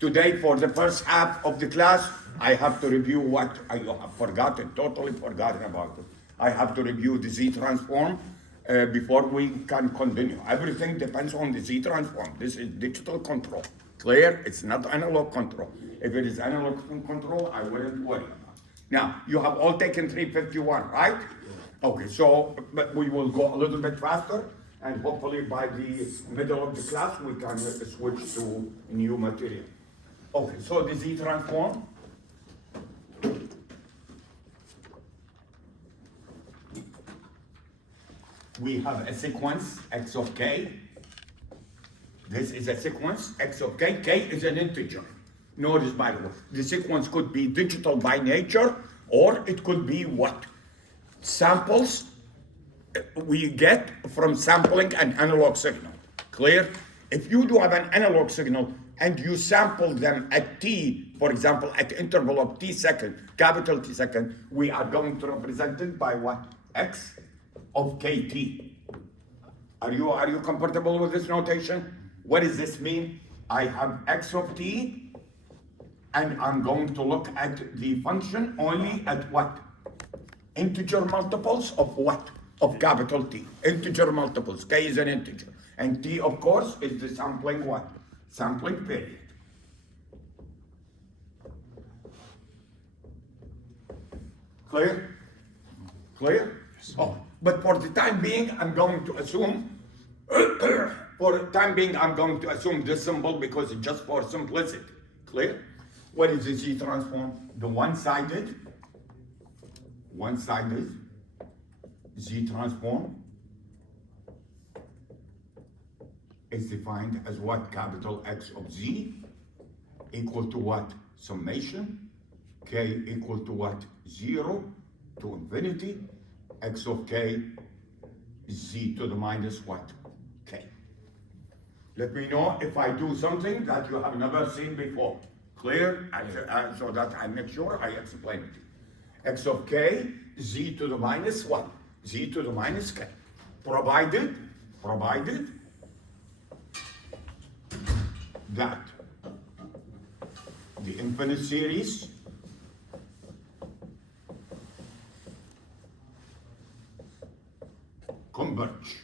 Today, for the first half of the class, I have to review what I have forgotten, totally forgotten about it. I have to review the Z transform before we can continue. Everything depends on the Z transform. This is digital control. Clear? It's not analog control. If it is analog control, I wouldn't worry about it. Now, you have all taken 351, right? Okay, so but we will go a little bit faster, and hopefully by the middle of the class, we can switch to new material. Okay, so the Z transform. We have a sequence x of k. This is a sequence x of k. K is an integer. Notice, by the way, the sequence could be digital by nature, or it could be what? Samples we get from sampling an analog signal. Clear? If you do have an analog signal and you sample them at t, for example, at interval of t second, capital T second, we are going to represent it by what? X of kt. Are you comfortable with this notation? What does this mean? I have x of t, and I'm going to look at the function only at what? Integer multiples of what? Of capital T. Integer multiples. K is an integer. And T, of course, is the sampling what? Sampling period. Clear? Clear? Oh, but for the time being, I'm going to assume for the time being, I'm going to assume this symbol because it's just for simplicity. Clear? What is the Z transform? The one-sided Z transform is defined as what? Capital X of Z equal to what? Summation. K equal to what? 0 to infinity. X of K, Z to the minus what? K. Let me know if I do something that you have never seen before. Clear? So that I make sure I explain it. X of K, Z to the minus what? Z to the minus K. Provided that the infinite series converge.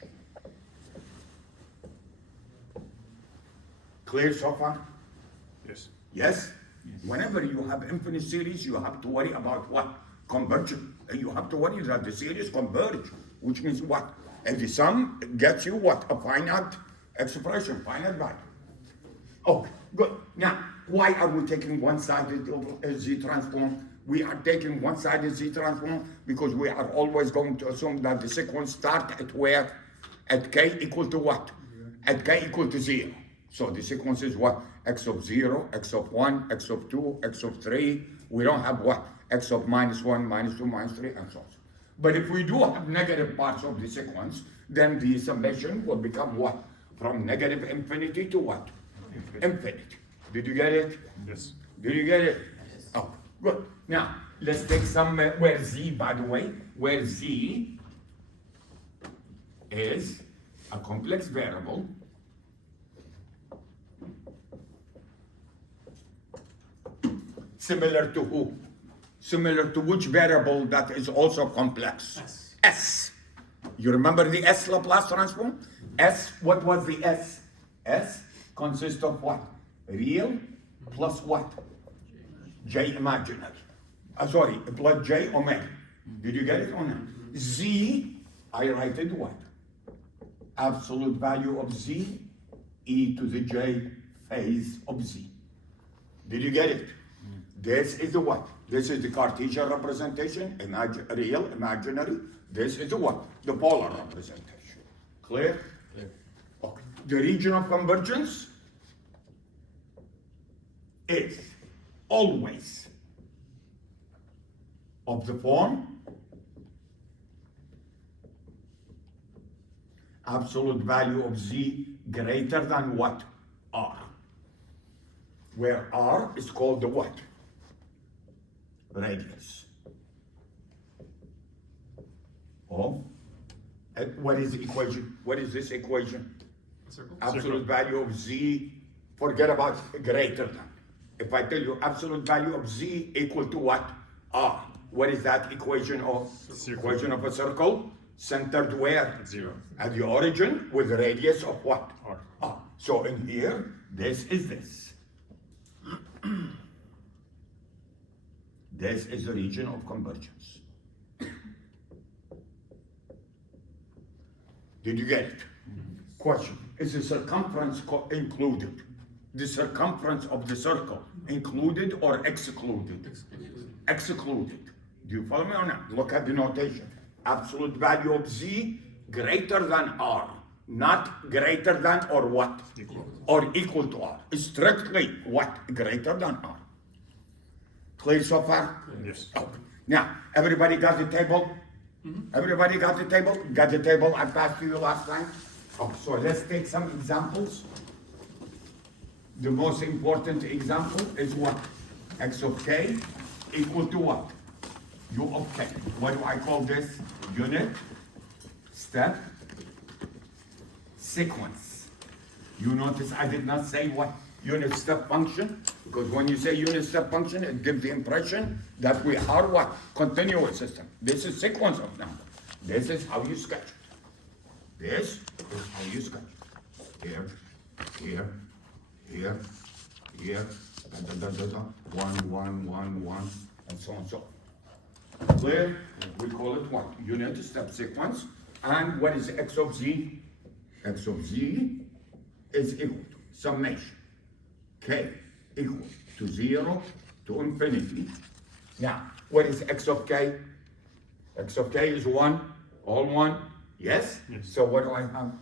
Clear so far? Yes. Yes? Whenever you have infinite series, you have to worry about what? Conversion. And you have to worry that the series converge, which means what? And the sum gets you what? A finite expression, finite value. Okay, good. Now, why are we taking one-sided Z transform? We are taking one-sided Z transform because we are always going to assume that the sequence starts at where? At k equal to what? At k equal to 0. So the sequence is what? X of 0, x of 1, x of 2, x of 3. We don't have what? X of minus 1, minus 2, minus 3, and so on. But if we do have negative parts of the sequence, then the summation will become what? From negative infinity to what? Infinity. Did you get it? Yes. Did you get it? Yes. Oh, good. Now, let's take some, where Z, by the way, where Z is a complex variable similar to who? Similar to which variable that is also complex? S. S. You remember the S Laplace transform? S, what was the S? S consists of what? Real plus what? J imaginary. Sorry, plus J omega. Did you get it or not? Z, I write it what? Absolute value of Z, e to the J phase of Z. Did you get it? This is the what? This is the Cartesian representation, real, imaginary. This is the what? The polar representation. Clear? Clear. Okay. The region of convergence is always of the form absolute value of Z greater than what? R. Where R is called the what? Radius. Of, what is the equation? What is this equation? Circle. Absolute value of Z, forget about greater than. If I tell you absolute value of z equal to what? R. What is that equation of? Circle. Equation of a circle centered where? At 0. At the origin with a radius of what? R. R. So in here, this is this. This is the region of convergence. Did you get it? Question, is the circumference included? The circumference of the circle included or excluded? Excluded. Do you follow me or not? Look at the notation. Absolute value of z greater than r, not greater than or what? Equal. Or equal to r. Strictly what? Greater than r. Clear so far? Yes. Okay. Now, everybody got the table? Everybody got the table? Got the table I passed to you last time? Okay, so let's take some examples. The most important example is what? X of k equal to what? U of k. What do I call this? Unit, step, sequence. You notice I did not say what? Unit step function, because when you say unit step function, it gives the impression that we are what? Continuous system. This is sequence of numbers. This is how you sketch it. This is how you sketch it. Here, here, here, here, da, da, da, da, da. 1, 1, 1, 1, and so on and so on. Clear? We call it what? Unit step sequence. And what is x of z? X of z is equal to summation k equal to 0 to infinity. Now, what is x of k? X of k is 1, all 1, yes? Yes. So what do I have?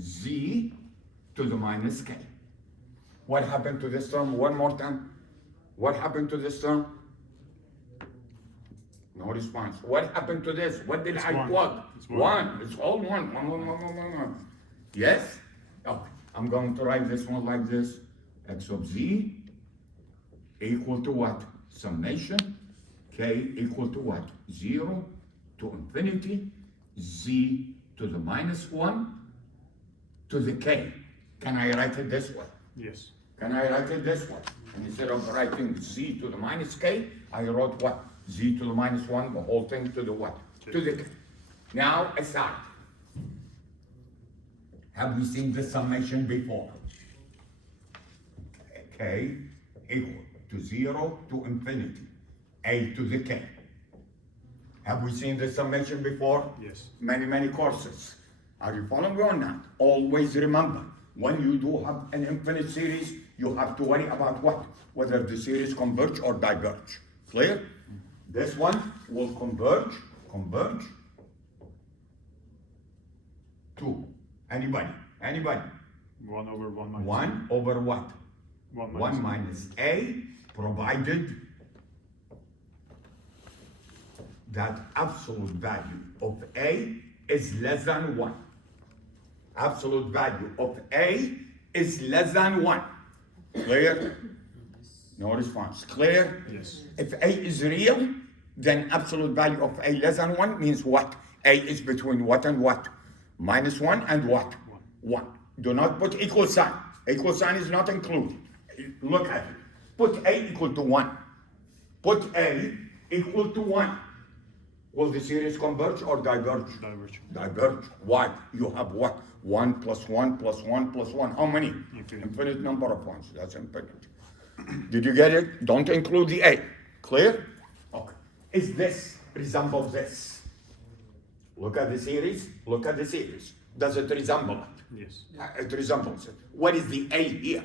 Z to the minus k. What happened to this term? One more time. What happened to this term? No response. What happened to this? What did I one. plug? It's one. 1. It's all 1. 1, 1, 1, 1, 1, 1. Yes? Okay. I'm going to write this one like this. X of z equal to what? Summation k equal to what? 0 to infinity, z to the minus 1 to the k. Can I write it this way? Yes. Can I write it this way? And instead of writing z to the minus k, I wrote what? Z to the minus 1, the whole thing to the what? To the k. Now, aside. Have we seen this summation before? K equal to 0 to infinity, a to the k. Have we seen this summation before? Yes. Many courses. Are you following me or not? Always remember, when you do have an infinite series, you have to worry about what? Whether the series converge or diverge. Clear? This one will converge to anybody. 1 over 1 minus 1 over what? 1 1 minus a, provided that absolute value of a is less than 1. Absolute value of a is less than 1. Clear? No response. Clear? Yes. If a is real, then absolute value of a less than 1 means what? A is between what and what? Minus 1 and what? 1. Do not put equal sign. Equal sign is not included. Look at it. Put a equal to 1. Put a equal to 1. Will the series converge or diverge? Diverge. Diverge. Why? You have what? 1 plus 1 plus 1 plus 1. How many? Infinite. Infinite number of ones. That's infinite. Did you get it? Don't include the a. Clear? Okay. Is this resemble this? Look at the series. Look at the series. Does it resemble it? Yes. It resembles it. What is the a here?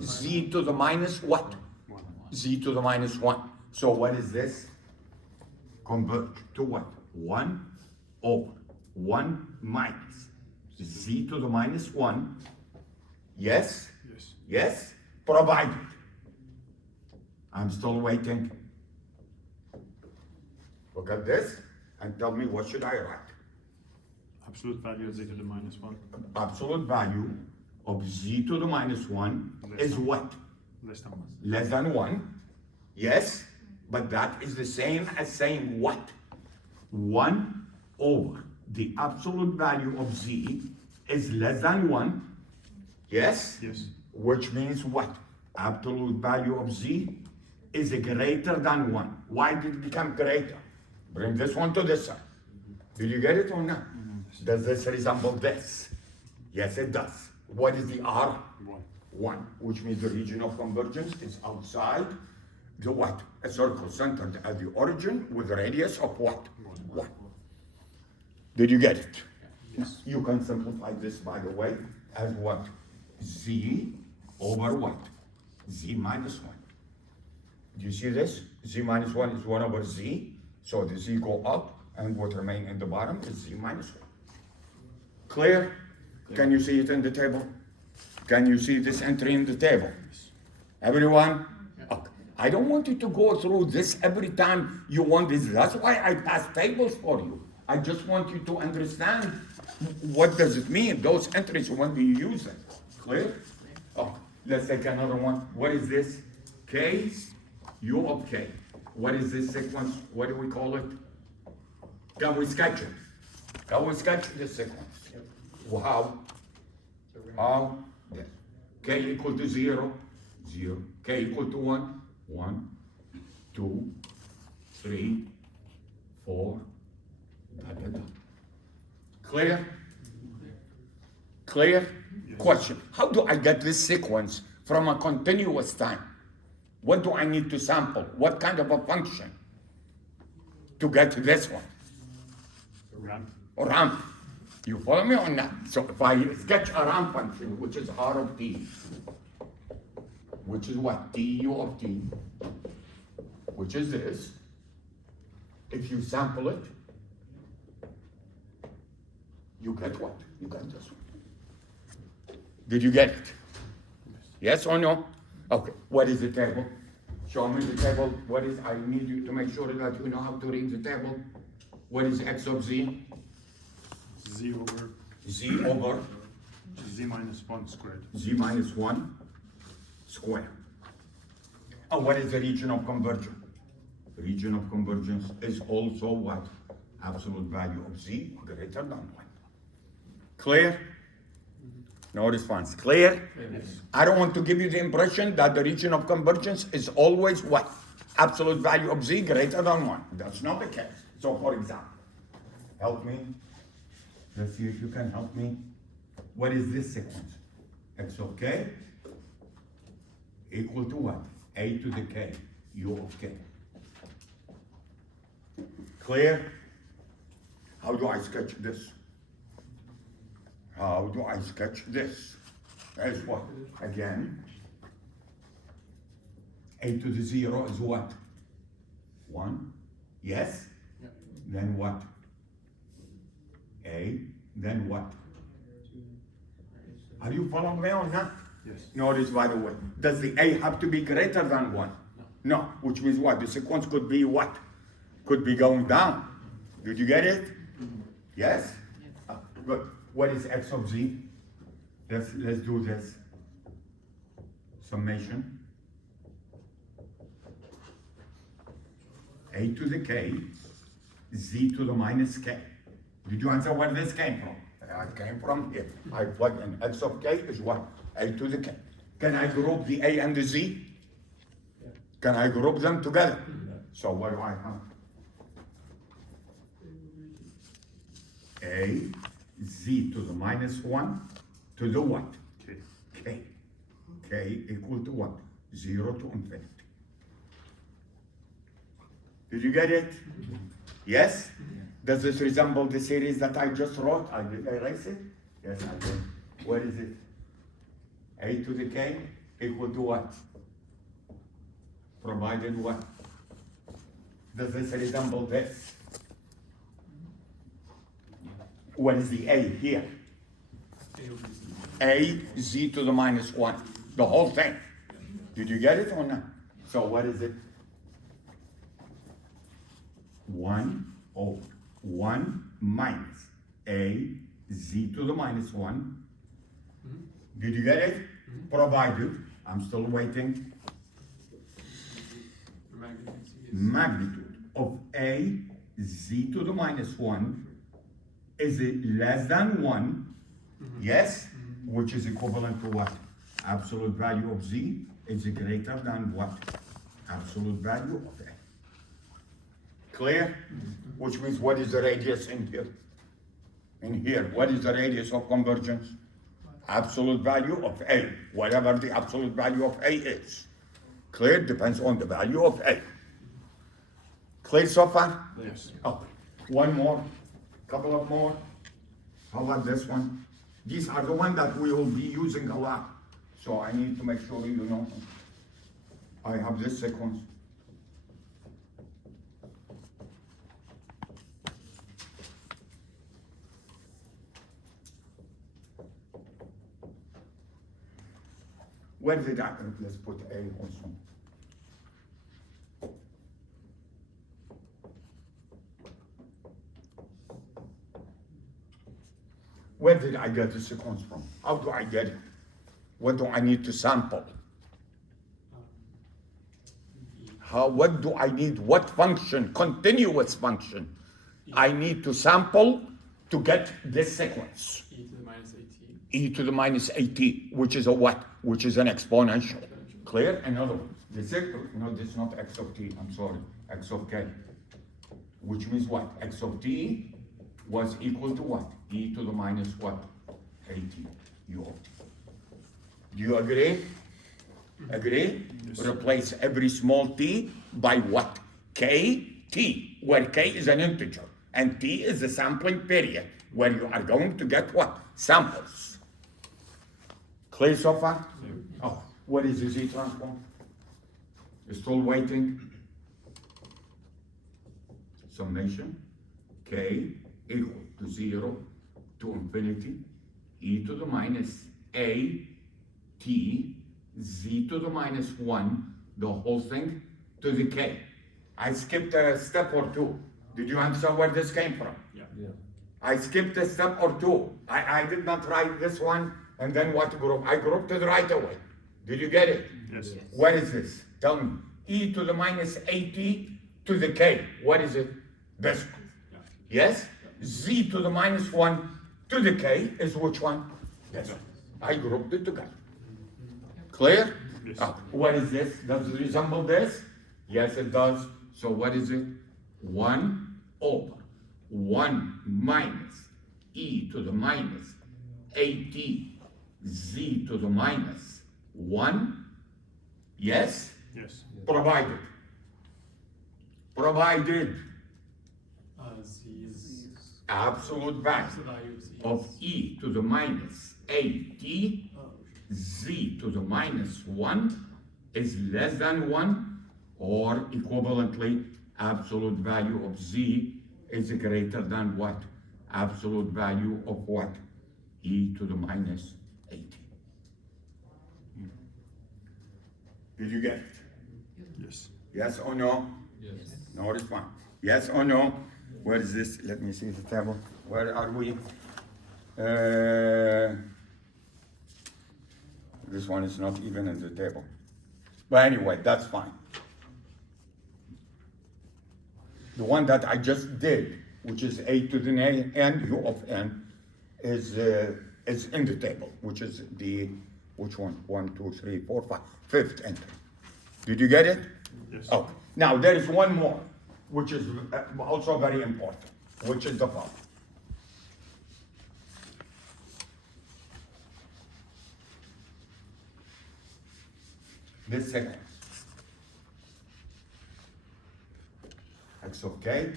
Z to the minus what? 1. Z to the minus 1. So what is this? Converge to what? 1 over 1 minus z to the minus 1. Yes? Yes. Yes? Provided. I'm still waiting. Look at this and tell me what should I write? Absolute value of z to the minus 1. Absolute value of z to the minus 1 is what? Less than 1. Less than 1. Yes, but that is the same as saying what? 1 over the absolute value of z is less than 1. Yes? Yes. Which means what? absolute value of z is greater than 1. Why did it become greater? Bring this one to this side. Did you get it or not? Does this resemble this? Yes, it does. What is the R? 1. 1, which means the region of convergence is outside the what? A circle centered at the origin with a radius of what? 1. Did you get it? Yes. You can simplify this, by the way, as what? Z over what? Z minus 1. Do you see this? Z minus 1 is 1 over Z. So the Z go up, and what remain in the bottom is Z minus 1. Clear? Can you see it in the table? Can you see this entry in the table? Everyone? Okay. I don't want you to go through this every time you want this. That's why I pass tables for you. I just want you to understand what does it mean, those entries, when do you use them? Clear? Oh, let's take another one. What is this? K, U of K. What is this sequence? What do we call it? Can we sketch it? Can we sketch this sequence? How? How? Yes. K equal to 0, 0. K equal to 1, 1, 2, 3, 4, da, da, da. Clear? Clear? Yes. Question. How do I get this sequence from a continuous time? What do I need to sample? What kind of a function to get this one? Ramp. Or ramp. You follow me or not? So if I sketch a ramp function, which is R of t, which is what? Tu of t, which is this. If you sample it, you get what? You get this one. Did you get it? Yes or no? Okay, what is the table? Show me the table. What is, I need you to make sure that you know how to read the table. What is x of z? Z over Z over Z minus 1 squared. z minus 1 squared. And what is the region of convergence? The region of convergence is also what? Absolute value of z greater than 1. Clear? No response. Clear? Yes. I don't want to give you the impression that the region of convergence is always what? Absolute value of z greater than 1. That's not the case. So for example, help me. Let's see if you can help me. What is this sequence? X of k equal to what? A to the k, u of k. Clear? How do I sketch this? How do I sketch this? As what? Again, a to the 0 is what? 1. Yes? Then what? A, then what? Are you following me or not? Yes. Notice, by the way, does the A have to be greater than 1? No, which means what? The sequence could be what? Could be going down. Did you get it? Yes? Good. What is x of z? Let's do this. Summation. A to the k, z to the minus k. Did you answer where this came from? It came from here. I plug in x of k is what? A to the k. Can I group the a and the z? Can I group them together? So what do I have? A, z to the minus 1 to the what? K. K. K equal to what? 0 to infinity. Did you get it? Yes? Does this resemble the series that I just wrote? I did erase it? Yes, I did. What is it? A to the k equal to what? Provided what? Does this resemble this? What is the a here? A z to the minus 1. The whole thing. Did you get it or not? So what is it? 1 over 1 minus a z to the minus 1. Did you get it? Provided, I'm still waiting, magnitude of a z to the minus 1 is it less than 1, yes, which is equivalent to what? Absolute value of z is greater than what? Absolute value of A. Clear? Which means what is the radius in here? In here, what is the radius of convergence? Absolute value of A, whatever the absolute value of A is. Clear? Depends on the value of A. Clear so far? Yes. Okay. One more, couple of more. How about this one? These are the ones that we will be using a lot. So I need to make sure you know. I have this sequence. Where did I, let's put A also. Where did I get the sequence from? How do I get it? What do I need to sample? What do I need? What function? Continuous function. I need to sample to get this sequence. e to the minus at. E to the minus at, which is a what? Which is an exponential. Clear? In other words, this is not x of t, I'm sorry, x of k. Which means what? X of t was equal to what? E to the minus what? At, u of t. Do you agree? Agree? Yes. Replace every small t by what? T, where k is an integer, and t is the sampling period, where you are going to get what? Samples. Clear so far? Oh, what is the z transform? Still waiting. Summation k equal to 0 to infinity e to the minus a t z to the minus 1, the whole thing to the k. I skipped a step or two. Did you understand where this came from? Yeah. I skipped a step or two. I did not write this one and then what group? I grouped it right away. Did you get it? Yes. What is this? Tell me. E to the minus at to the k. What is it? This one. Yeah. Yes? Z to the minus 1 to the k is which one? This one. I grouped it together. Clear? Yes. What is this? Does it resemble this? Yes, it does. So what is it? 1 over 1 minus e to the minus at z to the minus 1. Yes? Yes. Provided. Provided Z is absolute the value value of z. of e to the minus at z to the minus 1 is less than 1, or equivalently, absolute value of z is greater than what? Absolute value of what? E to the minus 80. Did you get it? Yes. Yes or no? Yes. No response. Yes or no? Where is this? Let me see the table. Where are we? This one is not even in the table. But anyway, that's fine. The one that I just did, which is a to the n, u of n, is in the table, which is the, which one? 1, 2, 3, 4, 5, fifth entry. Did you get it? Yes. Oh, now there is one more, which is also very important, which is the following. This sequence. X of k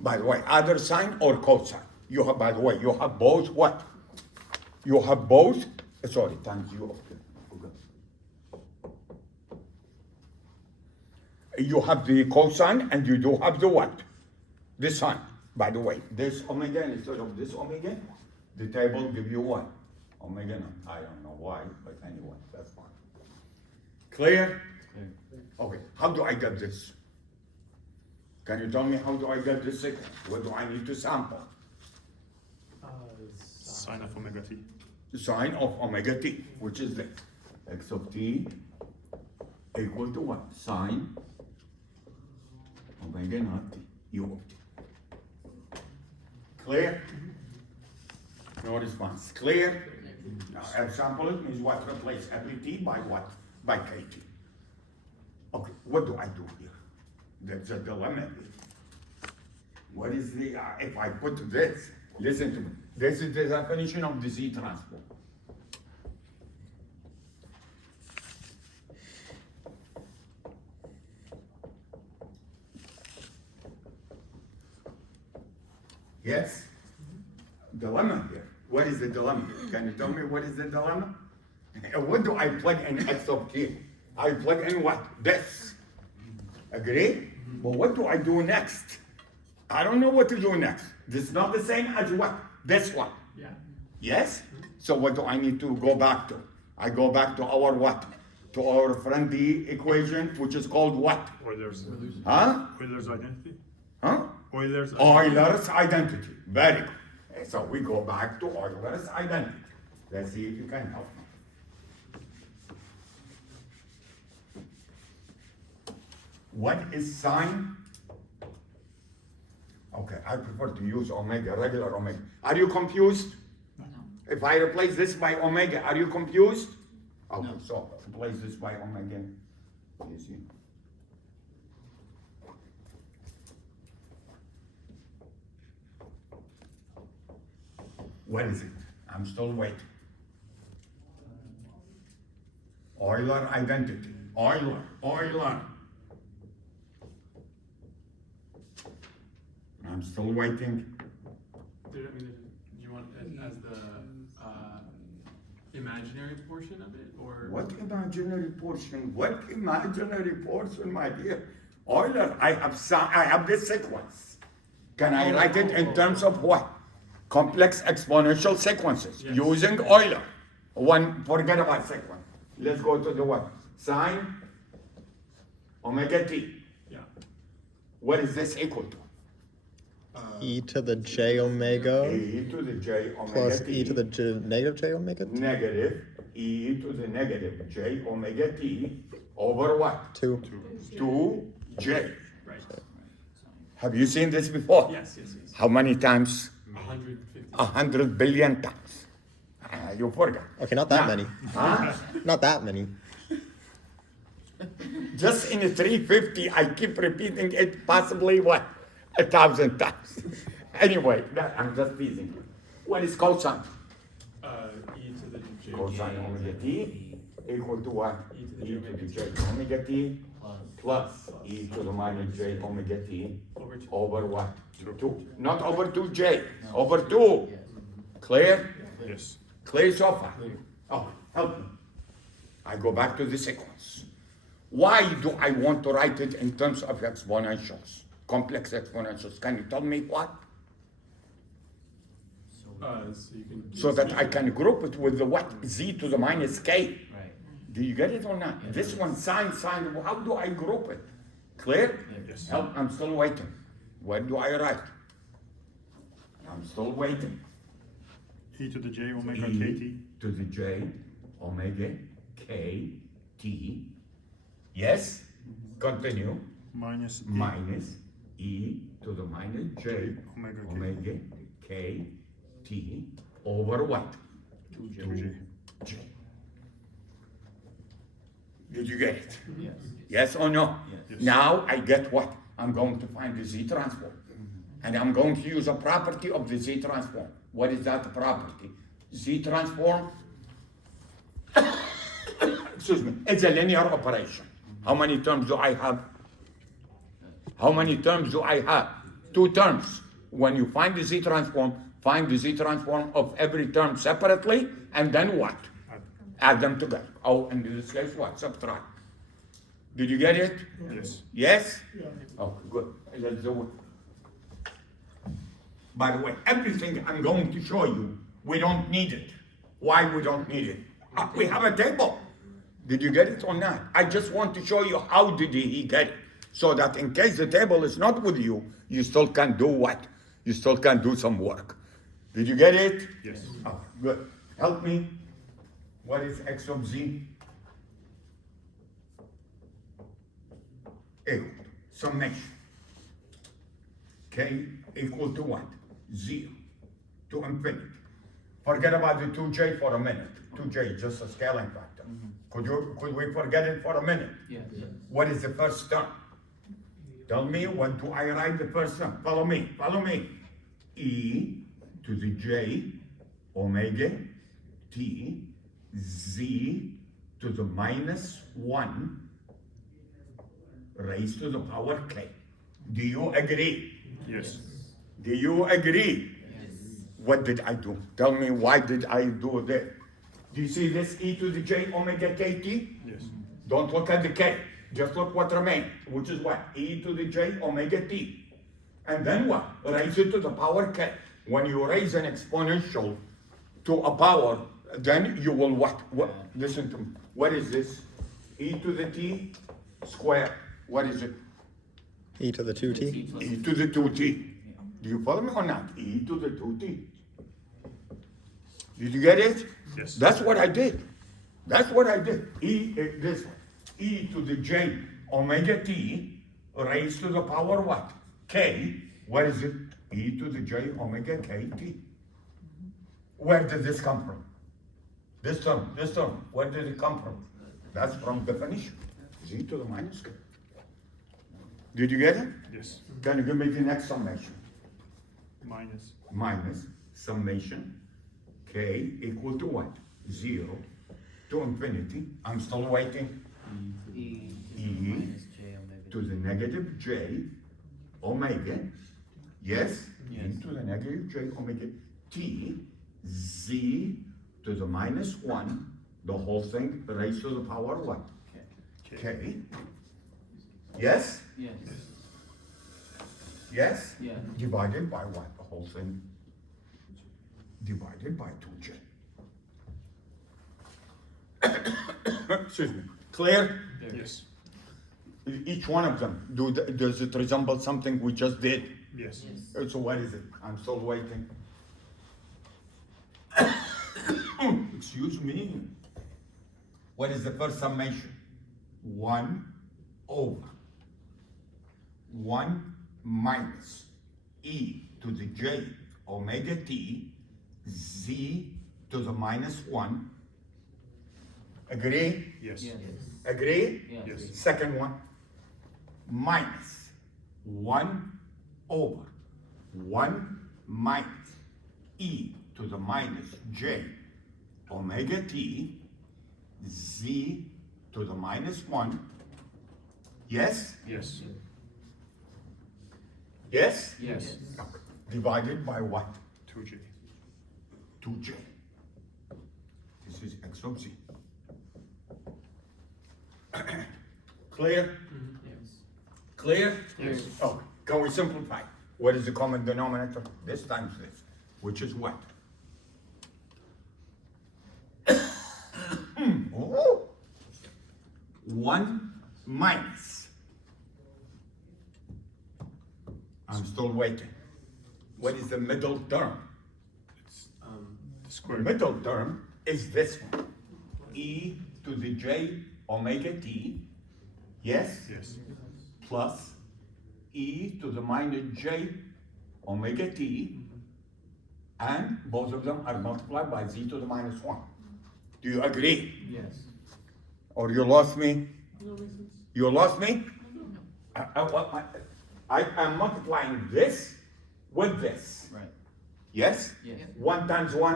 by the way, either sine or cosine. You have, by the way, you have both what? You have both, sorry, times u of k. You have the cosine and you do have the what? The sine. By the way, this omega instead of this omega, the table give you what? Omega naught. I don't know why, but anyway, that's fine. Clear? Okay, how do I get this? Can you tell me how do I get this sequence? What do I need to sample? Sine of omega t. The sine of omega t, which is this. X of t equal to what? Sine omega naught u of t. Clear? No response. Clear? Now, example means what? Replace every t by what? By kt. Okay, what do I do here? That's a dilemma here. What is the, if I put this, listen to me. This is the definition of the Z transport. Yes? Dilemma here. What is the dilemma? Can you tell me what is the dilemma? What do I plug in x of t? I plug in what? This. Agree? But what do I do next? I don't know what to do next. This is not the same as what? This one. Yeah. Yes? So what do I need to go back to? I go back to our what? To our friendly equation, which is called what? Euler's. Huh? Euler's identity. Huh? Euler's identity. Euler's identity. Very good. So we go back to Euler's identity. Let's see if you can help me. What is sine? Okay, I prefer to use omega, regular omega. Are you confused? No. If I replace this by omega, are you confused? Okay, so replace this by omega. You see? What is it? I'm still waiting. Euler identity. Euler. I'm still waiting. Do you want it as the imaginary portion of it, or? What imaginary portion? What imaginary portion, my dear? Euler, I have this sequence. Can I write it in terms of what? Complex exponential sequences Yes. using Euler. Forget about sequence. Let's go to the what? Sine omega t. Yeah. What is this equal to? E to the j omega E to the j omega plus t e to the negative j omega t? negative e to the negative j omega t over what? 2. 2j. Right. Have you seen this before? Yes. How many times? 150. 100 billion times. You forgot. Okay, not that Now, many. Huh? Not that many. Just in the 350, I keep repeating it possibly what? 1,000 times. Anyway, I'm just teasing you. What is cosine? E to the j. Cosine omega t equal to what? E E to to the the j omega t plus e to the minus j omega t Over 2. over what? 2. Not over 2j, over 2. Clear? Yes. Clear so far? Oh, help me. I go back to the sequence. Why do I want to write it in terms of exponentials? Complex exponentials. Can you tell me what? So you can. So that I can group it with the what? Z to the minus k. Right. Do you get it or not? Yeah. This one sine, how do I group it? Clear? Yes. Help, I'm still waiting. Where do I write? I'm still waiting. E to the j omega E kt. to the j omega k t. Yes? Continue. Minus e. Minus e to the minus j Omega k. omega k t over what? 2j. J. Did you get it? Yes. Yes or no? Yes. Now I get what? I'm going to find the Z transform. And I'm going to use a property of the Z transform. What is that property? Z transform, excuse me, it's a linear operation. How many terms do I have? How many terms do I have? 2 terms. When you find the Z transform of every term separately, and then what? Add them together. Oh, and in this case, what? Subtract. Did you get it? Yes. Yes? Oh, good. Let's do it. By the way, everything I'm going to show you, we don't need it. Why we don't need it? We have a table. Did you get it or not? I just want to show you how did he get it. So that in case the table is not with you, you still can do what? You still can do some work. Did you get it? Yes. Oh, good. Help me. What is x of z? Equal to summation K equal to what? 0 to infinity. Forget about the 2j for a minute. 2j is just a scaling factor. Could we forget it for a minute? Yes. What is the first term? Tell me, what do I write the first term? Follow me. E to the j omega t z to the minus 1 raised to the power k. Do you agree? Yes. Do you agree? What did I do? Tell me, why did I do that? Do you see this e to the j omega kt? Yes. Don't look at the k. Just look what remains, which is what? E to the j omega t. And then what? Raise it to the power k. When you raise an exponential to a power, then you will what? Listen to me. What is this? E to the t square. What is it? E to the 2t. E to the 2t. Do you follow me or not? E to the 2t. Did you get it? Yes. That's what I did. That's what I did. This one. E to the j omega t raised to the power what? K. What is it? E to the j omega kt. Where did this come from? This term. Where did it come from? That's from definition. Z to the minus k. Did you get it? Yes. Can you give me the next summation? Minus. Minus summation k equal to what? 0 to infinity. I'm still waiting. E E j omega. To the negative j omega. Yes? Yes. E to the negative j omega t z to the minus 1. The whole thing raised to the power what? K. Yes? Yes. Yes? Yeah. Divided by what? The whole thing divided by 2j. Excuse me. Clear? Yes. Each one of them, does it resemble something we just did? Yes. So what is it? I'm still waiting. Excuse me. What is the first summation? 1 over 1 minus e to the j omega t z to the minus 1. Agree? Yes. Yes. Agree? Yes. Second one, minus 1 over 1 minus e to the minus j omega t z to the minus 1. Yes? Yes. Yes? Yes. Okay. Divided by what? 2j. 2j. This is x of z. Clear? Yes. Clear? Yes. Oh, can we simplify? What is the common denominator? This times this, which is what? Oh. 1 minus. I'm still waiting. What is the middle term? The The square. middle term is this one. E to the j omega t, yes? Yes. Plus e to the minus j omega t, and both of them are multiplied by z to the minus 1. Do you agree? Yes. Or you lost me? No, makes sense. You lost me? I am multiplying this with this. Right. Yes? Yes. 1 times 1,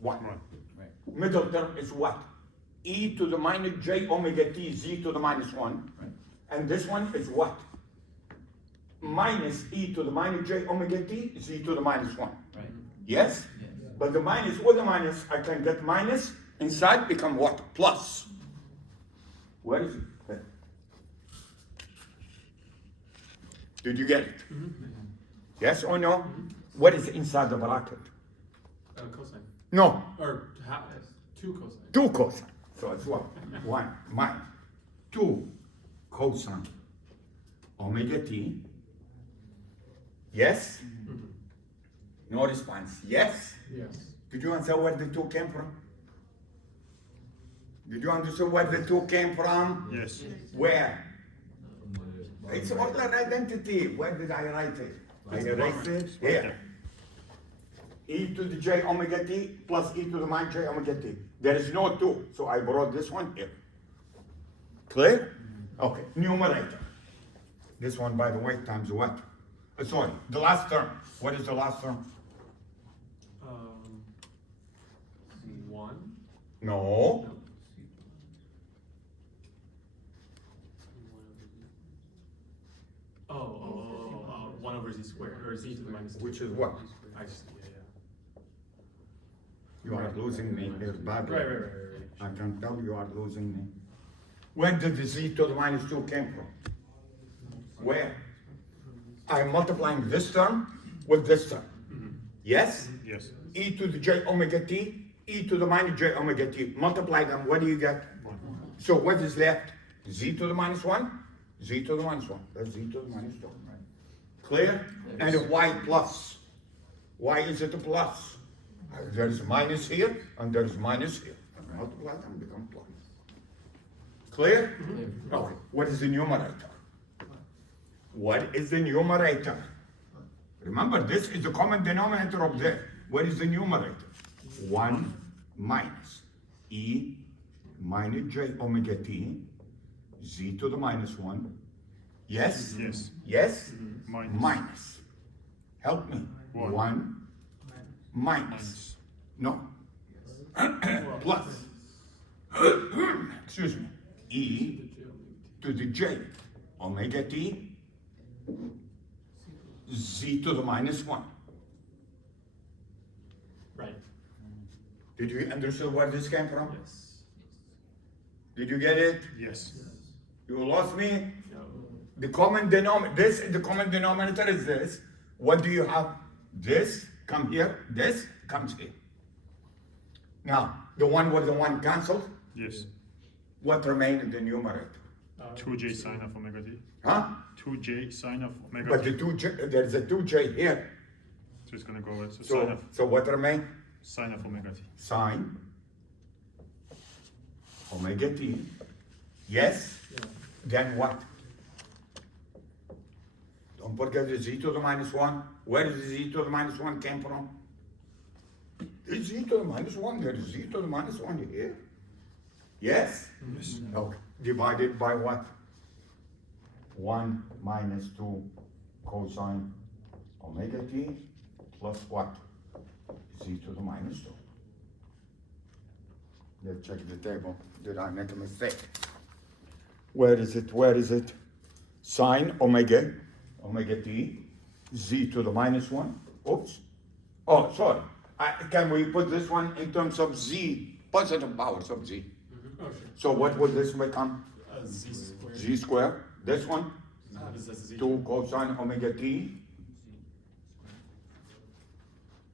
1. 1. Right. Middle term is what? E to the minus j omega t z to the minus 1. Right. And this one is what? Minus e to the minus j omega t z to the minus 1. Right. Yes? Yes. But the minus with the minus, I can get minus inside become what? Plus. Where is it? There. Did you get it? Yes or no? What is inside the bracket? Cosine. No, Or half, 2 cosine. 2 cosine. So it's what? 1 minus 2 cosine omega t. Yes? No response. Yes? Yes. Did you answer where the 2 came from? Did you understand where the 2 came from? Yes. Where? It's Euler identity. Where did I write it? I erase it here. E to the j omega t plus e to the minus j omega t. There is no 2, so I brought this one here. Clear? Okay, numerator. This one, by the way, times what? Sorry, the last term. What is the last term? 1. No. Oh, 1 over z squared, or z to the minus 2. Which is what? I see, yeah. You are losing me here badly. Right. I can tell you are losing me. Where did the z to the minus 2 came from? Where? I'm multiplying this term with this term. Yes? Yes. E to the j omega t, e to the minus j omega t. Multiply them, what do you get? So what is left? Z to the minus 1, z to the minus 1. That's z to the minus 2. Right? Clear? And y plus. Why is it a plus? There's minus here, and there's minus here. Multiply them, become plus. Clear? Okay. What is the numerator? What is the numerator? Remember, this is the common denominator of there. What is the numerator? 1 minus e minus j omega t, z to the minus 1. Yes? Yes. Yes? Minus. Minus. Help me. One. 1 minus. No. Plus. Excuse me. E to the j omega t, z to the minus 1. Right. Did you understand where this came from? Yes. Did you get it? Yes. You lost me? No. The common denominator, the common denominator is this. What do you have? This come here, this comes here. Now, the one with the one cancelled, Yes. what remains in the numerator? 2j sine of omega t. Huh? 2j sine of omega But t. the 2j, there's a 2j here. So it's gonna go with so sine So what remains? of omega t. Sine omega t. Yes? Yeah. Then what? Don't forget the z to the minus 1. Where is the z to the minus 1 came from? The z to the minus 1, there is z to the minus 1 here. Yes? Yes. Okay. Divided by what? 1 minus 2 cosine omega t plus what? Z to the minus 2. Let's check the table. Did I make a mistake? Where is it? Where is it? Sine omega t, z to the minus 1. Oops. Oh, sorry. Can we put this one in terms of z, positive powers of z? Oh, sure. So what would this become? Z squared. Z squared. This one, This is z. 2 cosine omega t.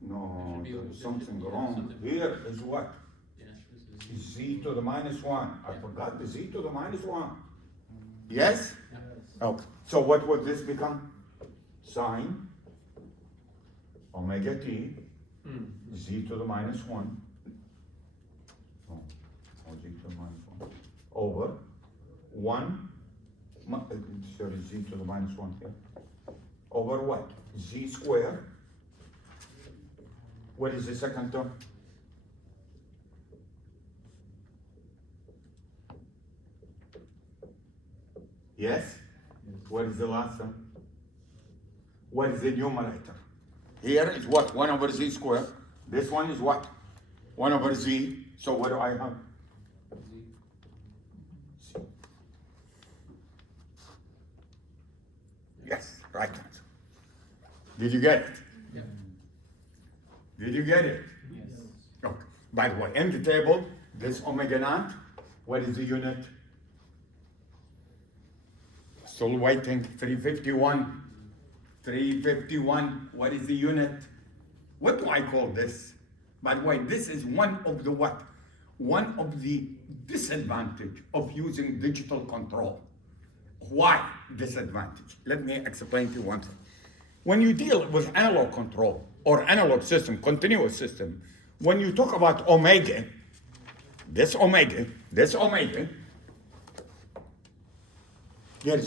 No, there's something wrong. Here is what? Z to the minus 1. I forgot the z to the minus 1. Yes? Okay. So what would this become? Sine omega t, z to the minus 1. Oh, z to the minus 1. Over 1, sorry, z to the minus 1 here. Over what? Z squared. What is the second term? Yes? What is the last term? What is the numerator? Here is what? 1 over z squared. This one is what? 1 over z. So what do I have? Z. Yes, right answer. Did you get it? Yeah. Did you get it? Yes. Okay. By the way, in the table, this omega naught, what is the unit? Still waiting, 351. 351, what is the unit? What do I call this? By the way, this is one of the what? One of the disadvantage of using digital control. Why disadvantage? Let me explain to you one thing. When you deal with analog control or analog system, continuous system, when you talk about omega, this omega, there is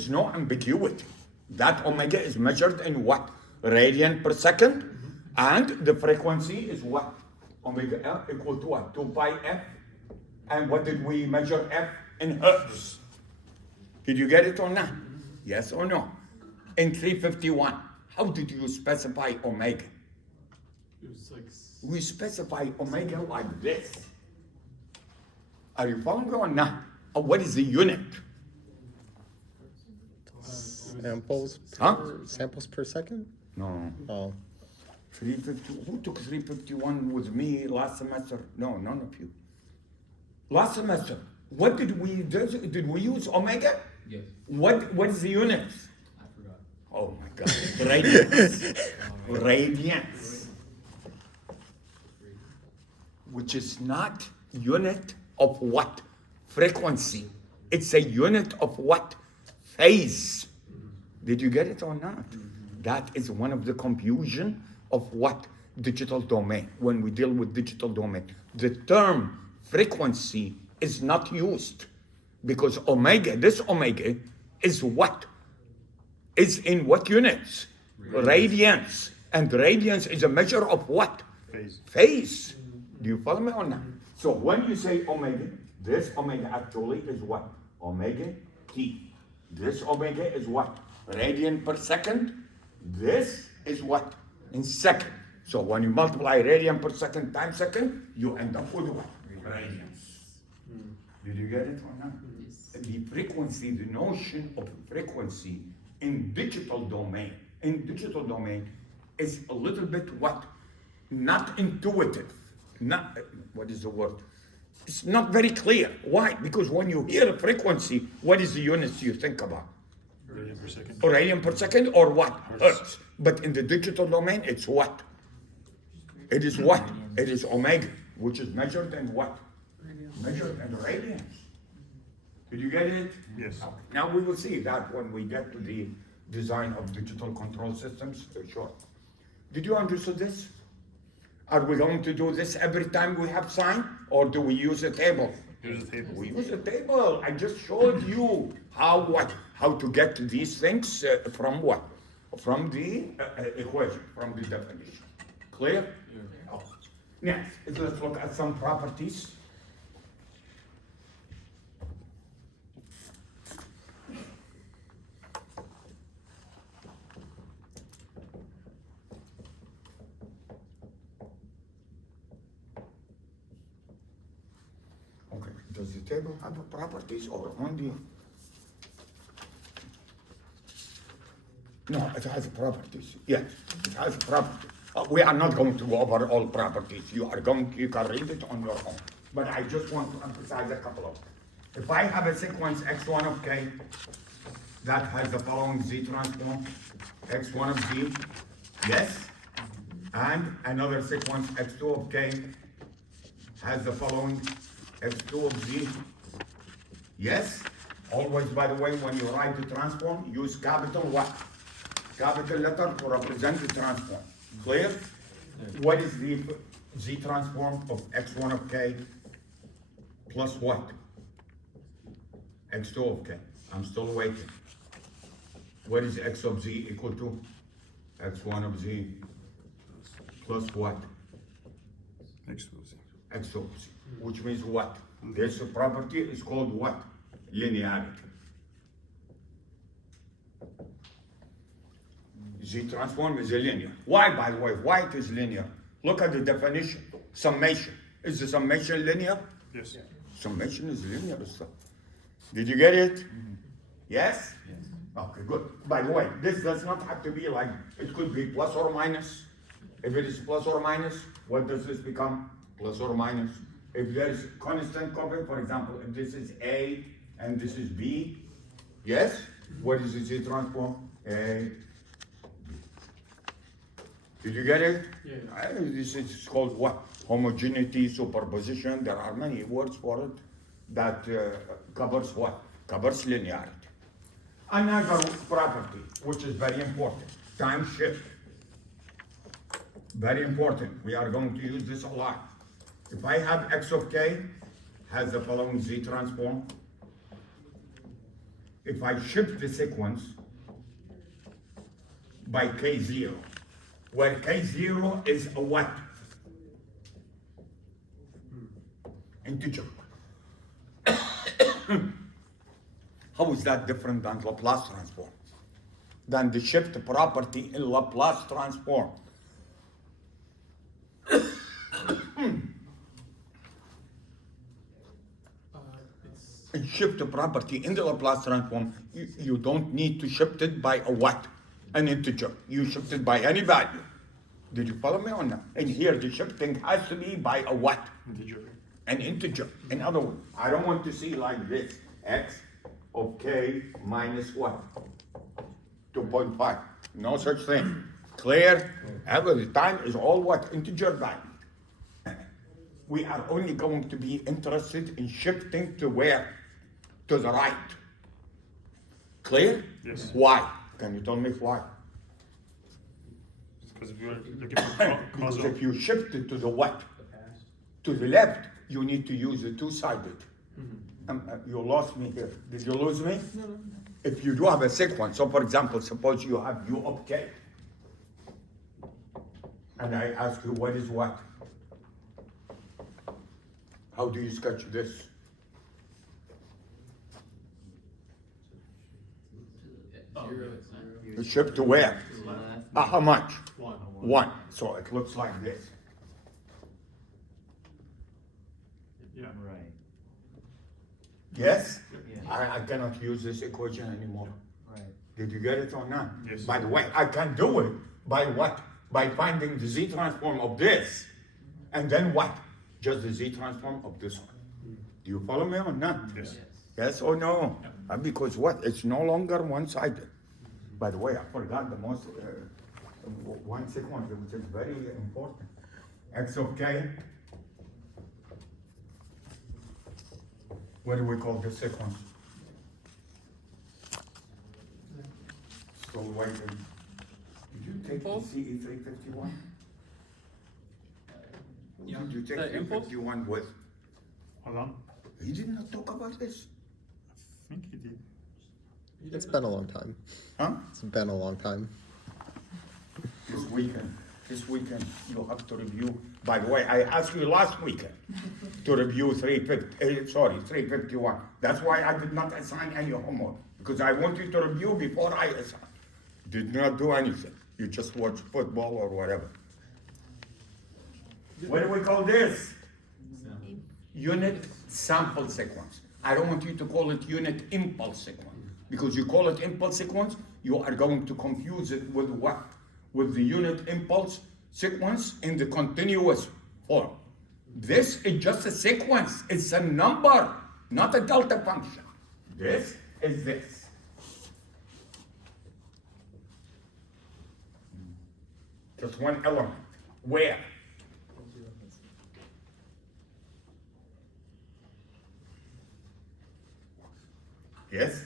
no ambiguity. That omega is measured in what? Radian per second. And the frequency is what? Omega L equal to what? 2 pi f. And what did we measure f? In hertz. Did you get it or not? Yes or no? In 351, how did you specify omega? It was like. We specify omega like this. Are you following me or not? What is the unit? Samples Huh? samples per second? No. Oh. 350. Who took 351 with me last semester? No, none of you. Last semester, what did we do? Did we use omega? Yes. What is the unit? I forgot. Oh my God. Radiance. Radiance. Which is not unit of what? Frequency. It's a unit of what? Phase. Did you get it or not? That is one of the confusion of what? Digital domain. When we deal with digital domain, the term frequency is not used because omega, this omega is what? Is in what units? Radiance. And radiance is a measure of what? Phase. Phase. Do you follow me or not? So when you say omega, this omega actually is what? Omega t. This omega is what? Radian per second. This is what? In second. So when you multiply radian per second times second, you end up with what? Radians. Did you get it or not? The frequency, the notion of frequency in digital domain, is a little bit what? Not intuitive. Not, what is the word? It's not very clear. Why? Because when you hear a frequency, what is the units you think about? Radian per second. Or radian per second or what? Hertz. Hertz. But in the digital domain, it's what? It is what? It is omega, which is measured in what? Measured in radians. Did you get it? Yes. Okay. Now we will see that when we get to the design of digital control systems. Sure. Did you understand this? Are we going to do this every time we have sign, or do we use a table? Here's the table. We use a table. I just showed you how to get to these things from what? From the equation, from the definition. Clear? Yeah. Oh. Next, let's look at some properties. Okay, does the table have properties or only? No, it has properties. Yes, it has properties. We are not going to go over all properties. You can read it on your own. But I just want to emphasize a couple of them. If I have a sequence x1 of k that has the following z transform, x1 of z, yes, and another sequence x2 of k has the following x2 of z, yes. Always, by the way, when you write the transform, use capital what? Capital letter to represent the transform. Clear? What is the z transform of x1 of k plus what? x2 of k. I'm still waiting. What is x of z equal to? x1 of z plus what? Next we'll see. X of z. Which means what? This property is called what? Linearity. Z transform is a linear. Why, by the way? Why it is linear? Look at the definition. Summation. Is the summation linear? Yes. Summation is linear stuff. Did you get it? Yes? Yes. Okay, good. By the way, this does not have to be like, it could be plus or minus. If it is plus or minus, what does this become? Plus or minus. If there is constant copy, for example, if this is A and this is B, yes? What is the Z transform? A. Did you get it? Yeah. This is called what? Homogeneity, superposition. There are many words for it that covers what? Covers linearity. Another property, which is very important, time shift. Very important. We are going to use this a lot. If I have x of k has the following z transform, if I shift the sequence by k0, where K0 is a what? Integer. How is that different than Laplace transform? Than the shift property in Laplace transform? It's And shift the property in the Laplace transform, you don't need to shift it by a what? An integer. You shift it by any value. Did you follow me or not? And here the shifting has to be by a what? Integer. An integer. In other words, I don't want to see like this, x of k minus what? 2.5. No such thing. Clear? Every time is all what? Integer value. We are only going to be interested in shifting to where? To the right. Clear? Yes. Why? Can you tell me why? Because we are looking for Because causal. if you shift it to the what? the past. To the left, you need to use the two-sided. You lost me here. Did you lose me? No, no. If you do have a sequence, so for example, suppose you have u of k, and I ask you what is what? How do you sketch this? Zero. You shift to where? To the left. How much? One. One. So it looks like this. Yeah. Right, Yes? Yeah. I cannot use this equation anymore. right. Did you get it or not? Yes. By the way, I can do it by what? By finding the z transform of this. And then what? Just the z transform of this one. Do you follow me or not? Yes. Yes or no? Because what? It's no longer one-sided. By the way, I forgot the most, one sequence, which is very important. X of k. What do we call this sequence? Still waiting. Did you take Impulse? ECE 351? Yeah. Did you take The impulse? 351 with? Hold on. He did not talk about this. I think he did. It's been a long time. Huh? It's been a long time. This weekend, you have to review. By the way, I asked you last weekend to review 351. That's why I did not assign any homework, because I want you to review before I assign. Did not do anything. You just watch football or whatever. What do we call this? Unit sample sequence. I don't want you to call it unit impulse sequence, because you call it impulse sequence, you are going to confuse it with what? With the unit impulse sequence in the continuous form. This is just a sequence, it's a number, not a delta function. This is this. Just one element. Where? Yes?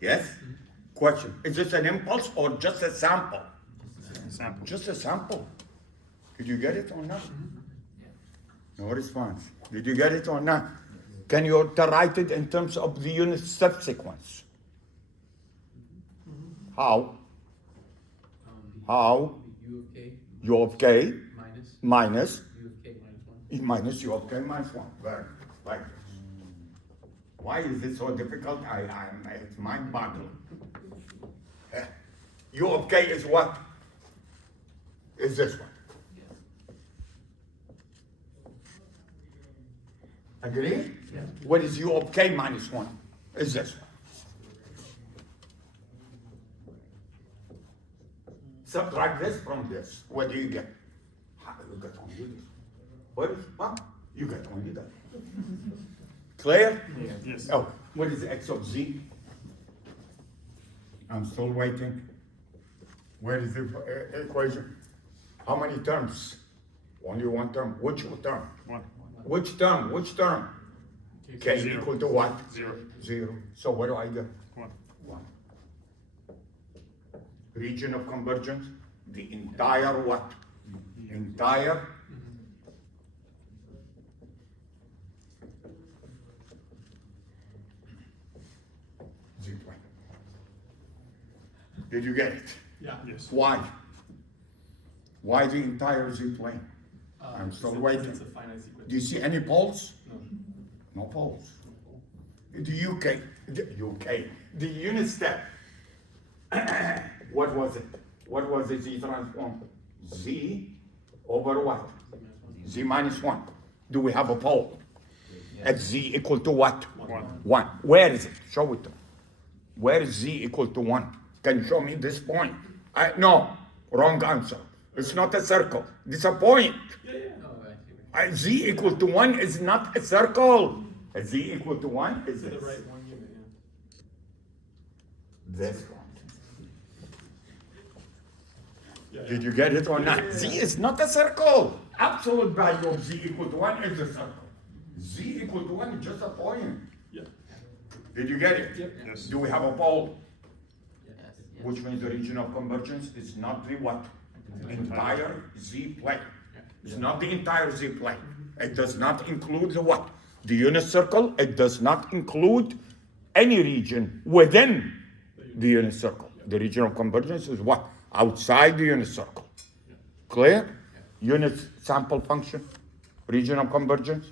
Yes? Question, is this an impulse or just a sample? Sample. Just a sample. Did you get it or not? No response. Did you get it or not? Can you write it in terms of the unit step sequence? How? How? U of k U of k minus minus u of k minus 1. minus u of k minus 1. Very good. Like this. Why is it so difficult? It's mind-boggling. U of k is what? Is this one. Agree? What is u of k minus 1? Is this one. Subtract this from this. What do you get? You get only this. What is, huh? You get only that. Clear? Yes. Oh, what is x of z? I'm still waiting. Where is the equation? How many terms? Only one term. Which term? One. Which term? Which term? K Zero. equal to what? 0. 0. So what do I get? 1. 1. Region of convergence? The entire what? Entire Z plane. Did you get it? Yeah. Yes. Why? Why the entire Z plane? I'm still waiting. It's a finite sequence. Do you see any poles? No. No poles. The the unit step. What was it? What was the Z transform? Z over what? Z minus 1. Do we have a pole? At Z equal to what? 1. 1. Where is it? Show it to me. Where is Z equal to 1? Can you show me this point? No, wrong answer. It's not a circle. It's a point. No, I see. Z equal to 1 is not a circle. A Z equal to 1 is The this. right one unit, This one. yeah. Did you get it or not? Z is not a circle. Absolute value of Z equal to 1 is a circle. Z equal to 1 is just a point. Yeah. Did you get it? Yep. Yes. Do we have a pole? Yes. Which means the region of convergence is not the what? Entire Z plane. It's not the entire Z plane. It does not include the what? The unit circle. It does not include any region within the unit circle. The region of convergence is what? Outside the unit circle. Clear? Unit sample function, region of convergence,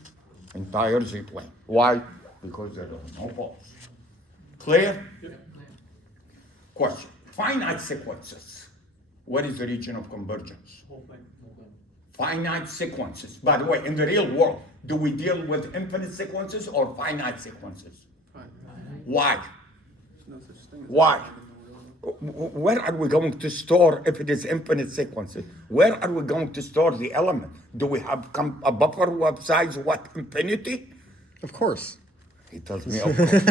entire Z plane. Why? Because there are no poles. Clear? Question. Finite sequences. What is the region of convergence? Whole plane. Finite sequences. By the way, in the real world, do we deal with infinite sequences or finite sequences? Why? Why? Where are we going to store if it is infinite sequences? Where are we going to store the element? Do we have a buffer of size what? Infinity? Of course. He tells me, of course.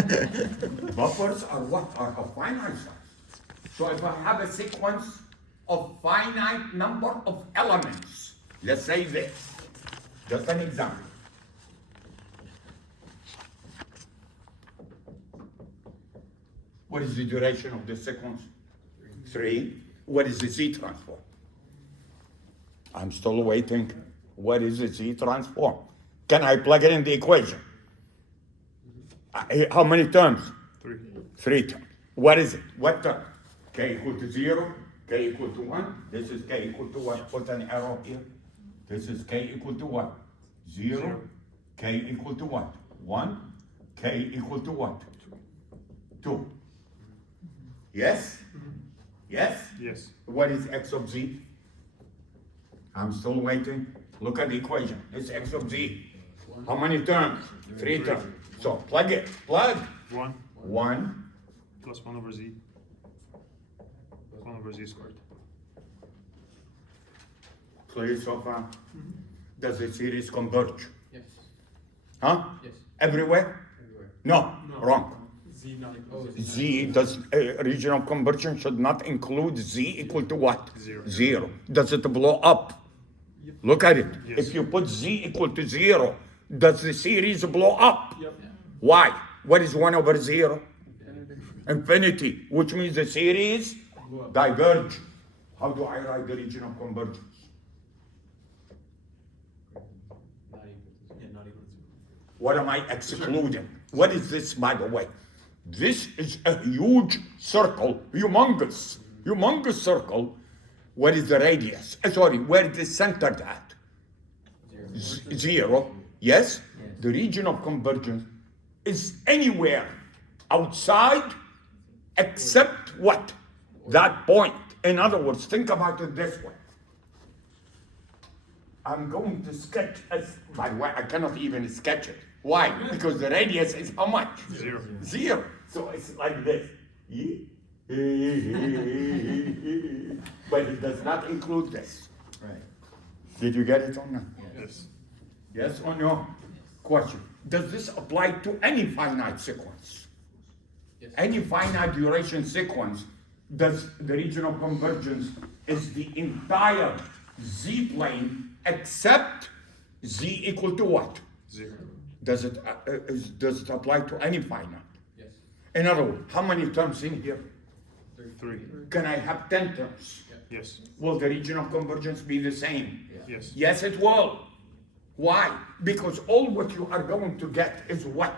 Buffers are what? Are a finite size. So if I have a sequence of finite number of elements, let's say this, just an example. What is the duration of the sequence? 3. What is the Z transform? I'm still waiting. What is the Z transform? Can I plug it in the equation? How many terms? 3. 3 terms. What is it? What term? K equal to 0, K equal to 1. This is K equal to what? Put an arrow here. This is K equal to what? 0. K equal to what? 1. K equal to what? 2. Yes? Yes? Yes. What is x of z? I'm still waiting. Look at the equation. It's x of z. How many terms? 3 terms. So plug it. Plug. 1 1. plus 1 over z. 1 over z squared. Clear so far? Does the series converge? Yes. Huh? Yes. Everywhere? Everywhere. No. Wrong. Z not equal to Z does region of convergence should not include z equal to what? 0. 0. Does it blow up? Look at it. Yes. If you put z equal to 0, does the series blow up? Yep. Why? What is 1 over 0? Infinity, which means the series diverge. How do I write the region of convergence? Not equal to Yeah, not equal to What am I excluding? What is this, by the way? This is a huge circle, humongous circle. What is the radius? Where it is centered at? 0. Yes? The region of convergence is anywhere outside except what? That point. In other words, think about it this way. I'm going to sketch by the way, I cannot even sketch it. Why? Because the radius is how much? 0. 0. So it's like this. But it does not include this. Right. Did you get it or not? Yes. Yes or no? Question. Does this apply to any finite sequence? Yes. Any finite duration sequence, does the region of convergence is the entire Z plane except Z equal to what? 0. Does it apply to any finite? Yes. In other words, how many terms in here? 3. Can I have 10 terms? Yes. Will the region of convergence be the same? Yes. Yes, it will. Why? Because all what you are going to get is what?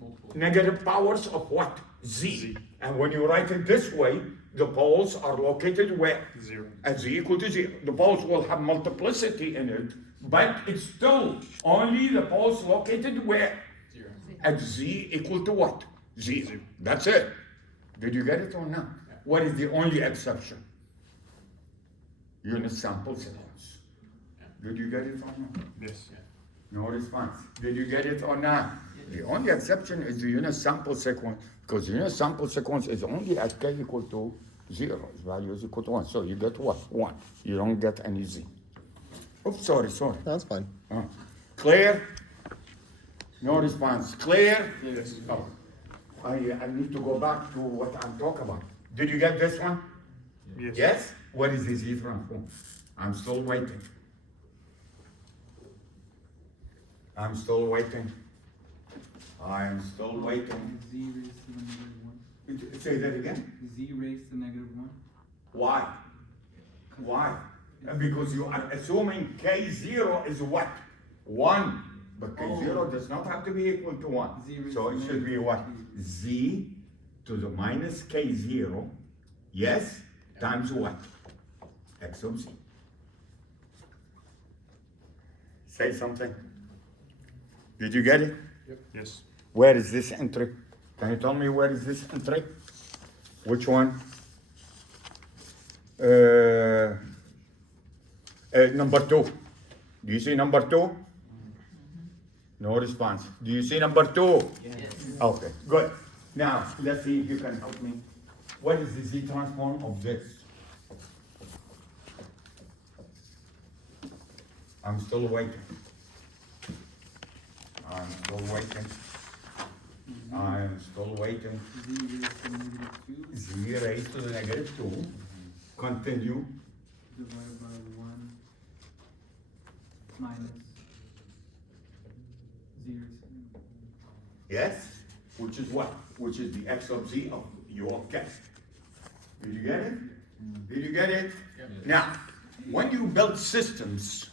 Multiple. Negative powers of what? Z. Z. And when you write it this way, the poles are located where? 0. At z equal to 0. The poles will have multiplicity in it, but it's still only the poles located where? 0. At z equal to what? 0. That's it. Did you get it or not? What is the only exception? Unit sample sequence. Did you get it or not? Yes. No response. Did you get it or not? The only exception is the unit sample sequence, because the unit sample sequence is only at k equal to 0, its value is equal to 1. So you get what? 1. You don't get any z. Oops, sorry. That's fine. Clear? No response. Clear? Yes. Oh, I need to go back to what I'm talking about. Did you get this one? Yes. Yes? What is the z transform? I'm still waiting. I'm still waiting. I am still waiting. Z raised to the negative 1. Say that again. Z raised to negative 1. Why? Why? Because you are assuming k0 is what? 1. But k0 does not have to be equal to 1. Z raised So to it should be negative what? k. Z to the minus k0, yes, times what? X of z. Say something. Did you get it? Yes. Where is this entry? Can you tell me where is this entry? Which one? Number 2. Do you see number 2? No response. Do you see number 2? Yes. Okay, good. Now, let's see if you can help me. What is the z transform of this? I'm still waiting. I'm still waiting. I'm still waiting. Z raised to negative 2 Z raised to the negative 2. Continue. divided by 1 minus Z raised to negative 2. Yes? Which is what? Which is the x of z of u of k. Did you get it? Did you get it? Now, when you build systems,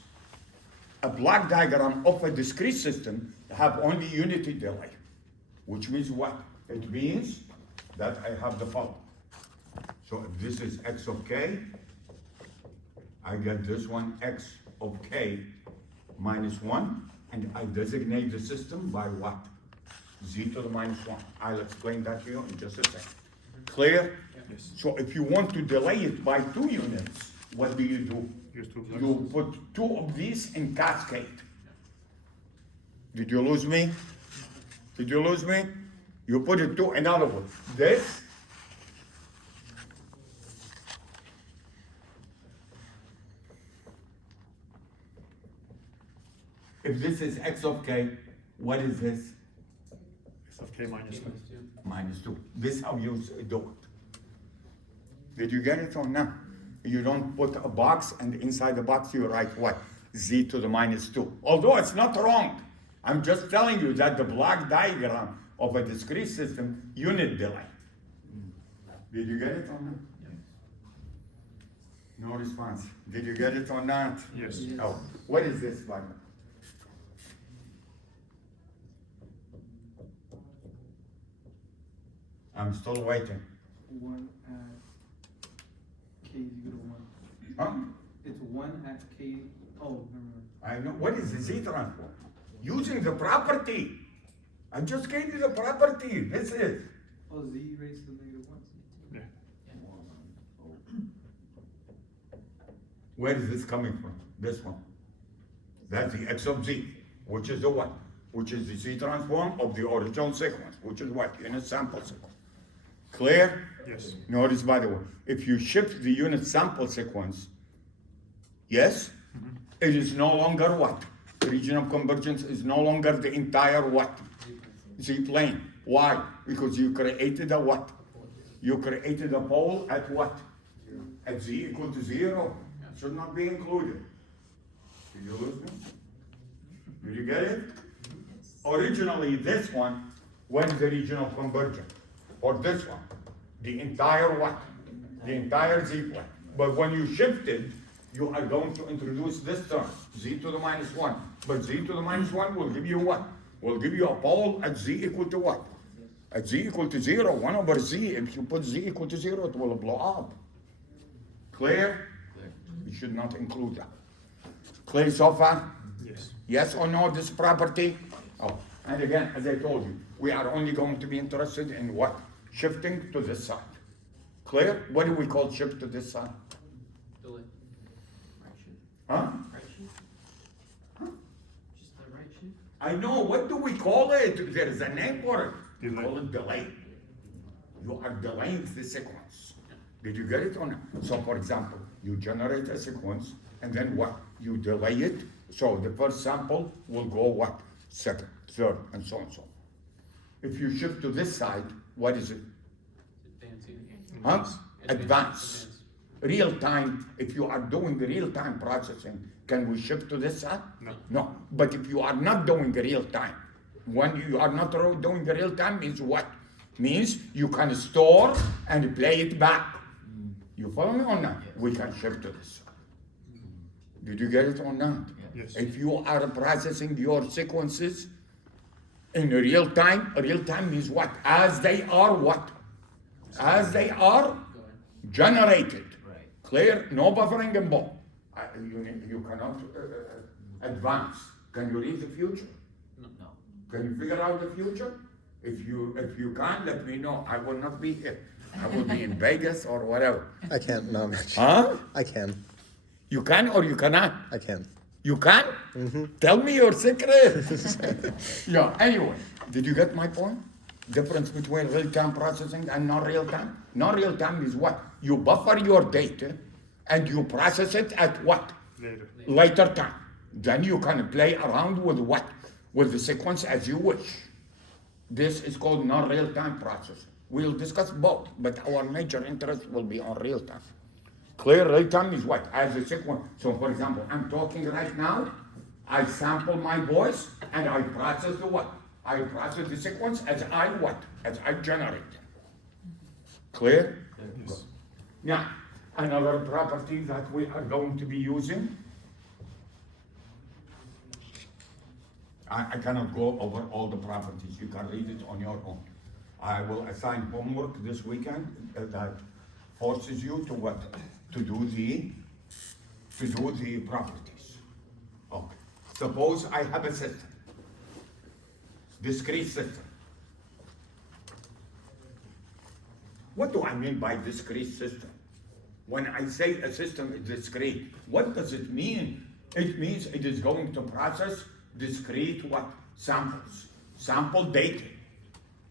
a block diagram of a discrete system have only unity delay. Which means what? It means that I have the following. So if this is x of k, I get this one x of k minus 1, and I designate the system by what? Z to the minus 1. I'll explain that to you in just a second. Clear? Yes. So if you want to delay it by 2 units, what do? Use 2 blocks. You put 2 of these in cascade. Did you lose me? Did you lose me? You put it 2, in other words, this if this is x of k, what is this? X of k minus 2. Minus 2. This how you do it. Did you get it or not? You don't put a box and inside the box you write what? Z to the minus 2. Although it's not wrong. I'm just telling you that the block diagram of a discrete system, unit delay. Did you get it or not? No response. Did you get it or not? Yes. Oh, what is this, by the way? I'm still waiting. 1 at k is equal to 1. Huh? It's 1 at k. Oh, never mind. I know. What is the Z transform? Using the property. I just gave you the property. This is. Oh, Z raised to negative 1. Yeah. Where is this coming from? This one. That's the x of z, which is the what? Which is the Z transform of the original sequence, which is what? Unit sample sequence. Clear? Yes. Notice, by the way, if you shift the unit sample sequence, yes, it is no longer what? The region of convergence is no longer the entire what? Z plane. Why? Because you created a what? You created a pole at what? At z equal to 0. Should not be included. Did you lose me? Did you get it? Originally, this one went the region of convergence. Or this one. The entire what? The entire z plane. But when you shifted, you are going to introduce this term, z to the minus 1. But z to the minus 1 will give you what? Will give you a pole at z equal to what? At z equal to 0, 1 over z, if you put z equal to 0, it will blow up. Clear? You should not include that. Clear so far? Yes. Yes or no, this property? Oh, and again, as I told you, we are only going to be interested in what? Shifting to this side. Clear? What do we call shift to this side? Delay. Right shift, Huh? right shift? Just the right shift? I know, what do we call it? There is a name for it. We Delay. call it delay. You are delaying the sequence. Did you get it or not? So for example, you generate a sequence and then what? You delay it. So the first sample will go what? Second, third, and so on and so on. If you shift to this side, what is it? Advancing. Huh? Advance. Real time, if you are doing the real time processing, can we shift to this side? No. No, but if you are not doing the real time, when you are not doing the real time means what? Means you can store and play it back. You follow me or not? We can shift to this side. Did you get it or not? Yes. If you are processing your sequences in real time means what? As they are what? As they are Going. generated. Right. Clear? No buffering involved. You cannot advance. Can you read the future? No. Can you figure out the future? If you can't, let me know. I will not be here. I will be in Vegas or whatever. I can't, no, Mitch. Huh? I can. You can or you cannot? I can. You can? Tell me your secret. Yeah, anyway, did you get my point? Difference between real-time processing and non-real-time? Non-real-time is what? You buffer your data and you process it at what? Later. Later time. Then you can play around with what? With the sequence as you wish. This is called non-real-time processing. We'll discuss both, but our major interest will be on real-time. Clear real-time is what? As a sequence. So for example, I'm talking right now, I sample my voice and I process the what? I process the sequence as I what? As I generate. Clear? Yes. Now, another property that we are going to be using. I cannot go over all the properties. You can read it on your own. I will assign homework this weekend that forces you to what? To do the properties. Okay. Suppose I have a system. Discrete system. What do I mean by discrete system? When I say a system is discrete, what does it mean? It means it is going to process discrete what? Samples. Sample data.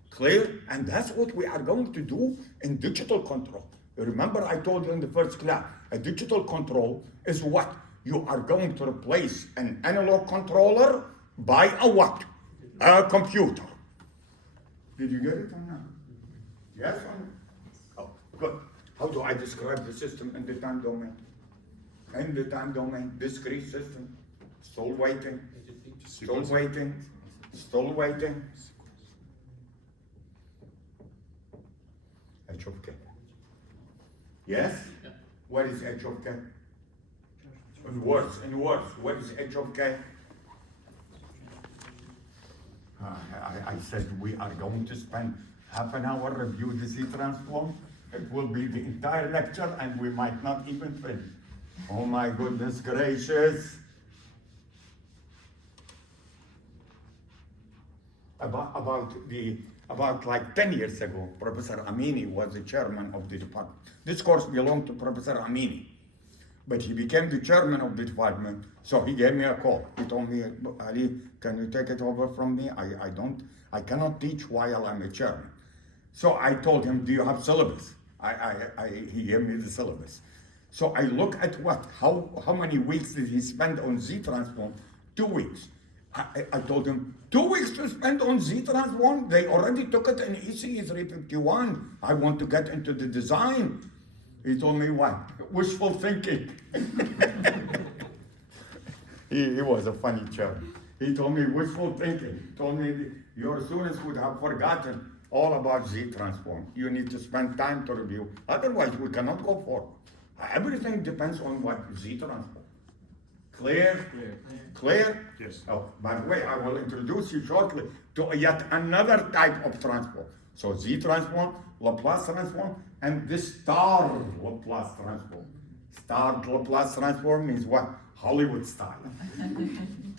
Clear? And that's what we are going to do in digital control. Remember I told you in the first class, a digital control is what? You are going to replace an analog controller by a what? A computer. Did you get it or not? Yes or no? Oh, good. How do I describe the system in the time domain? In the time domain, discrete system, still waiting, still waiting, still waiting. H of K. Yes? Yeah. What is H of K? In words, what is H of K? I said we are going to spend half an hour review the Z transform. It will be the entire lecture and we might not even finish. Oh my goodness gracious. About like 10 years ago, Professor Amini was the chairman of the department. This course belonged to Professor Amini, but he became the chairman of the department, so he gave me a call. He told me, Ali, can you take it over from me? I cannot teach while I'm a chairman. So I told him, do you have syllabus? He gave me the syllabus. So I look at what, how many weeks did he spend on Z transform? 2 weeks. I told him, 2 weeks to spend on Z transform? They already took it in ECE 351. I want to get into the design. He told me what? Wishful thinking. he was a funny chap. He told me wishful thinking. He told me your students would have forgotten all about Z transform. You need to spend time to review. Otherwise, we cannot go forward. Everything depends on what Z transform. Clear? Clear? Yes. Oh, by the way, I will introduce you shortly to yet another type of transform. So Z transform, Laplace transform, and this star Laplace transform. Star Laplace transform means what? Hollywood style.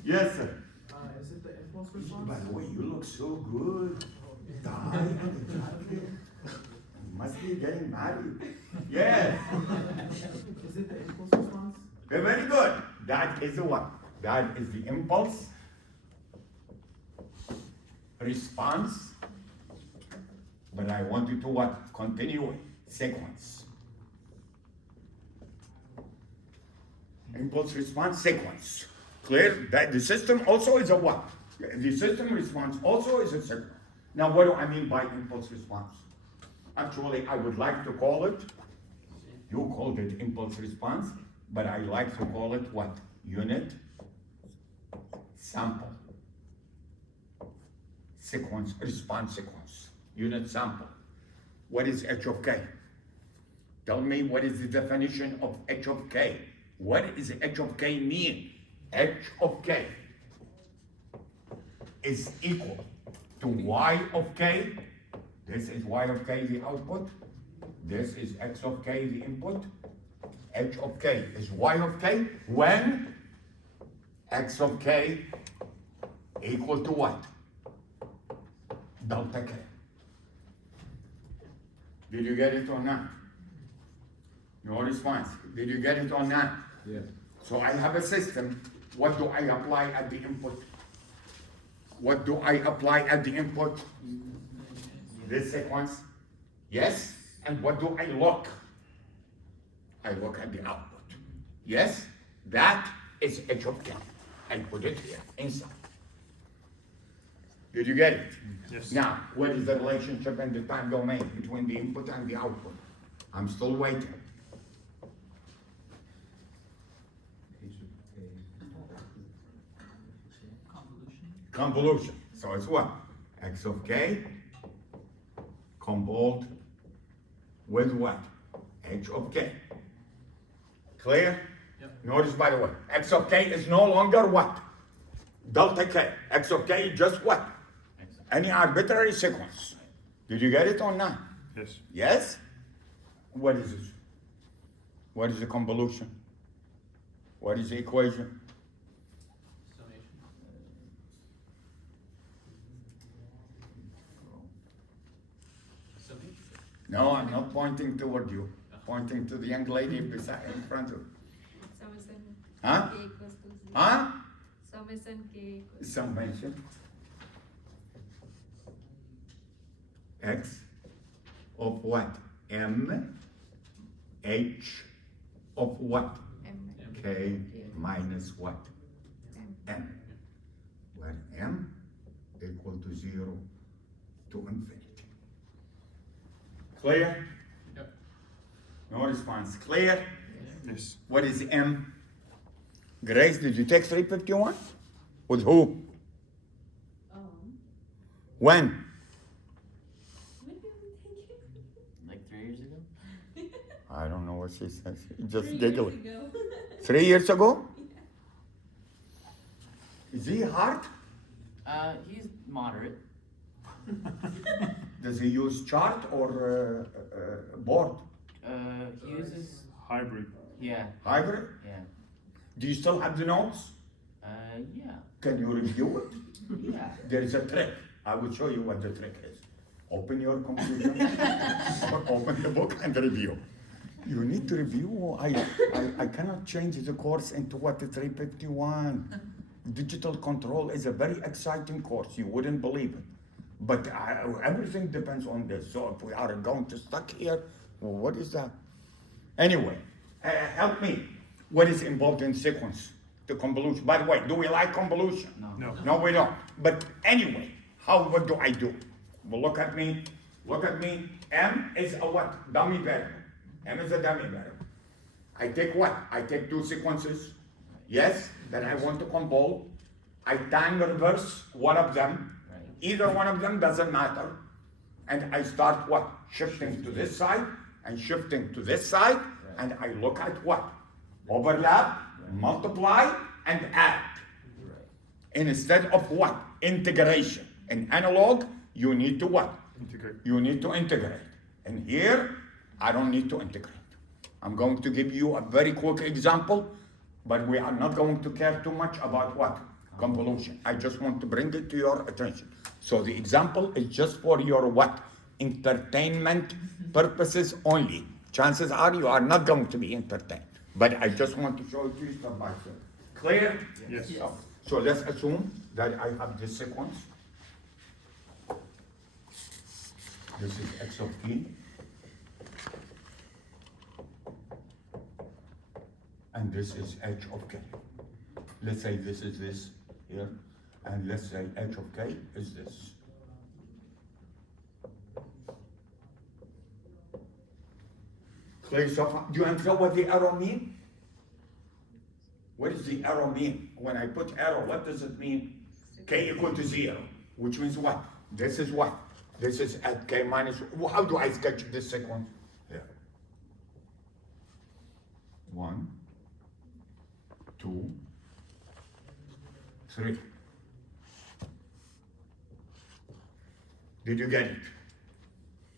Yes, sir. Is it the impulse By response? the way, you look so good. Die and Charlie. Must be getting married. Yes. Is it the impulse response? Very good. That is the what? That is the impulse response. But I want you to what? Continue sequence. Impulse response sequence. Clear? That the system also is a what? The system response also is a sequence. Now, what do I mean by impulse response? Actually, I would like to call it, you called it impulse response, but I like to call it what? Unit sample. Sequence, response sequence. Unit sample. What is h of k? Tell me what is the definition of h of k? What does h of k mean? H of k is equal to y of k. This is y of k, the output. This is x of k, the input. H of k is y of k when x of k equal to what? Delta k. Did you get it or not? No response. Did you get it or not? Yes. So I have a system. What do I apply at the input? What do I apply at the input? This sequence. Yes. And what do I look? I look at the output. Yes. That is h of k. I put it here inside. Did you get it? Yes. Now, what is the relationship in the time domain between the input and the output? I'm still waiting. Convolution. So it's what? X of k convolved with what? H of k. Clear? Yep. Notice, by the way, x of k is no longer what? Delta k. X of k is just what? Any arbitrary sequence. Did you get it or not? Yes. Yes? What is this? What is the convolution? What is the equation? Summation. Summation. No, I'm not pointing toward you. Pointing to the young lady beside in front of you. Summation Huh? k equals to 0. Huh? Summation k equals Summation. X of what? M H of what? m. K minus what? M. M. Where M equal to 0 to infinity. Clear? Yep. No response. Clear? Yes. What is M? Grace, did you take 351? With who? When? When did we take it? Like 3 years ago? I don't know what she says. Just 3 giggle. years ago. 3 years ago? Is he hard? He's moderate. Does he use chart or board? He uses, Hybrid. yeah, Hybrid? yeah. Do you still have the notes? Yeah, Can you review it? yeah. There is a trick. I will show you what the trick is. Open your computer, or open the book and review. You need to review. I cannot change the course into what the 351. Digital control is a very exciting course. You wouldn't believe it. But everything depends on this. So if we are going to stuck here, well, what is that? Anyway, help me. What is involved in sequence? The convolution. By the way, do we like convolution? No. No, we don't. But anyway, what do I do? Well, look at me. Look at me. M is a what? Dummy variable. M is a dummy variable. I take what? I take two sequences. Yes, that I want to convolve. I time reverse one of them. Right. Either one of them doesn't matter. And I start what? Shifting to this side and shifting to this side. And I look at what? Overlap, multiply, and add. Instead of what? Integration. In analog, you need to what? Integrate. You need to integrate. And here, I don't need to integrate. I'm going to give you a very quick example, but we are not going to care too much about what? Convolution. I just want to bring it to your attention. So the example is just for your what? Entertainment purposes only. Chances are you are not going to be entertained. But I just want to show it to you step by step. Clear? Yes. So let's assume that I have this sequence. This is x of t. And this is h of k. Let's say this is this here, and let's say h of k is this. Clear so far? Do you understand what the arrow mean? What does the arrow mean? When I put arrow, what does it mean? K equal to 0, which means what? This is what? This is at k minus, how do I sketch this sequence? Here. 1, 2, 3. Did you get it?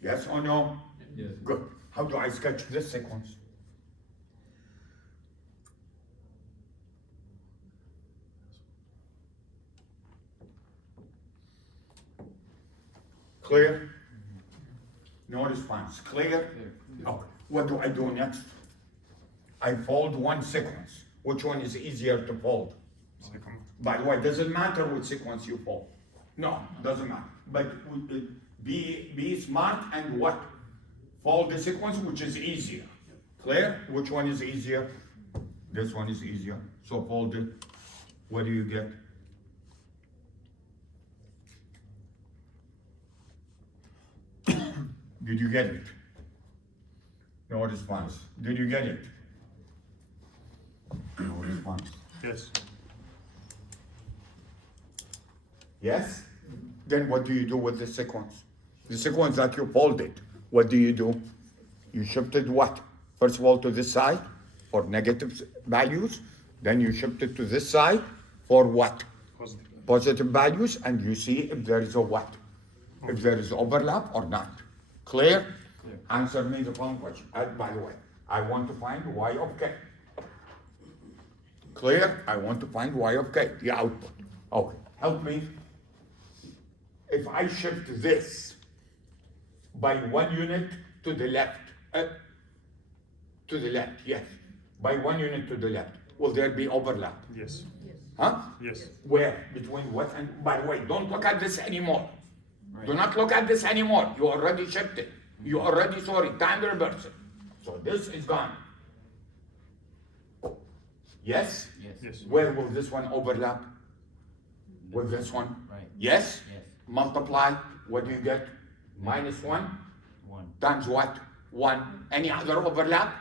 Yes or no? Yes. Good. How do I sketch this sequence? Clear? No response. Clear? Okay. What do I do next? I fold one sequence. Which one is easier to fold? Second. By the way, doesn't matter which sequence you fold. No, doesn't matter. But be smart and what? Fold the sequence which is easier. Clear? Which one is easier? This one is easier. So fold it. What do you get? Did you get it? No response. Did you get it? No response. Yes. Yes? Then what do you do with the sequence? The sequence that you folded, what do? You shifted what? First of all to this side for negative values, then you shift it to this side for what? Positive. Positive values, and you see if there is a what? If there is overlap or not. Clear? Clear. Answer me the following question. By the way, I want to find y of k. Clear? I want to find y of k, the output. Okay, help me. If I shift this by 1 unit to the left, yes, by 1 unit to the left, will there be overlap? Yes. Huh? Yes. Where? Between what and, by the way, don't look at this anymore. Do not look at this anymore. You already shifted. You already, time reversal. So this is gone. Yes? Yes. Yes. Where will this one overlap with this one? Right. Yes? Yes. Multiply, what do you get? -1 1. times what? 1. Any other overlap?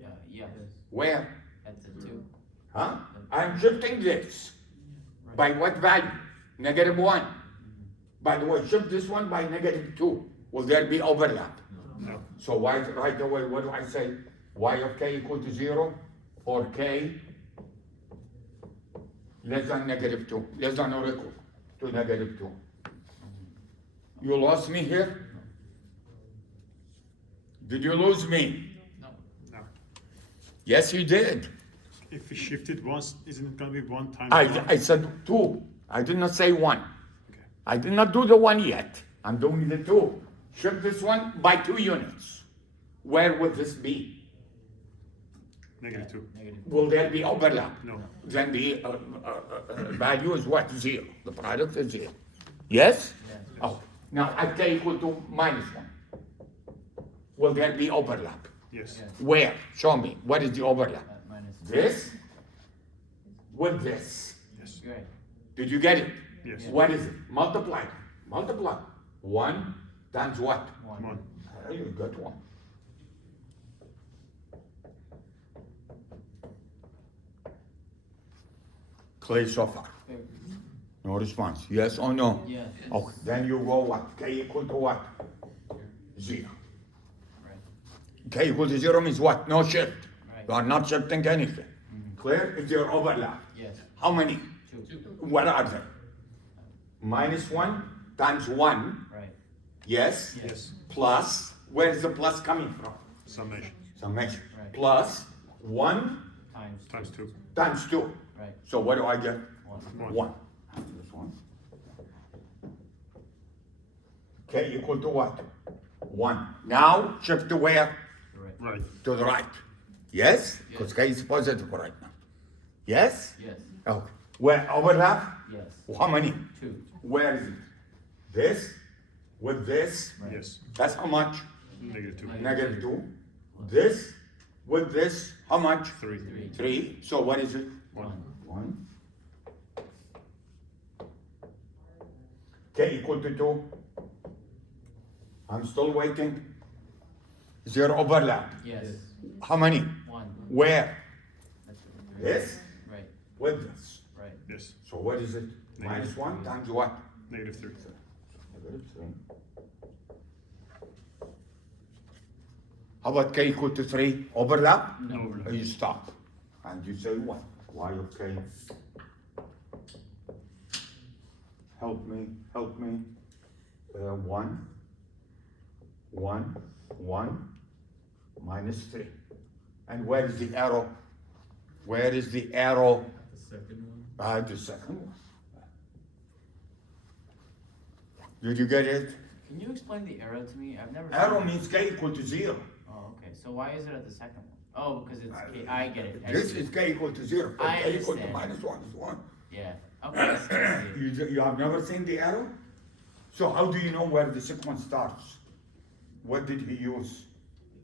Yeah. Yes. Where? That's a 2. Huh? I'm shifting this. By what value? -1. By the way, shift this one by -2. Will there be overlap? No. So why, right away, what do I say? Y of k equal to 0 for k less than -2, less than or equal to -2. You lost me here? Did you lose me? No. No. Yes, you did. If we shift it once, isn't it gonna be 1 times I 1? said 2. I did not say 1. Okay. I did not do the 1 yet. I'm doing the 2. Shift this one by 2 units. Where would this be? -2. Negative. Will there be overlap? No. Then the value is what? 0. The product is 0. Yes? Yes. Oh, now at k equal to -1. Will there be overlap? Yes. Yes. Where? Show me. What is the overlap? Minus 2. This with this. Yes. Right. Did you get it? Yes. What is it? Multiply. Multiply. 1 times what? 1. 1. You got 1. Clear so far? Clear. No response. Yes or no? Yes. Okay. Then you go what? K equal to what? 0. Right. K equal to 0 means what? No shift. Right. You are not shifting anything. Clear? Is there overlap? Yes. How many? 2. What are they? -1 times 1 Right. Yes? Yes. Plus, where is the plus coming from? Summation. Summation. Right. Plus 1 Times. Times 2. times 2. Right. So what do I get? 1. 1. This one. K equal to what? 1. Now shift to where? Right. Right. To the right. Yes? Yes. Because K is positive right now. Yes? Yes. Okay. Where overlap? Yes. How many? 2. Where is it? This with this. Right. Yes. That's how much? Negative 2. Negative 2. This with this, how much? 3. 3. So what is it? 1. 1. K equal to 2. I'm still waiting. Zero overlap. Yes. How many? 1. Where? That's This Right. with this. Right. Yes. So what is it? Minus 1 times what? Negative 3. Negative 3. How about K equal to 3? Overlap? No overlap. You stop. And you say what? Y of K. Help me, help me. 1, 1, 1, minus 3. And where is the arrow? Where is the arrow? The second one. The second one. Did you get it? Can you explain the arrow to me? I've never. Arrow seen it. means K equal to 0. Oh, okay. So why is it at the second one? Oh, because it's K. I get it. I This see. is K equal to 0. I K equal to understand. minus 1 is 1. Yeah. Okay. I see, I see it. You have never seen the arrow? So how do you know where the sequence starts? What did he use?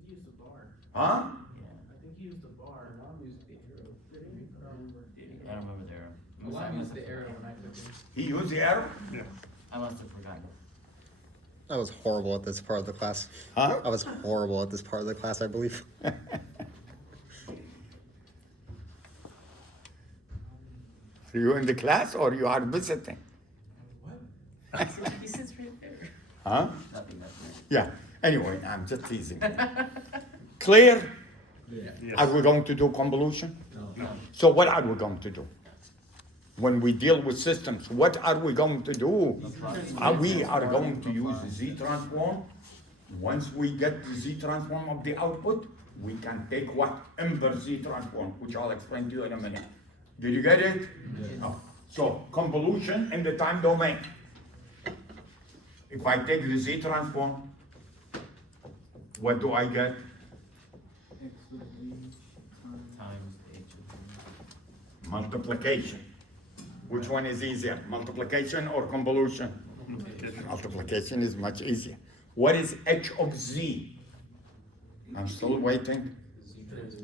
He used the bar. Huh? Yeah. I think he used the bar. Mom used the arrow. I don't remember. I don't remember the arrow. A lot used the arrow when I took it. He used the arrow? Yeah. I must have forgotten. I was horrible at this part of the class. Huh? I was horrible at this part of the class, I believe. Are you in the class or you are visiting? He sits right there. Huh? Nothing. That's Yeah. Anyway, I'm just teasing. Clear? Yeah. Yes. Are we going to do convolution? No. So what are we going to do? When we deal with systems, what are we going to do? We are going to use the Z transform. Once we get the Z transform of the output, we can take what? Inverse Z transform, which I'll explain to you in a minute. Did you get it? Oh. So convolution in the time domain. If I take the Z transform, what do I get? X with A times H of Multiplication. Which one is easier, multiplication or convolution? Multiplication. Multiplication is much easier. What is h of z? I'm still waiting.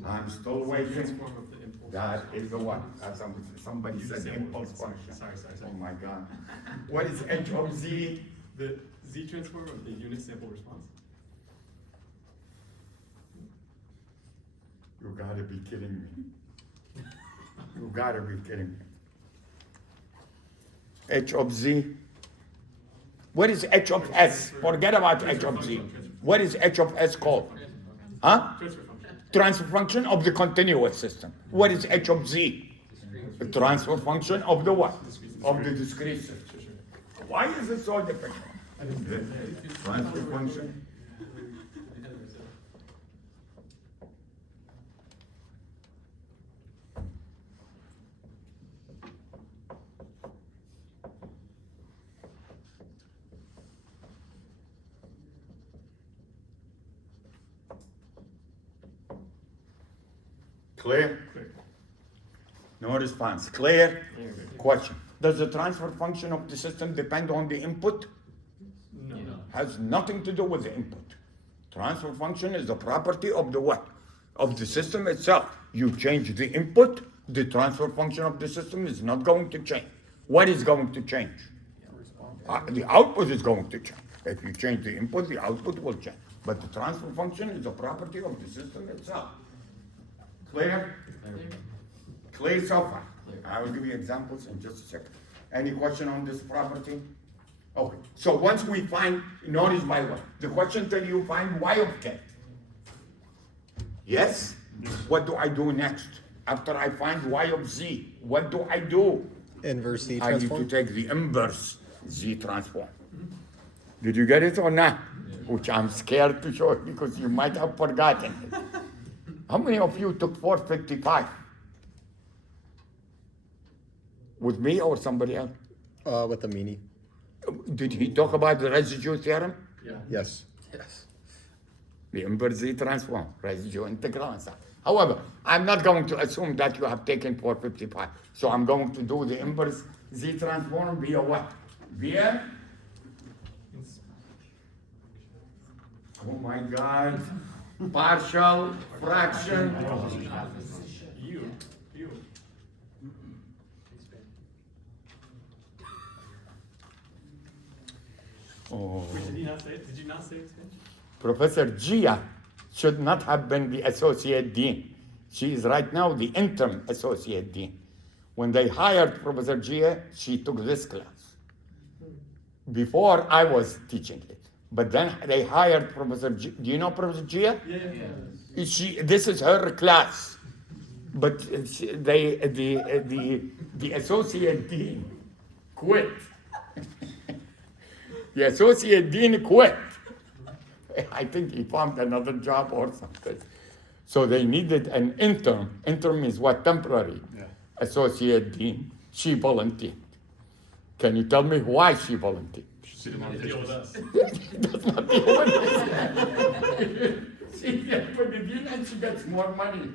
I'm still waiting. Transform of the impulse. That is the one. Somebody said Unit impulse sample. function. Sorry. Oh my God. What is h of z? The Z transform of the unit sample response. You gotta be kidding me. You gotta be kidding me. H of z. What is h of s? Forget about h of z. What is h of s called? Huh? Transfer function. Transfer function of the continuous system. What is h of z? The transfer function of the what? Of the discrete system. Why is it so difficult? The transfer function. Clear? No response. Clear? Clear. Question. Does the transfer function of the system depend on the input? No. Yeah. Has nothing to do with the input. Transfer function is a property of the what? Of the system itself. You change the input, the transfer function of the system is not going to change. What is going to change? The output is going to change. If you change the input, the output will change. But the transfer function is a property of the system itself. Clear? Clear so far? Clear. I will give you examples in just a second. Any question on this property? Okay, so once we find, notice by the way, the question till you find y of k. Yes? What do I do next? After I find y of z, what do I do? Inverse Z I need to transform. take the inverse z transform. Did you get it or not? Which I'm scared to show you because you might have forgotten it. How many of you took 455? With me or somebody else? With the meanie. Did he talk about the residue theorem? Yeah. Yes. Yes. The inverse Z transform, residue integral and stuff. However, I'm not going to assume that you have taken 455. So I'm going to do the inverse Z transform via what? Via? Oh my God. Partial fraction. You. Oh. Wait, did he not say it? Did you not say expansion? Professor Gia should not have been the associate dean. She is right now the interim associate dean. When they hired Professor Gia, she took this class. Before I was teaching it. But then they hired Professor Gia. Do you know Professor Gia? Yeah. This is her class. But the associate dean quit. The associate dean quit. I think he found another job or something. So they needed an intern. Intern is what? Temporary. Yeah. Associate dean. She volunteered. Can you tell me why she volunteered? She didn't To want to deal with us. us. Does not deal with this. She gets for the dean and she gets more money.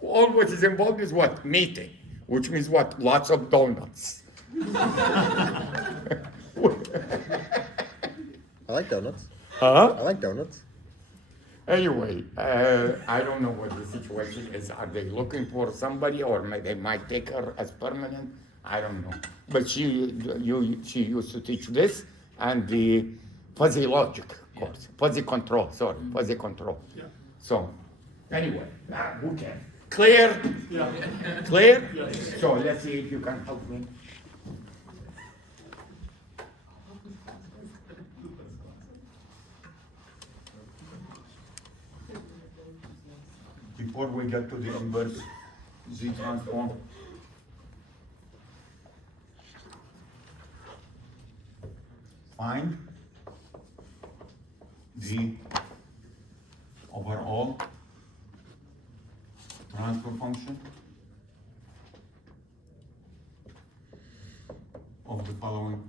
All what is involved is what? Meeting. Which means what? Lots of donuts. I like donuts. Huh? I like donuts. Anyway, I don't know what the situation is. Are they looking for somebody, or they might take her as permanent? I don't know. But she used to teach this and the fuzzy logic course, fuzzy control. Sorry, fuzzy control. Yeah. So, anyway, who can? Clear? Yeah. Clear? Yes. So let's see if you can help me. Before we get to the inverse Z transform. Find the overall transfer function of the following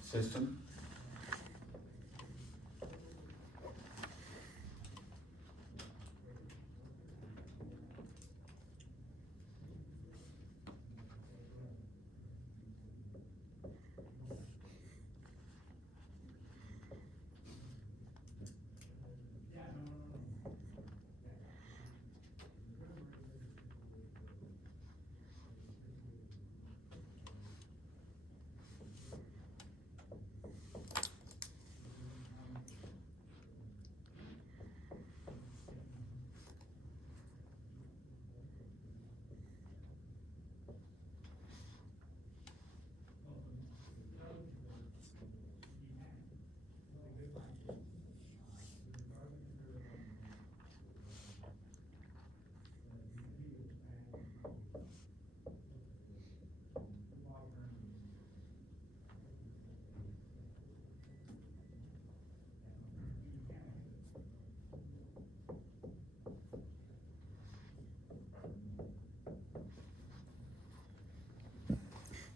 system.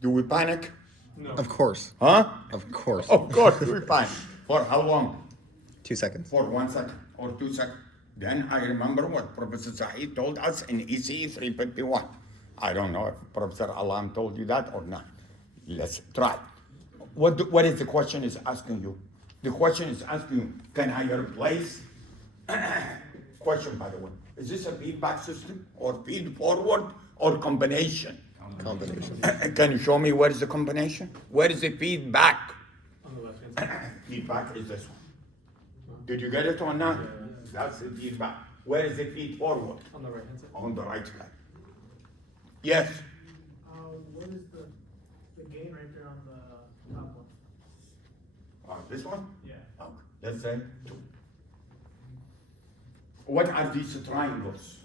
Do we panic? No. Of course. Huh? Of course. Of course we panic. For how long? 2 seconds. For 1 second or 2 seconds. Then I remember what Professor Saeed told us in ECE 351. I don't know if Professor Alam told you that or not. Let's try. What is the question is asking you? The question is asking you, can I replace? Question, by the way. Is this a feedback system or feed forward or combination? Combination. Can you show me where is the combination? Where is the feedback? On the left hand side. Feedback is this one. Did you get it or not? That's the feedback. Where is the feed forward? On the right hand side. On the right side. Yes. What is the gain right there on the top one? This one? Yeah. Okay. Let's say 2. What are these triangles?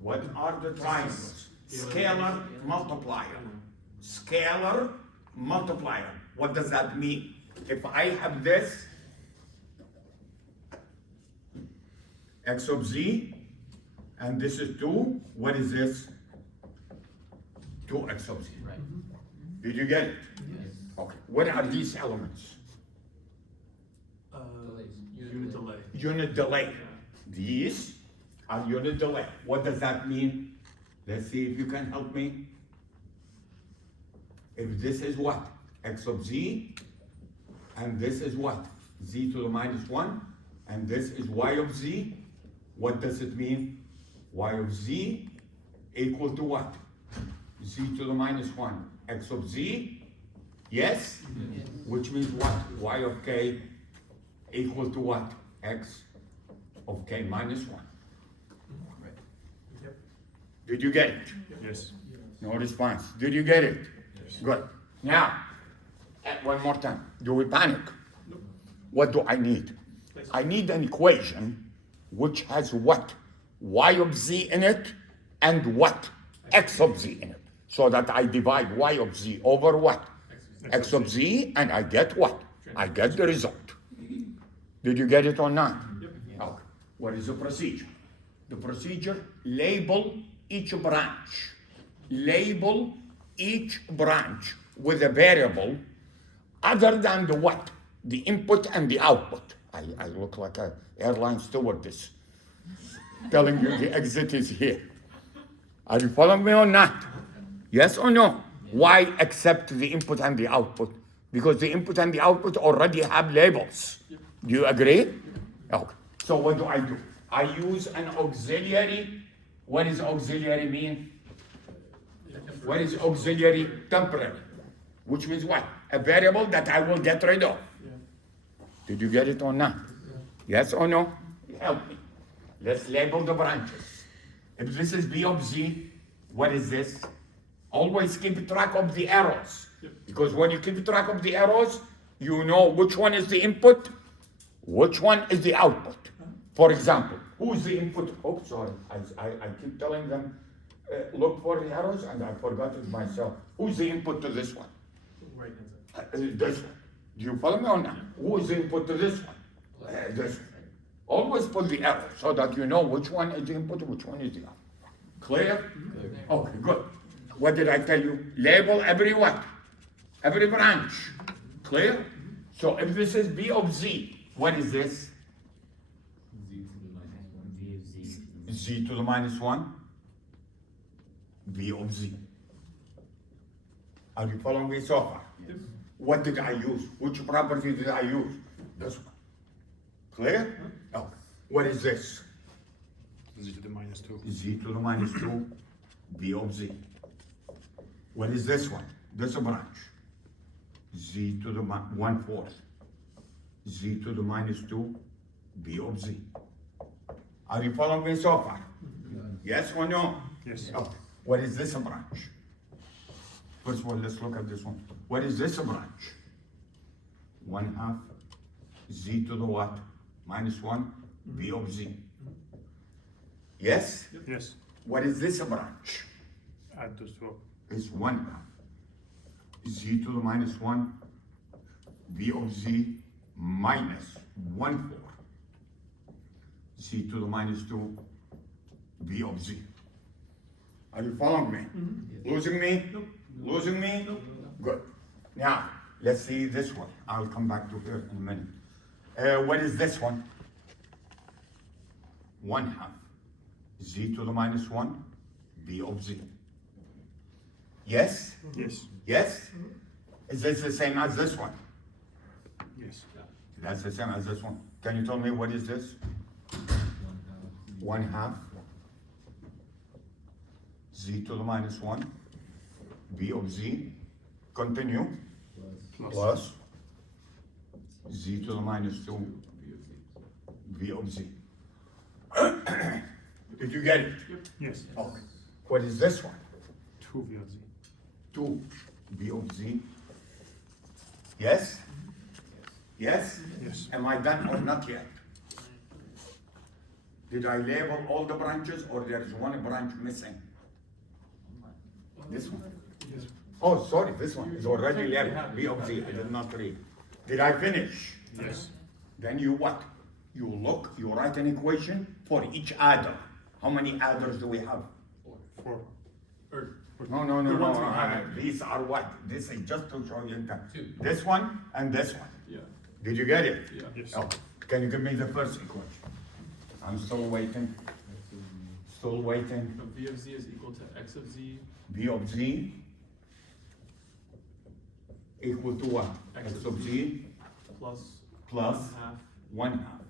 What are the triangles? Scalar multiplier. Scalar multiplier. What does that mean? If I have this, x of z, and this is 2, what is this? 2x of z. Right. Did you get it? Okay. What are these elements? Unit delay. Unit delay. These are unit delay. What does that mean? Let's see if you can help me. If this is what? X of z, and this is what? Z to the minus 1, and this is y of z. What does it mean? Y of z equal to what? Z to the minus 1. X of z, yes? Which means what? Y of k equal to what? X of k minus 1. Did you get it? Yes. No response. Did you get it? Good. Now, one more time. Do we panic? What do I need? I need an equation which has what? Y of z in it and what? X of z in it. So that I divide y of z over what? X of z, and I get what? I get the result. Did you get it or not? Okay. What is the procedure? The procedure, label each branch. Label each branch with a variable other than the what? The input and the output. I look like an airline stewardess telling you the exit is here. Are you following me or not? Yes or no? Why accept the input and the output? Because the input and the output already have labels. Do you agree? Okay. So what do? I use an auxiliary. What does auxiliary mean? What is auxiliary? Temporary. Which means what? A variable that I will get rid of. Did you get it or not? Yes or no? Help me. Let's label the branches. If this is b of z, what is this? Always keep track of the arrows. Because when you keep track of the arrows, you know which one is the input, which one is the output. For example, who's the input? Oh, sorry. I keep telling them, look for the arrows, and I forgot it myself. Who's the input to this one? Right hand side. This one. Do you follow me or not? Who is the input to this one? This one. Always put the arrow so that you know which one is the input, which one is the output. Clear? Okay, good. What did I tell you? Label every what? Every branch. Clear? So if this is b of z, what is this? Z to the minus 1. B of z. Are you following me so far? Yes. What did I use? Which property did I use? This one. Clear? Okay. What is this? Z to the minus 2. Z to the minus 2, B of z. What is this one? This branch. Z to the 1/4. Z to the minus 2, B of z. Are you following me so far? Yes or no? Yes. Okay. What is this branch? First of all, let's look at this one. What is this branch? 1/2 z to the what? Minus 1, b of z. Yes? Yes. What is this branch? Add those two up. It's 1/2 z to the minus 1, b of z minus 1/4 z to the minus 2, b of z. Are you following me? Losing me? Nope. Losing me? Good. Now, let's see this one. I'll come back to here in a minute. What is this one? 1/2 z to the minus 1, b of z. Yes? Yes. Yes? Is this the same as this one? Yes. That's the same as this one. Can you tell me what is this? 1/2 z to the minus 1, b of z. Continue. Plus z to the minus 2, b of z. Did you get it? Yes. Okay. What is this one? 2 V of Z. 2 b of z. Yes? Yes? Yes. Am I done or not yet? Did I label all the branches or there is one branch missing? This one. Oh, sorry, this one is already labeled, B of Z, I did not read. Did I finish? Yes. Then you what? You look, you write an equation for each adder. How many adders do we have? 4. Or, No, The ones we have. these are what? This is just to show you that. Two. This one and this one. yeah, Did you get it? yeah. Yes. Oh, can you give me the first equation? I'm still waiting. Still waiting. So V of Z is equal to X of Z, B of Z equal to what? X of Z plus plus 1/2 1 half.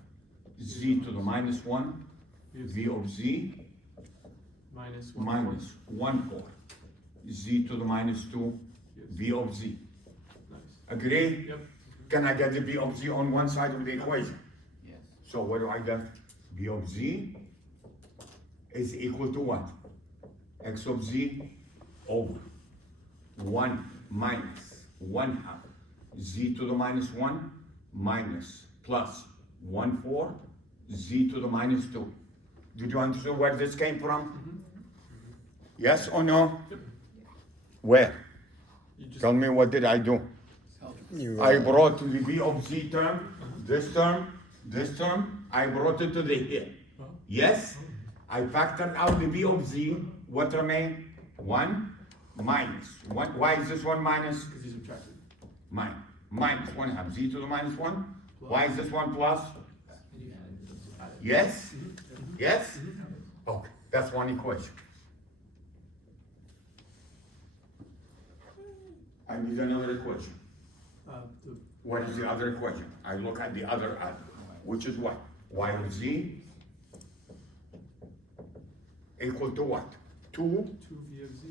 Z to the minus 1, V of Z minus 1/4. minus 1/4. Z to the minus 2, V of Z. Nice. Agree? Yep. Can I get the B of Z on one side of the equation? Yes. So what do I get? B of Z is equal to what? X of Z over 1 minus 1 half. Z to the minus 1 minus plus 1/4 Z to the minus 2. Did you understand where this came from? Yes or no? Yep. Where? You just Tell me what did I do? You, I brought the B of Z term, this term, this term, I brought it to the here. Yes? I factored out the B of Z, what remained? 1 minus 1. Why is this 1 minus? because he's subtracted. Minus 1 half. Z to the minus 1. Why is this 1 plus? Yes? Yes? Okay, that's one equation. I need another equation. The What is the other equation? I look at the other, which is what? Y of Z equal to what? 2. 2 V of Z.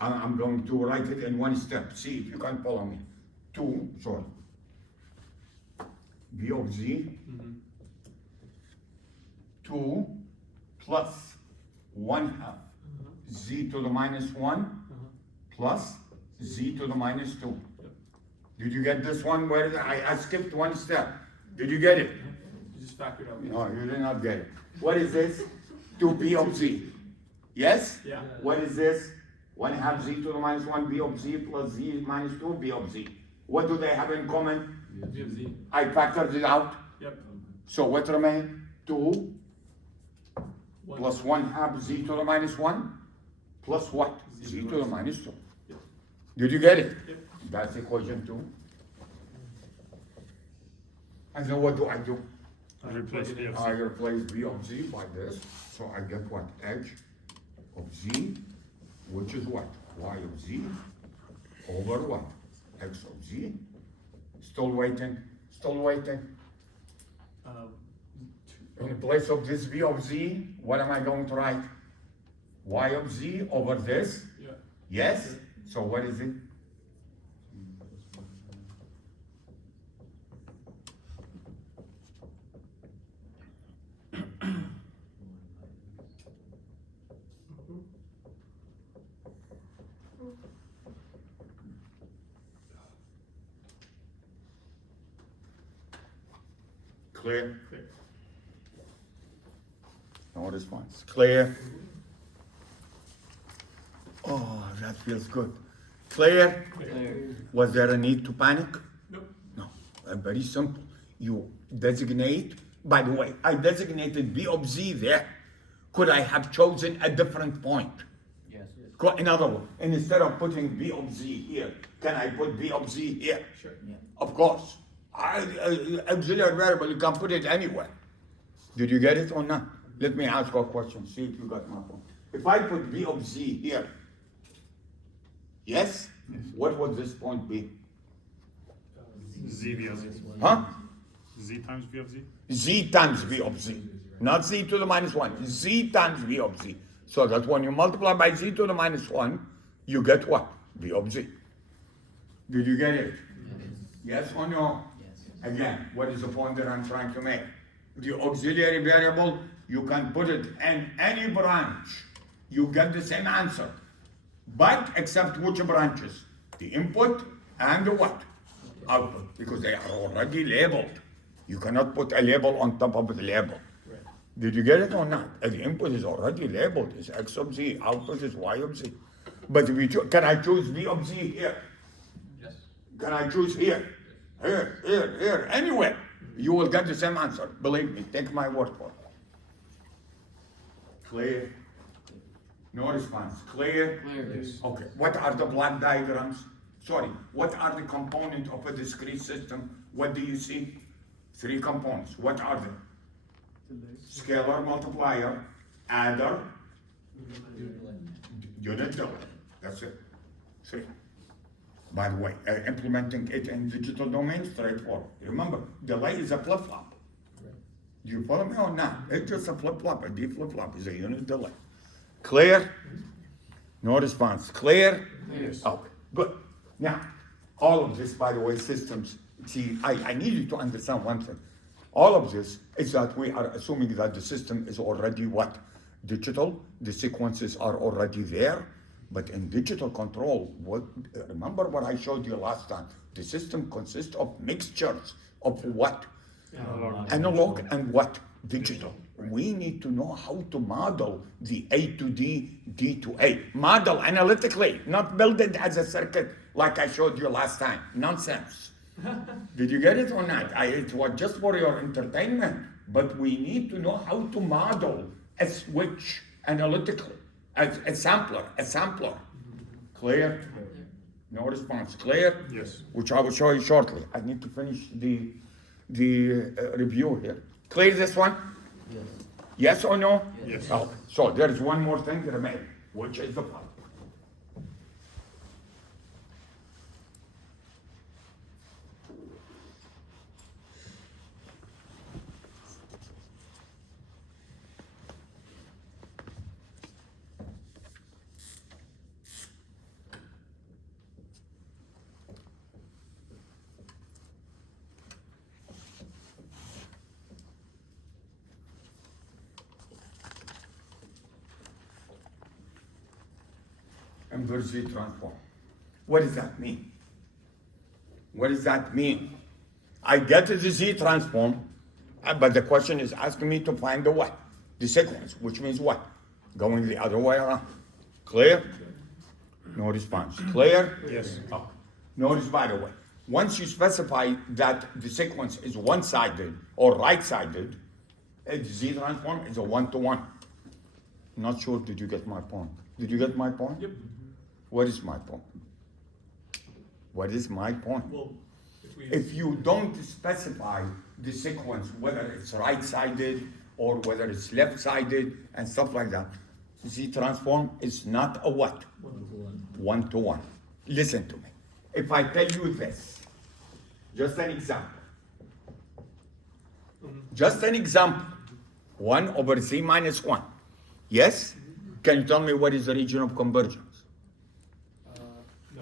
I'm going to write it in one step. See if you can follow me. 2, sorry. V of Z 2 plus 1 half. Z to the minus 1 plus Z to the minus 2. Did you get this one? Where I skipped one step. Did you get it? You just factored out. No, you did not get it. What is this? 2B of Z. Yes? Yeah. What is this? 1 half Z to the minus 1 B of Z plus Z minus 2 B of Z. What do they have in common? V of Z. I factored it out. Yep. So what remain? 2 One. plus 1 half Z to the minus 1 plus what? Z to the minus 2. Yep. Did you get it? Yep. That's equation 2. And then what do? Replace B of Z. I replace B of Z by this, so I get what? H of Z, which is what? Y of Z over what? X of Z. Still waiting, still waiting. In place of this B of Z, what am I going to write? Y of Z over this? Yeah. Yes? So what is it? Clear? Clear. No response. Clear? Oh, that feels good. Clear? Clear. Was there a need to panic? Nope. No. Very simple. You designate, by the way, I designated B of Z there. Could I have chosen a different point? Yes. In other words, instead of putting B of Z here, can I put B of Z here? Sure. Yeah. Of course. Auxiliary variable, you can put it anywhere. Did you get it or not? Let me ask you a question, see if you got my point. If I put B of Z here, yes? What would this point be? Z V of Z. Huh? Z times V of Z. Z times V of Z. Not Z to the minus 1, Z times V of Z. So that when you multiply by Z to the minus 1, you get what? V of Z. Did you get it? Yes or no? Yes. Again, what is the point that I'm trying to make? The auxiliary variable, you can put it in any branch. You get the same answer. But except which branches? The input and the what? Output. Because they are already labeled. You cannot put a label on top of the label. Right. Did you get it or not? The input is already labeled as X of Z, output is Y of Z. But if you can I choose V of Z here? Yes. Can I choose here? Here, anywhere. You will get the same answer. Believe me, take my word for it. Clear? No response. Clear? Clear. Yes. Okay, what are the block diagrams? Sorry, what are the components of a discrete system? What do you see? 3 components. What are they? Scalar multiplier, adder, unit delay. That's it. 3. By the way, implementing it in digital domain, straightforward. Remember, delay is a flip-flop. Do you follow me or not? It's just a flip-flop. A D flip-flop is a unit delay. Clear? No response. Clear? Clear. Okay, good. Now, all of this, by the way, systems, see, I need you to understand one thing. All of this is that we are assuming that the system is already what? Digital. The sequences are already there. But in digital control, remember what I showed you last time? The system consists of mixtures of what? Analog and what? Digital. We need to know how to model the A to D, D to A. Model analytically, not build it as a circuit like I showed you last time. Nonsense. Did you get it or not? It was just for your entertainment, but we need to know how to model a switch analytically, a sampler. Clear? No response. Clear? Yes. Which I will show you shortly. I need to finish the review here. Clear this one? Yes. Yes or no? Yes. Oh, so there is one more thing remaining, which is the following. Inverse Z transform. What does that mean? What does that mean? I get the Z transform, but the question is asking me to find the what? The sequence, which means what? Going the other way around. Clear? No response. Clear? Yes. Oh. Notice, by the way, once you specify that the sequence is one-sided or right-sided, a Z transform is a one-to-one. Not sure, did you get my point? Did you get my point? Yep. What is my point? What is my point? Well, if we. If you don't specify the sequence, whether it's right-sided or whether it's left-sided and stuff like that, Z transform is not a what? One-to-one. Listen to me. If I tell you this, just an example. Just an example. 1 over Z minus 1. Yes? Can you tell me what is the region of convergence?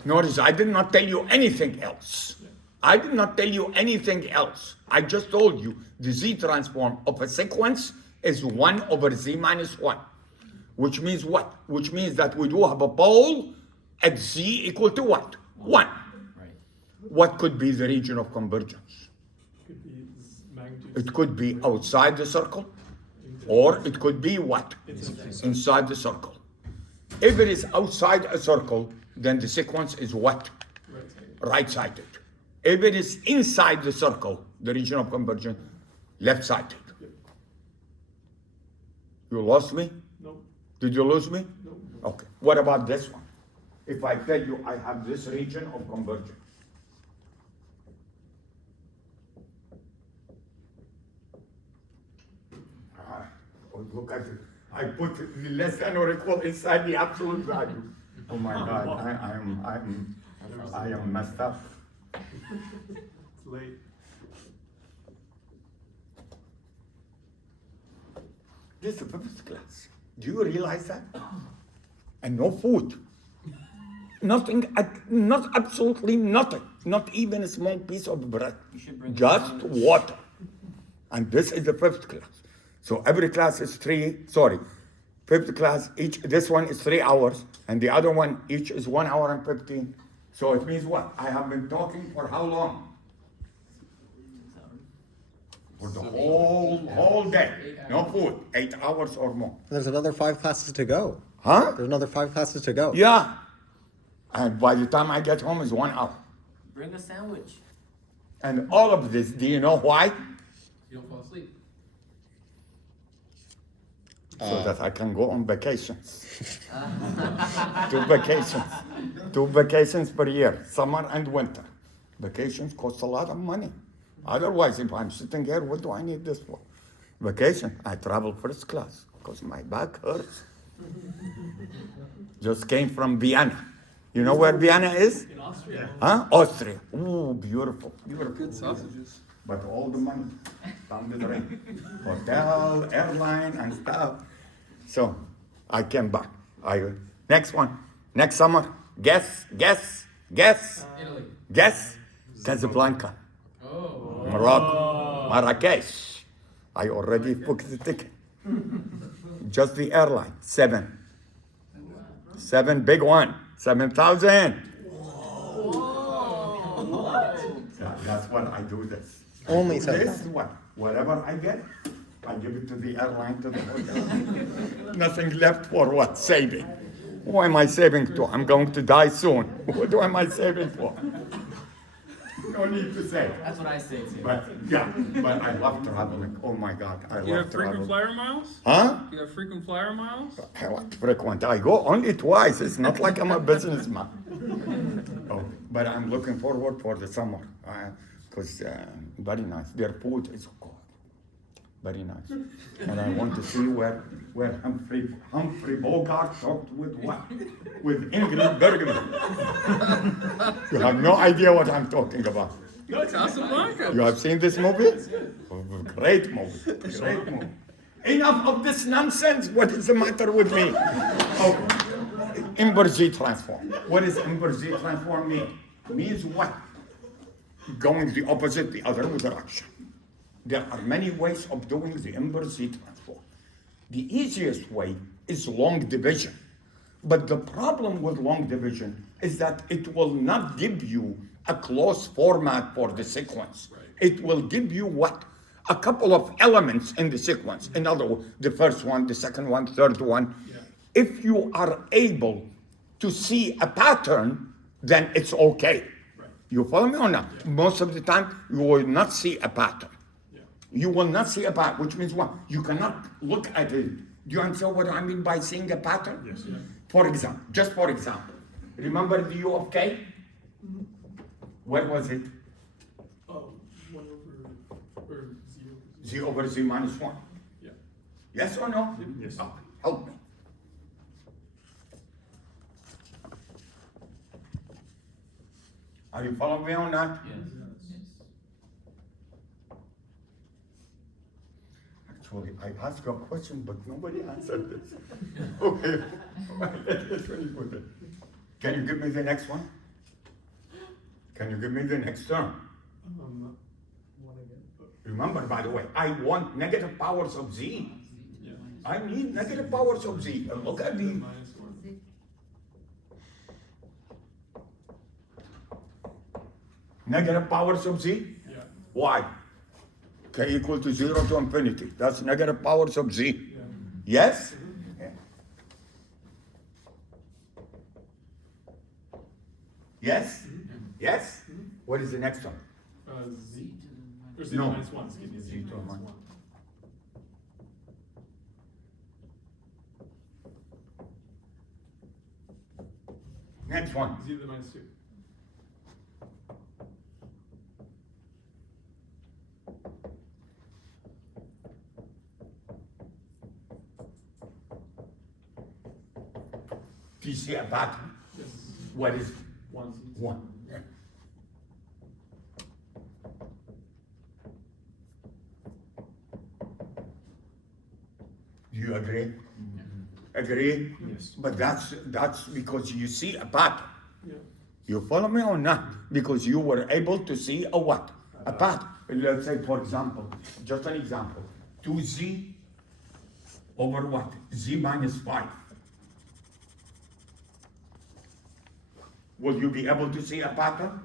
Notice I did not tell you anything else. I did not tell you anything else. I just told you the Z transform of a sequence is 1 over Z minus 1. Which means what? Which means that we do have a pole at Z equal to what? 1. Right. What could be the region of convergence? Could be magnitude. It could be outside the circle, or it could be what? Inside the circle. If it is outside a circle, then the sequence is what? Right-sided. If it is inside the circle, the region of convergence, left-sided. You lost me? No, Did you lose me? no. Okay. What about this one? If I tell you I have this region of convergence. Look at it. I put the less than or equal inside the absolute value. Oh my God, I am messed up. It's late. This is the physics class. Do you realize that? And no food. Nothing, not absolutely nothing. Not even a small piece of bread. You should bring Just it. water. And this is the fifth class. So every class is fifth class, this one is 3 hours, and the other one, each is 1 hour and 15. So it means what? I have been talking for how long? For the whole whole day, no food, 8 hours or more. There's another 5 classes to go. Huh? There's another 5 classes to go. Yeah. And by the time I get home is 1 hour. Bring a sandwich. And all of this, do you know why? You don't fall asleep. So that I can go on vacations. 2 vacations. 2 vacations per year, summer and winter. Vacations cost a lot of money. Otherwise, if I'm sitting here, what do I need this for? Vacation, I travel first class because my back hurts. Just came from Vienna. You know where Vienna is? In Austria. Huh? Austria. Ooh, beautiful, beautiful. Good sausages. But all the money down the drain. Hotel, airline, and stuff. So I came back. Next one. Next summer. Guess. Italy. Guess. Casablanca. Oh. Morocco. Marrakesh. I already booked the ticket. Just the airline. 7. 7, big one. 7,000. That's what I do this. Only This 7,000. what? Whatever I get, I give it to the airline, to the hotel. Nothing left for what? Saving. Who am I saving to? I'm going to die soon. What am I saving for? No need to say. That's what I say too. But yeah, but I love traveling. Oh my God, I You love have frequent traveling. flyer miles? Huh? You have frequent flyer miles? I like frequent. I go only twice. It's not like I'm a businessman. Oh, but I'm looking forward for the summer because very nice. Their food is good, very nice. And I want to see where Humphrey Bogart talked with what? With Ingrid Bergman. You have no idea what I'm talking about. No, Casablanca. You have seen this movie? Oh, great movie. Great movie. Enough of this nonsense. What is the matter with me? Oh, inverse transform. What does inverse transform mean? Means what? Going the opposite, the other direction. There are many ways of doing the inverse transform. The easiest way is long division. But the problem with long division is that it will not give you a close format for the sequence. It will give you what? A couple of elements in the sequence. In other words, the first one, the second one, third one. If you are able to see a pattern, then it's okay. You follow me or not? Most of the time, you will not see a pattern. You will not see a pattern, which means what? You cannot look at it. Do you understand what I mean by seeing a pattern? Yes. For example, just for example, remember the U of K? What was it? Oh, 1 over, or 0. Z over Z minus 1. Yeah. Yes or no? Yes. Oh, help me. Are you following me or not? Yes. Actually, I asked you a question, but nobody answered this. Okay, let's really put it. Can you give me the next one? Can you give me the next term? One again. But Remember, by the way, I want negative powers of Z. yeah. I need negative powers of Z. Look at the -1. negative powers of Z. Yeah. Why? K equal to 0 to infinity. That's negative powers of Z. Yeah. Yes? Yeah. Yes? Yes? What is the next one? Z. Or Z No. minus 1. Excuse me. Z Z to minus minus 1. Next one. Z to the minus 2. Do you see a pattern? Yes. What is 1 Z. 1? Do you agree? Agree? Yes. But that's because you see a pattern. Yeah. You follow me or not? Because you were able to see a what? A pattern. Let's say, for example, just an example, 2Z over what? Z minus 5. Will you be able to see a pattern?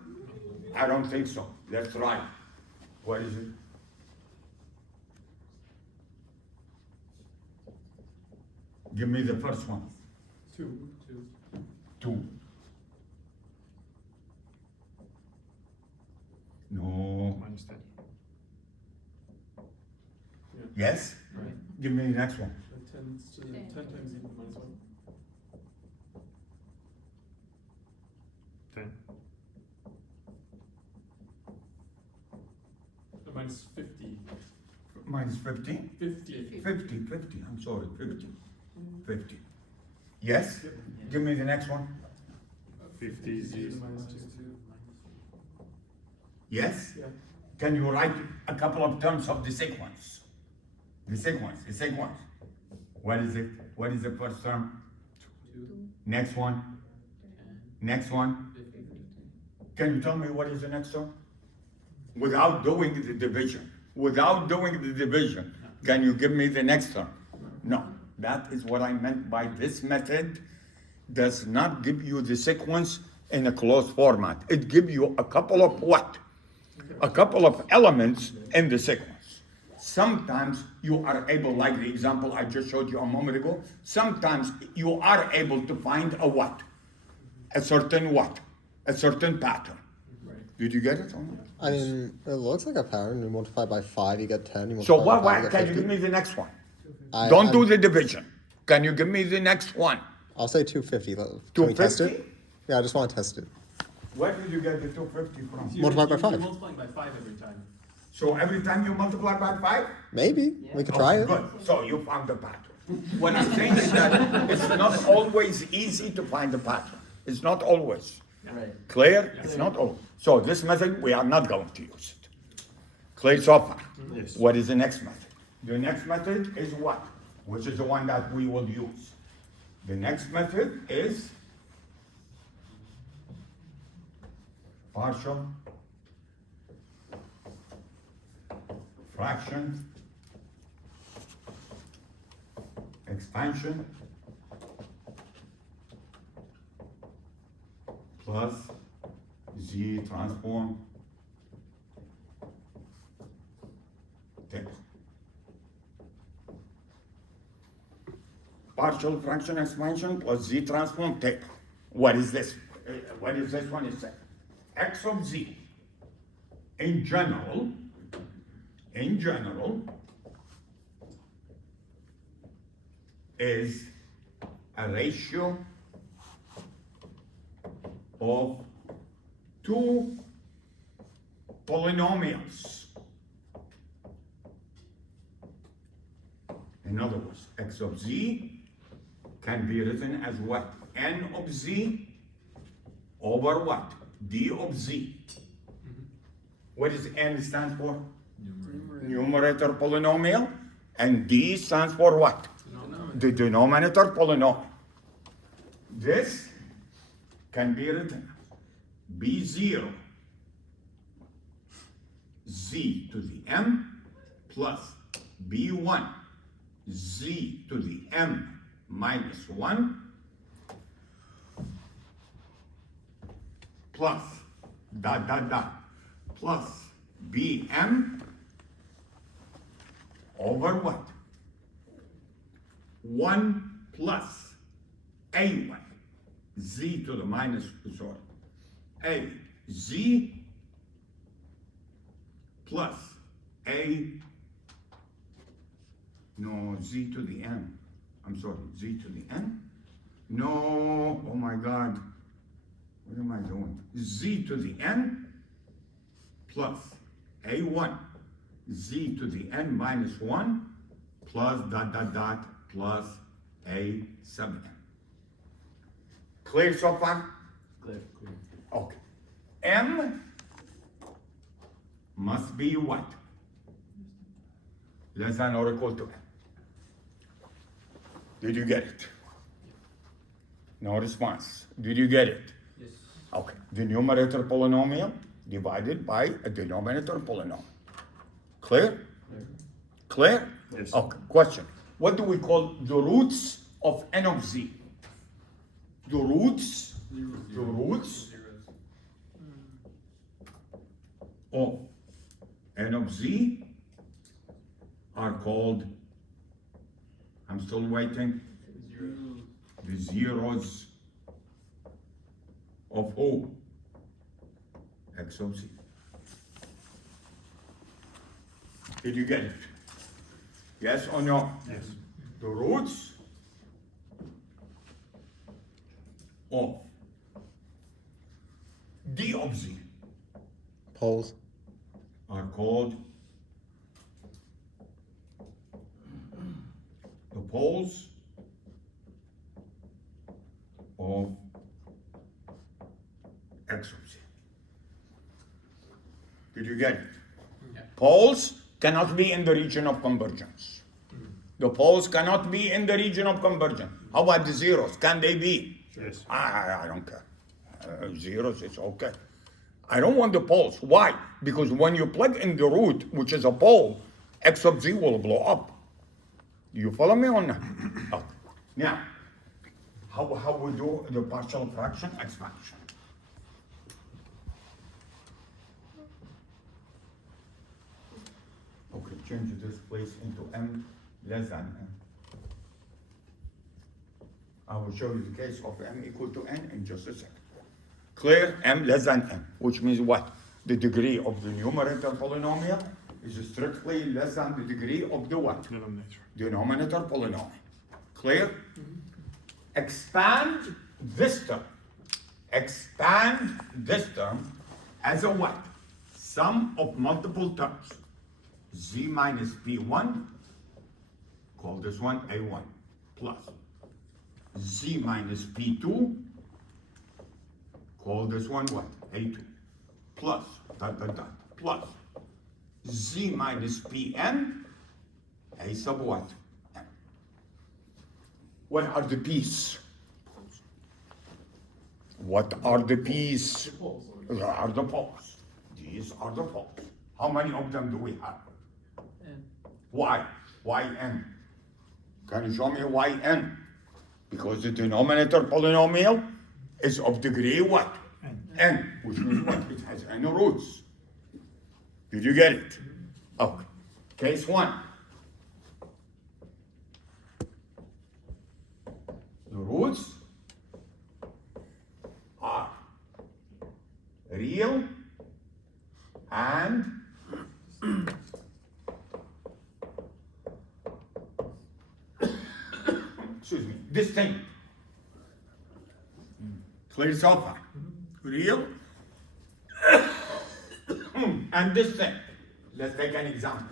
I don't think so. Let's try. What is it? Give me the first one. 2. 2. No. Minus 10. Yes? Right. Give me the next one. 10 times e to the minus 1. 10. Minus 50. Minus 15? 50. 50, I'm sorry, 50. Yes? Give me the next one. 50 Z to is the minus 2. Yes? Yeah. Can you write a couple of terms of the sequence? The sequence. What is it? What is the first term? 2. Next one? Next one? Can you tell me what is the next term? Without doing the division. Can you give me the next term? No. That is what I meant by this method does not give you the sequence in a closed format. It gives you a couple of what? A couple of elements in the sequence. Sometimes you are able, like the example I just showed you a moment ago, sometimes you are able to find a what? A certain what? A certain pattern. Right. Did you get it? Or not? I mean, it looks like a pattern. You multiply by 5, you get 10. You So multiply by 5, what you can get you 50. give me the next one? I'm- Do the division. Can you give me the next one? I'll say 250. Can we test 250? it? Yeah, I just want to test it. Where did you get the 250 from? Multiply by 5. You're multiplying by 5 every time. So every time you multiply by 5? Maybe. We could try it. Good. So you found the pattern. What I'm saying is that it's not always easy to find the pattern. It's not always. Right. Clear? It's not always. So this method, we are not going to use it. Clear so far? Yes. What is the next method? The next method is what? Which is the one that we will use. The next method is partial fraction expansion plus Z transform table. Partial fraction expansion plus Z transform table. What is this? What is this one? It's x of Z. In general, is a ratio of two polynomials. In other words, x of Z can be written as what? N of Z over what? D of Z. What does N stand for? Numerator polynomial. And D stands for what? The denominator polynomial. This can be written as B0 Z to the M plus B1 Z to the M minus 1 plus plus Bm over what? 1 plus A1 Z to the minus, A Z plus A, no, Z to the N. I'm sorry, Z to the N? No, oh my God. What am I doing? Z to the N plus A1 Z to the N minus 1 plus plus A7. Clear so far? Clear. Okay. M must be what? Less than or equal to M. Did you get it? No response. Did you get it? Yes. Okay. The numerator polynomial divided by a denominator polynomial. Clear? Clear? Yes. Okay. Question. What do we call the roots of N of Z? The roots of N of Z are called, I'm still waiting, The zeros of O. X of Z. Did you get it? Yes or no? Yes. The roots of D of Z Poles. are called the poles of X of Z. Did you get it? Yeah. Poles cannot be in the region of convergence. The poles cannot be in the region of convergence. How about the zeros? Can they be? Yes. I don't care. Zeros is okay. I don't want the poles. Why? Because when you plug in the root, which is a pole, X of Z will blow up. Do you follow me on that? Okay. Now, how we do the partial fraction expansion? Okay, change this place into m less than n. I will show you the case of m equal to n in just a second. Clear? M less than n, which means what? The degree of the numerator polynomial is strictly less than the degree of the what? Denominator. Denominator polynomial. Clear? Expand this term. Expand this term as a what? Sum of multiple terms. Z minus P1, call this one A1, plus Z minus P2, call this one what? A2, plus, plus Z minus Pn, A sub what? N. What are the p's? What are the p's? Poles. There are the poles. These are the poles. How many of them do we have? Why? Why n? Can you show me why n? Because the denominator polynomial is of degree what? N, which means what? It has n roots. Did you get it? Okay. Case one. The roots are real and excuse me, distinct. Clear so far. Real and distinct. Let's take an example.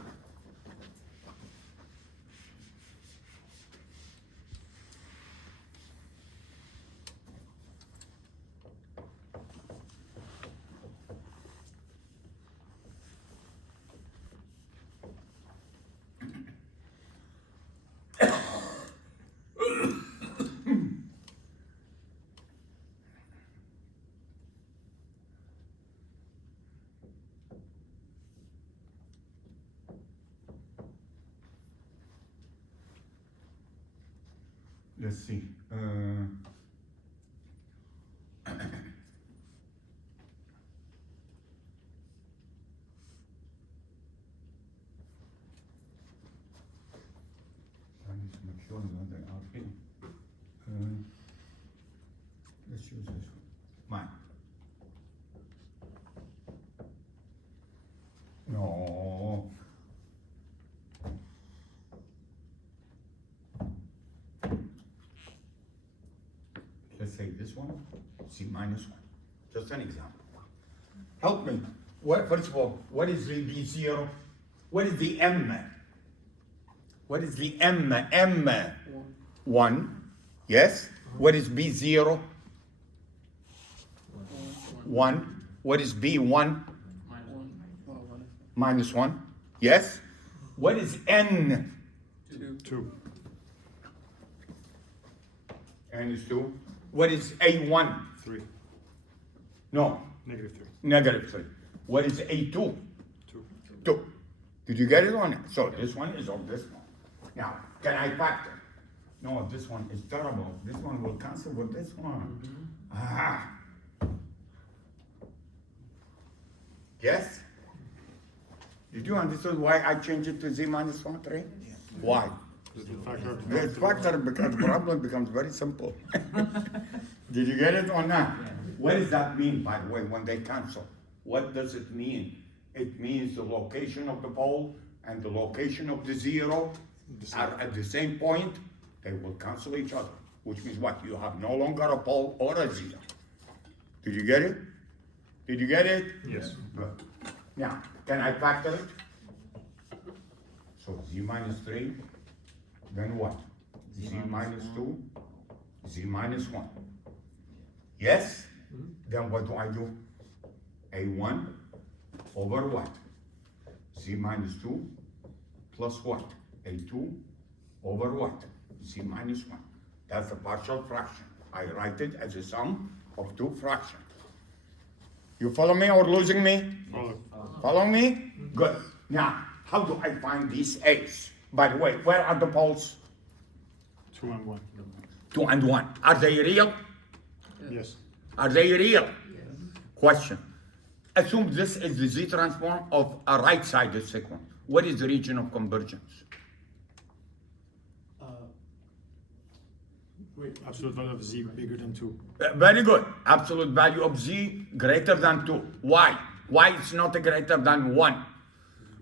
Let's see. I need to make sure that they are here. Let's use this one. Mine. No. Let's say this one, C minus one. Just an example. Help me. What, first of all, what is the B0? What is the M? What is the M? M. 1. Yes. What is B0? 1. What is B1? Minus 1. Yes. What is N? 2. N is 2. What is A1? 3. No, Negative 3. negative 3. What is A2? 2. 2. Did you get it on it? So this one is on this one. Now, can I factor? No, this one is terrible. This one will cancel with this one. Ah. Yes? Did you understand why I changed it to Z minus 1, 3? Why? The factor becomes problem becomes very simple. Did you get it or not? What does that mean, by the way, when they cancel? What does it mean? It means the location of the pole and the location of the zero are at the same point, they will cancel each other. Which means what? You have no longer a pole or a zero. Did you get it? Did you get it? Yes. Good. Now, can I factor it? So z minus 3, then what? Z minus 2, z minus 1. Yes? Then what do I do? A1 over what? Z minus 2 plus what? A2 over what? Z minus 1. That's a partial fraction. I write it as a sum of two fractions. You follow me or losing me? Follow me? Good. Now, how do I find these A's? By the way, where are the poles? 2 and 1. 2 and 1. Are they real? Yes. Are they real? Question. Assume this is the Z transform of a right-sided sequence. What is the region of convergence? Wait, Absolute value of z bigger than 2. Very good. Absolute value of Z greater than 2. Why? Why it's not greater than 1?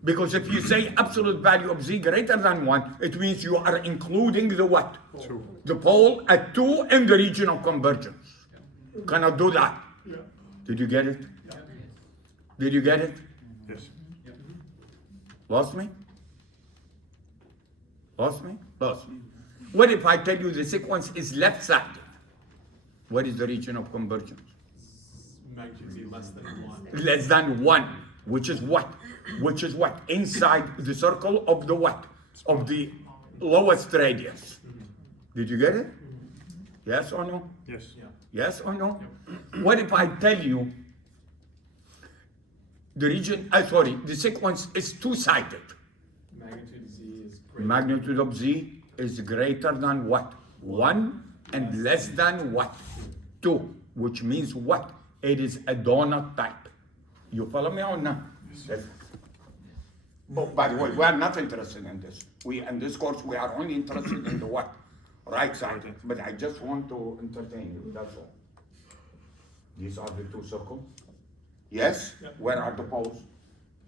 Because if you say absolute value of Z greater than 1, it means you are including the what? 2. The pole at 2 in the region of convergence. Cannot do that. Did you get it? Did you get it? Yes. Lost me? Lost me? Lost me. What if I tell you the sequence is left-sided? What is the region of convergence? magnitude Z less than 1. Less than 1, which is what? Which is what? Inside the circle of the what? Of the lowest radius. Did you get it? Yes or no? Yes. Yes or no? What if I tell you the region, the sequence is two-sided. Magnitude Z is greater. Magnitude of Z is greater than what? 1 and less than what? 2, which means what? It is a donut type. You follow me or not? Yes. But by the way, we are not interested in this. In this course, we are only interested in the what? Right side. But I just want to entertain you, that's all. These are the two circles. Yes? Where are the poles?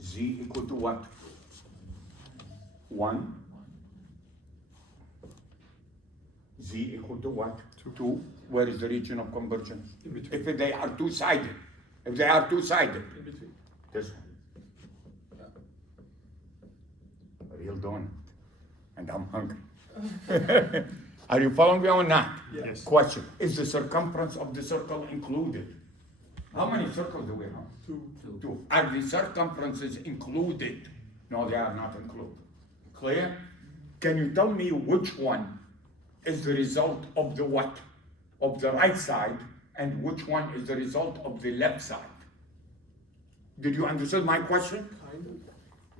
Z equal to what? 1. Z equal to what? 2. Where is the region of convergence? In between. If they are two-sided. If they are two-sided. In between. This one. A real donut. And I'm hungry. Are you following me or not? Yes. Question. Is the circumference of the circle included? How many circles do we have? 2. 2. Are the circumferences included? No, they are not included. Clear? Can you tell me which one is the result of the what? Of the right side, and which one is the result of the left side? Did you understand my question? Kind of.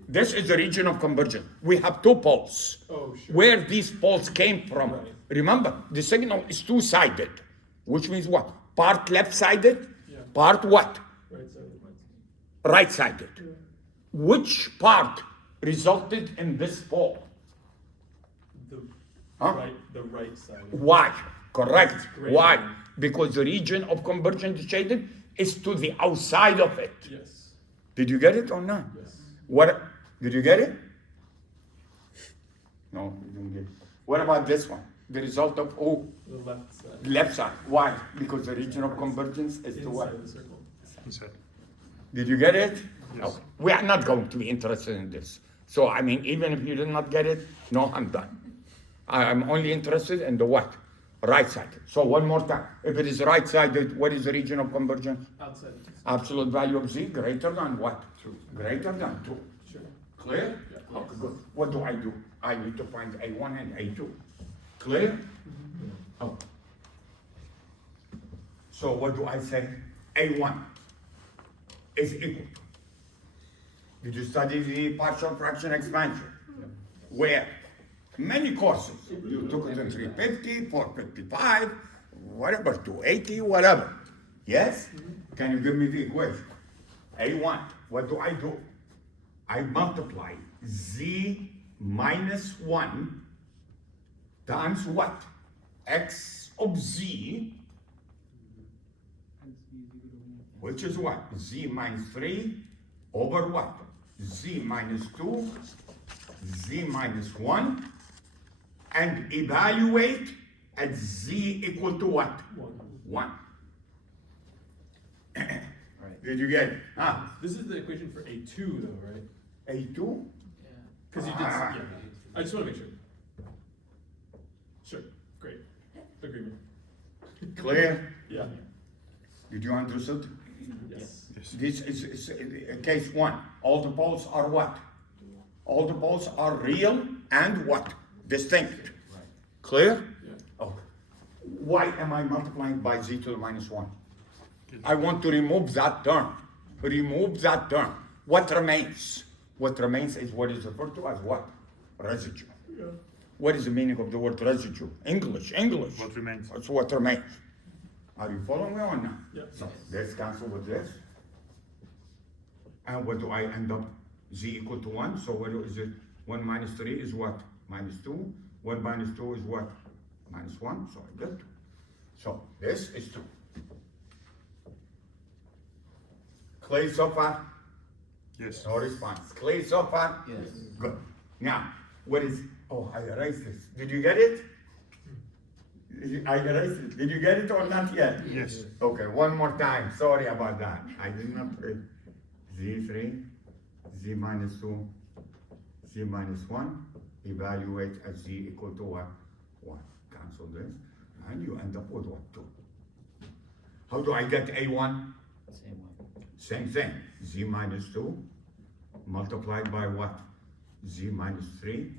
This is the region of convergence. We have two poles. Oh, sure. Where these poles came from. Right. Remember, the signal is two-sided, which means what? Part left-sided, Yeah. part what? Right side. Right-sided. Which part resulted in this pole? The Huh? the right side. Why? Correct. Greater. Why? Because the region of convergence shaded is to the outside of it. Yes. Did you get it or not? Yes. What? Did you get it? No, you didn't get it. What about this one? The result of The left side. left side. Why? Because the region of convergence is to what? Inside the circle. Inside. Did you get it? Yes. Okay. We are not going to be interested in this. So, I mean, even if you did not get it, no, I'm done. I'm only interested in the what? Right-sided. So one more time. If it is right-sided, what is the region of convergence? Outside. Absolute value of Z greater than what? 2. Greater than 2. Sure. Clear? Yeah. Okay, good. What do? I need to find A1 and A2. Clear? Oh. So what do I say? A1 is equal to. Did you study the partial fraction expansion? Where? Many courses. You took it in 350, 455, whatever, 280, whatever. Yes? Can you give me the equation? A1, what do? I multiply Z minus 1 times what? X of z, which is what? Z minus 3 over what? Z minus 2, Z minus 1, and evaluate at Z equal to what? 1. Right. Did you get it? Ah, This is the equation for A2 though, right? A2? Because you did, yeah. I just want to make sure. Sure, great. Agreement. Clear? Yeah. Did you understand? Yes. This is case 1. All the poles are what? All the poles are real and what? Distinct. Clear? Yeah. Okay. Why am I multiplying by z to the minus 1? I want to remove that term. Remove that term. What remains? What remains is what is referred to as what? Residue. Yeah. What is the meaning of the word residue? English. What remains? That's what remains. Are you following me or not? Yeah. So let's cancel with this. And what do I end up? Z equal to 1. So what is it? 1 minus 3 is what? Minus 2. 1 minus 2 is what? Minus 1. So I get 2. So this is 2. Clear so far? Yes. No response. Clear so far? Yes. Good. Now, what is, oh, I erased this. Did you get it? I erased it. Did you get it or not yet? Yes. Okay, one more time. Sorry about that. I did not put Z3, Z minus 2, Z minus 1. Evaluate at Z equal to what? 1. Cancel this. And you end up with what? 2. How do I get A1? Same way. Same thing. Z minus 2 multiplied by what? Z minus 3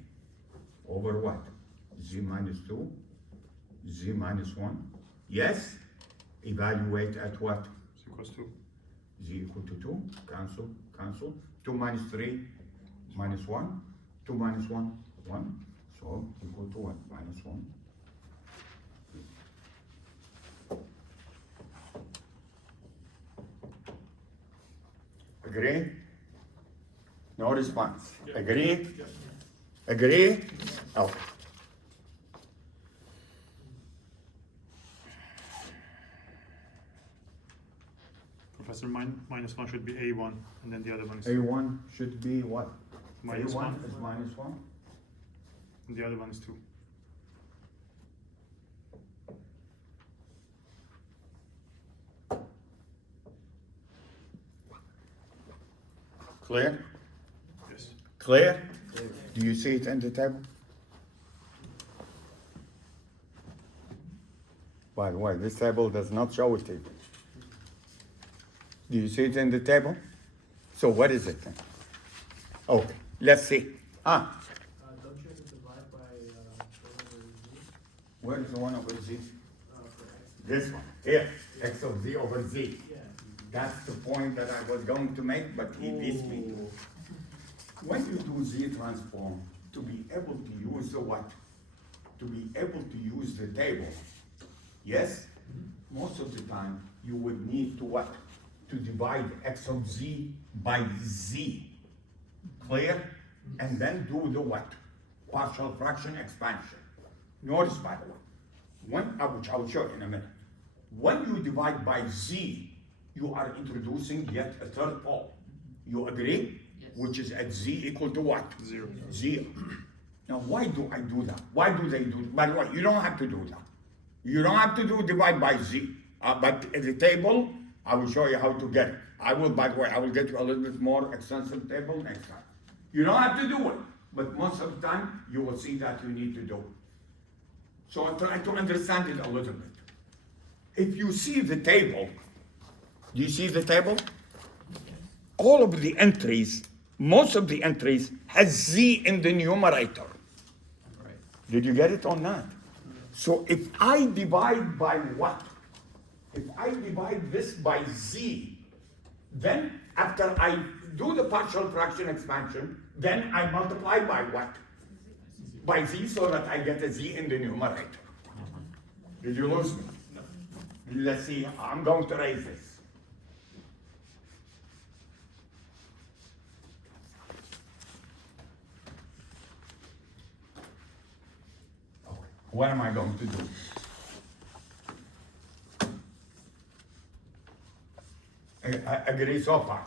over what? Z minus 2, Z minus 1. Yes? Evaluate at what? Is equals to. Z equal to 2. Cancel, cancel. 2 minus 3 minus 1. 2 minus 1, 1. So equal to what? Minus 1. Agree? No response. Yeah. Agree? Yeah. Agree? Okay. Professor, minus 1 should be A1, and then the other one is A1 should be what? minus A1 1, is minus 1. and the other one is 2. Clear? Yes. Clear? Do you see it in the table? By the way, this table does not show it to you. Do you see it in the table? So what is it then? Okay, let's see. Don't you have to divide by 1 over z? Where is the 1 over z? For x? This one, here, x of z over z. Yeah. That's the point that I was going to make, but he beats me. When you do z transform, to be able to use the what? To be able to use the table, yes? Most of the time, you would need to what? To divide x of z by z. Clear? And then do the what? Partial fraction expansion. Notice, by the way, which I will show you in a minute. When you divide by z, you are introducing yet a third pole. You agree? Yes. Which is at z equal to what? 0. 0. Now, why do I do that? Why do they do that? By the way, you don't have to do that. You don't have to do divide by z. But at the table, I will show you how to get it. I will, by the way, I will get you a little bit more extensive table next time. You don't have to do it, but most of the time, you will see that you need to do it. So I try to understand it a little bit. If you see the table, do you see the table? All of the entries, most of the entries has z in the numerator. Right. Did you get it or not? So if I divide by what? If I divide this by z, then after I do the partial fraction expansion, then I multiply by what? By z, so that I get a z in the numerator. Did you lose me? Let's see, I'm going to raise this. Okay. What am I going to do? I agree so far.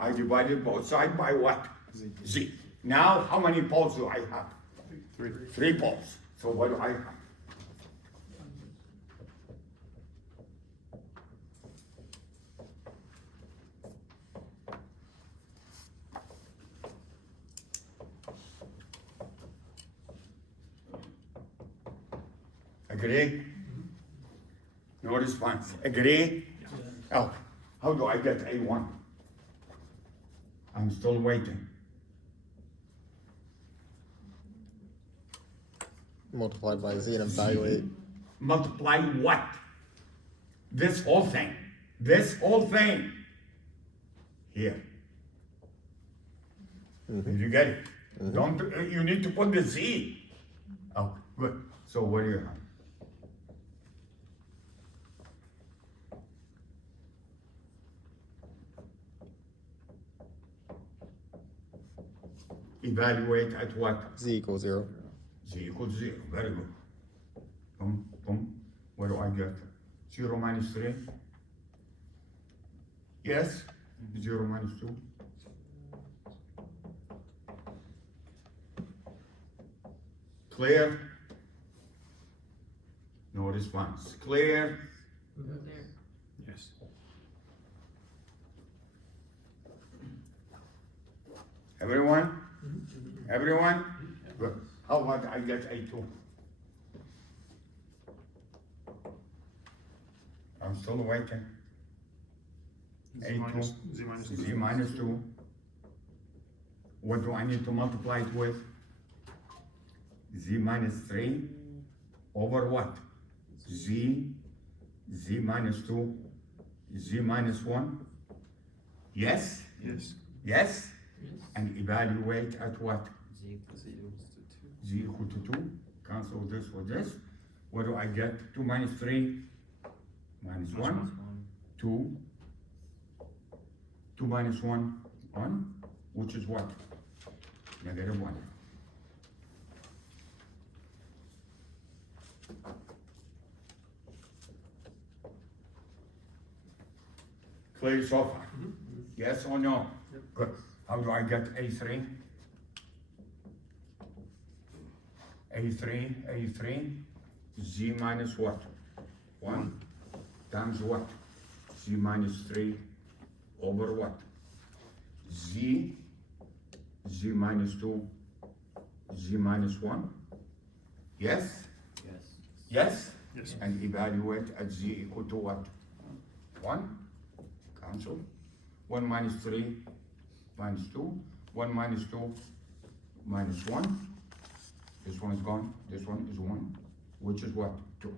I divided both sides by what? Z. Now, how many poles do I have? 3. 3 poles. So what do I have? Agree? No response. Agree? Oh, how do I get A1? I'm still waiting. Multiply by Z and evaluate. Multiply what? This whole thing. This whole thing. Here. Did you get it? Don't, you need to put the Z. Oh, good. So what do you have? Evaluate at what? Z equals 0. Z equals 0. Very good. Boom, boom. What do I get? 0 minus 3? Yes? 0 minus 2? Clear? No response. Clear? Yes. Everyone? Everyone? Good. How about I get A2? I'm still waiting. Z minus, Z minus 2. Z minus 2. What do I need to multiply it with? Z minus 3 over what? Z minus 2, Z minus 1. Yes? Yes. Yes? And evaluate at what? Z equal to 2. Cancel this with this. What do I get? 2 minus 3? Minus 1. 2. 2 minus 1? 1. Which is what? Negative 1. Clear so far? Yes or no? Good. How do I get A3? A3, Z minus what? 1 times what? Z minus 3 over what? Z minus 2, Z minus 1. Yes? Yes. Yes? Yes. And evaluate at Z equal to what? 1. Cancel. 1 minus 3 minus 2. 1 minus 2 minus 1. This one is gone. This one is 1. Which is what? 2.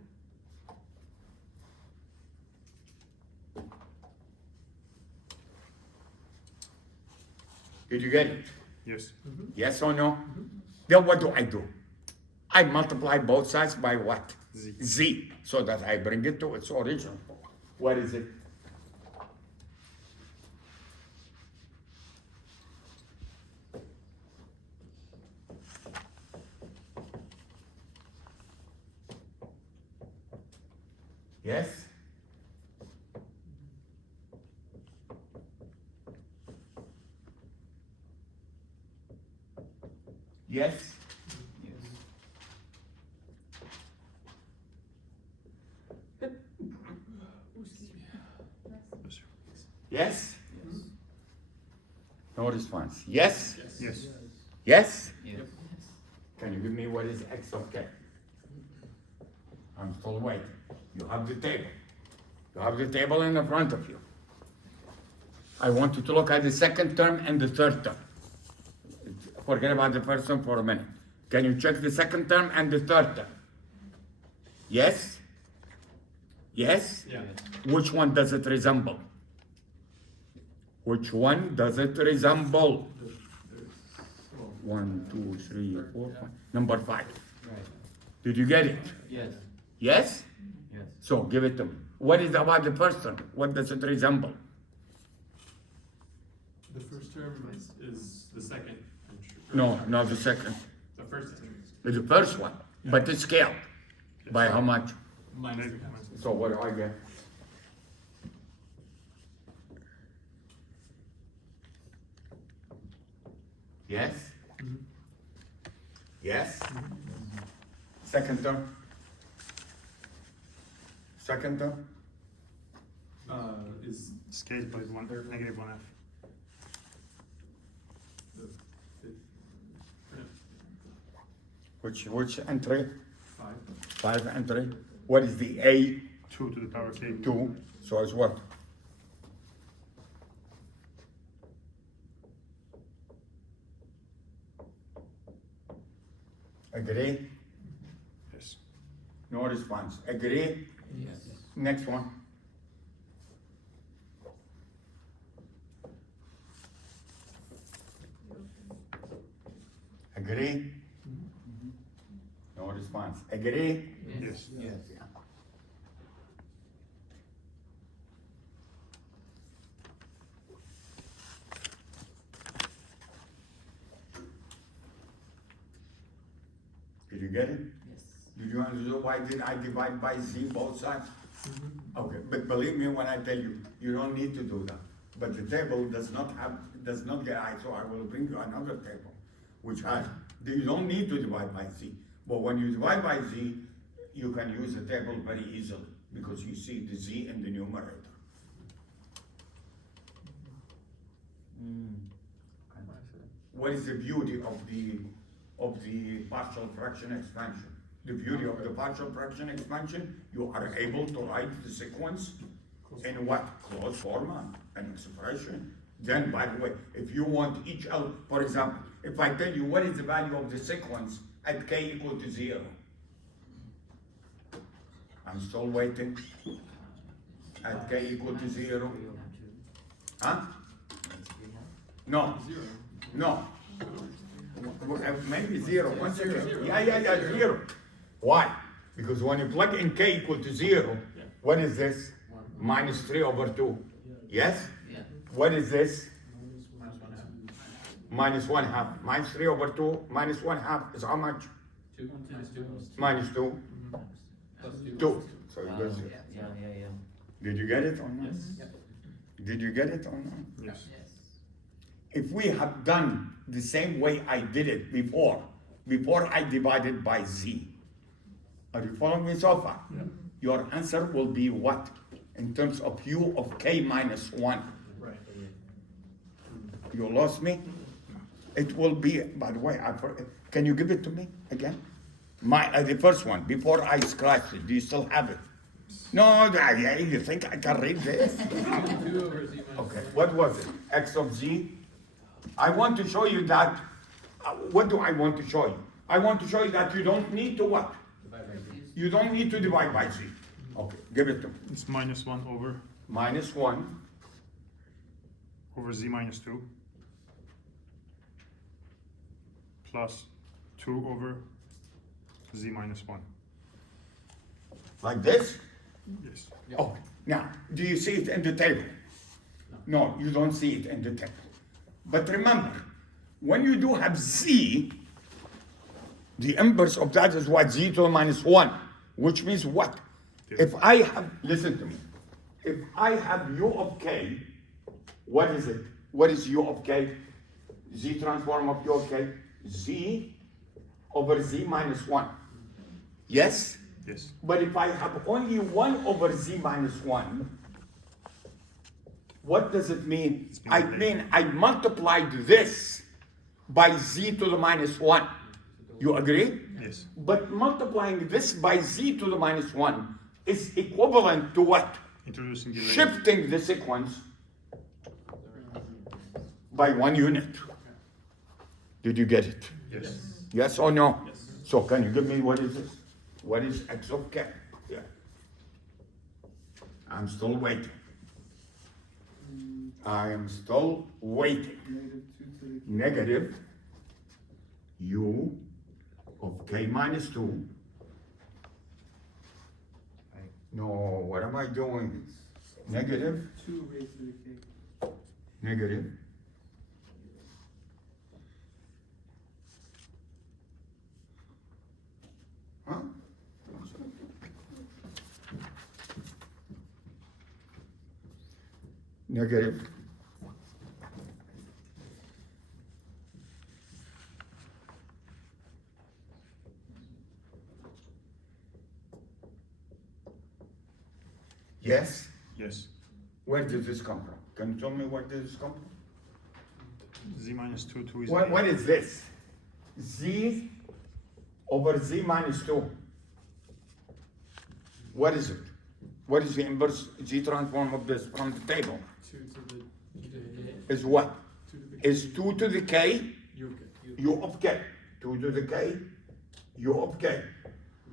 Did you get it? Yes. Yes or no? Then what do? I multiply both sides by what? Z. Z, so that I bring it to its original. What is it? Yes? Yes? Yes. Yes? No response. Yes? Yes. Yes? Yes. Can you give me what is x of k? I'm still waiting. You have the table. You have the table in the front of you. I want you to look at the second term and the third term. Forget about the first term for a minute. Can you check the second term and the third term? Yes? Yes? Yeah. Which one does it resemble? Which one does it resemble? 1, 2, 3, 4, 5. Number 5. Right. Did you get it? Yes. Yes? Yes. So give it to me. What is about the first term? What does it resemble? The first term is the second. No, not the second. The first term. It's the first one, but it's scaled. By how much? Minus Negative 3 halves. minus- So what do I get? Yes? Yes? Second term? Second term? Is Scaled by one, negative 1/2. the fifth, Which entry? 5. 5 entry. What is the A? 2 to the power k. 2. So it's what? Agree? Yes. No response. Agree? Yes. Next one. Agree? No response. Agree? Yes. Yes. Did you get it? Yes. Did you understand why did I divide by Z both sides? Okay, but believe me when I tell you, you don't need to do that. But the table does not get I, so I will bring you another table, which has, you don't need to divide by Z. But when you divide by Z, you can use the table very easily, because you see the Z in the numerator. What is the beauty of the partial fraction expansion? The beauty of the partial fraction expansion, you are able to write the sequence in what? Closed form, an expression. Then, by the way, if you want each element, for example, if I tell you what is the value of the sequence at k equal to 0, I'm still waiting. At k equal to 0, huh? No, 0. no. Maybe 0, 1 second. Yeah, 0. Why? Because when you plug in k equal to 0, what is this? Minus 3 over 2. Yes? Yeah. What is this? Minus 1/2. Minus 1/2. Minus 3 over 2, minus 1/2 is how much? 2. Minus 2. Minus 2. Plus 2. 2. So it Wow. goes. Yeah. Did you get it or not? Yes. Did you get it or not? Yes. Yes. If we have done the same way I did it before I divided by Z, are you following me so far? Yeah. Your answer will be what? In terms of U of K minus 1. Right. You lost me? It will be, by the way, can you give it to me again? The first one, before I scratched it, do you still have it? No, yeah, you think I can read this? 2 over Z minus Okay, what was it? X of Z? I want to show you that, what do I want to show you? I want to show you that you don't need to what? divide by Z. You don't need to divide by Z. Okay, give it to me. It's minus 1 over Minus 1, Z minus 2 plus 2 over Z minus 1. like this? Yes. Okay, now, do you see it in the table? No, you don't see it in the table. But remember, when you do have Z, the inverse of that is what? Z to the minus 1, which means what? If I have, listen to me, if I have U of K, what is it? What is U of K? Z transform of U of K? Z over Z minus 1. Yes? Yes. But if I have only 1 over Z minus 1, what does it mean? I mean, I multiplied this by Z to the minus 1. You agree? Yes. But multiplying this by Z to the minus 1 is equivalent to what? Introducing the Shifting the sequence by 1 unit. Did you get it? Yes. Yes or no? Yes. So can you give me what is this? What is X of K? Yeah. I'm still waiting. I am still waiting. Negative 2 to the Negative U of K minus 2. No, what am I doing? Negative, 2 raised to the K. negative. Huh? negative. Yes? Yes. Where did this come from? Can you tell me where did this come from? Z minus 2, 2 is What is this? Z over Z minus 2. What is it? What is the inverse Z transform of this from the table? 2 to the K. Is what? 2 to the K. Is 2 to the K, U. U of K. 2 to the K, U of K.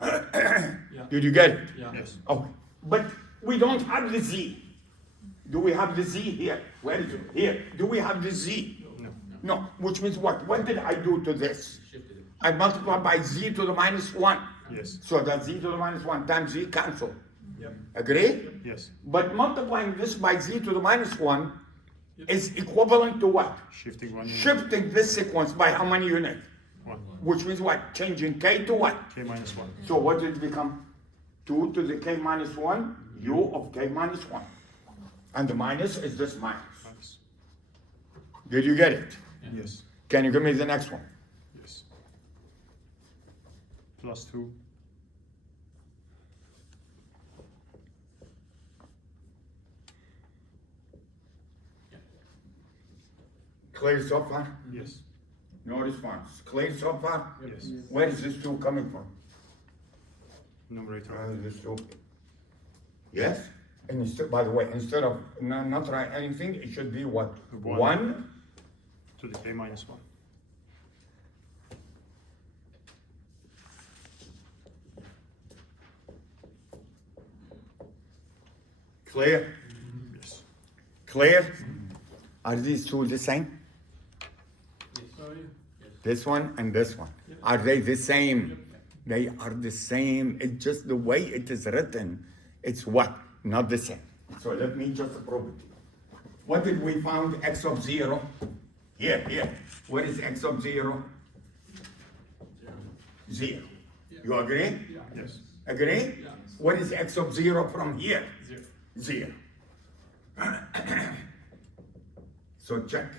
Yeah. Did you get it? Yeah. Yes. Okay. But we don't have the Z. Do we have the Z here? Where is it? Here. Do we have the Z? No. No. Which means what? What did I do to this? Shifted it. I multiply by Z to the minus 1. Yes. So that Z to the minus 1 times Z cancel. Yep. Agree? Yes. But multiplying this by Z to the minus 1 is equivalent to what? Shifting 1 unit. Shifting this sequence by how many units? 1. Which means what? Changing K to what? K minus 1. So what did it become? 2 to the K minus 1, U of K minus 1. And the minus is this minus. Minus. Did you get it? Yes. Can you give me the next one? Yes. Plus 2. Clear so far? Yes. No response. Clear so far? Yes. Where is this 2 coming from? Numerator. This 2. Yes? And instead, by the way, instead of not write anything, it should be what? One. 1 To the K minus 1. Clear? Yes. Clear? Are these two the same? This one and this one. Are they the same? They are the same. It's just the way it is written. It's what? Not the same. So let me just prove it. What did we found x of 0? Here. What is x of 0? 0. You agree? Yes. Agree? What is x of 0 from here? 0. 0. So check.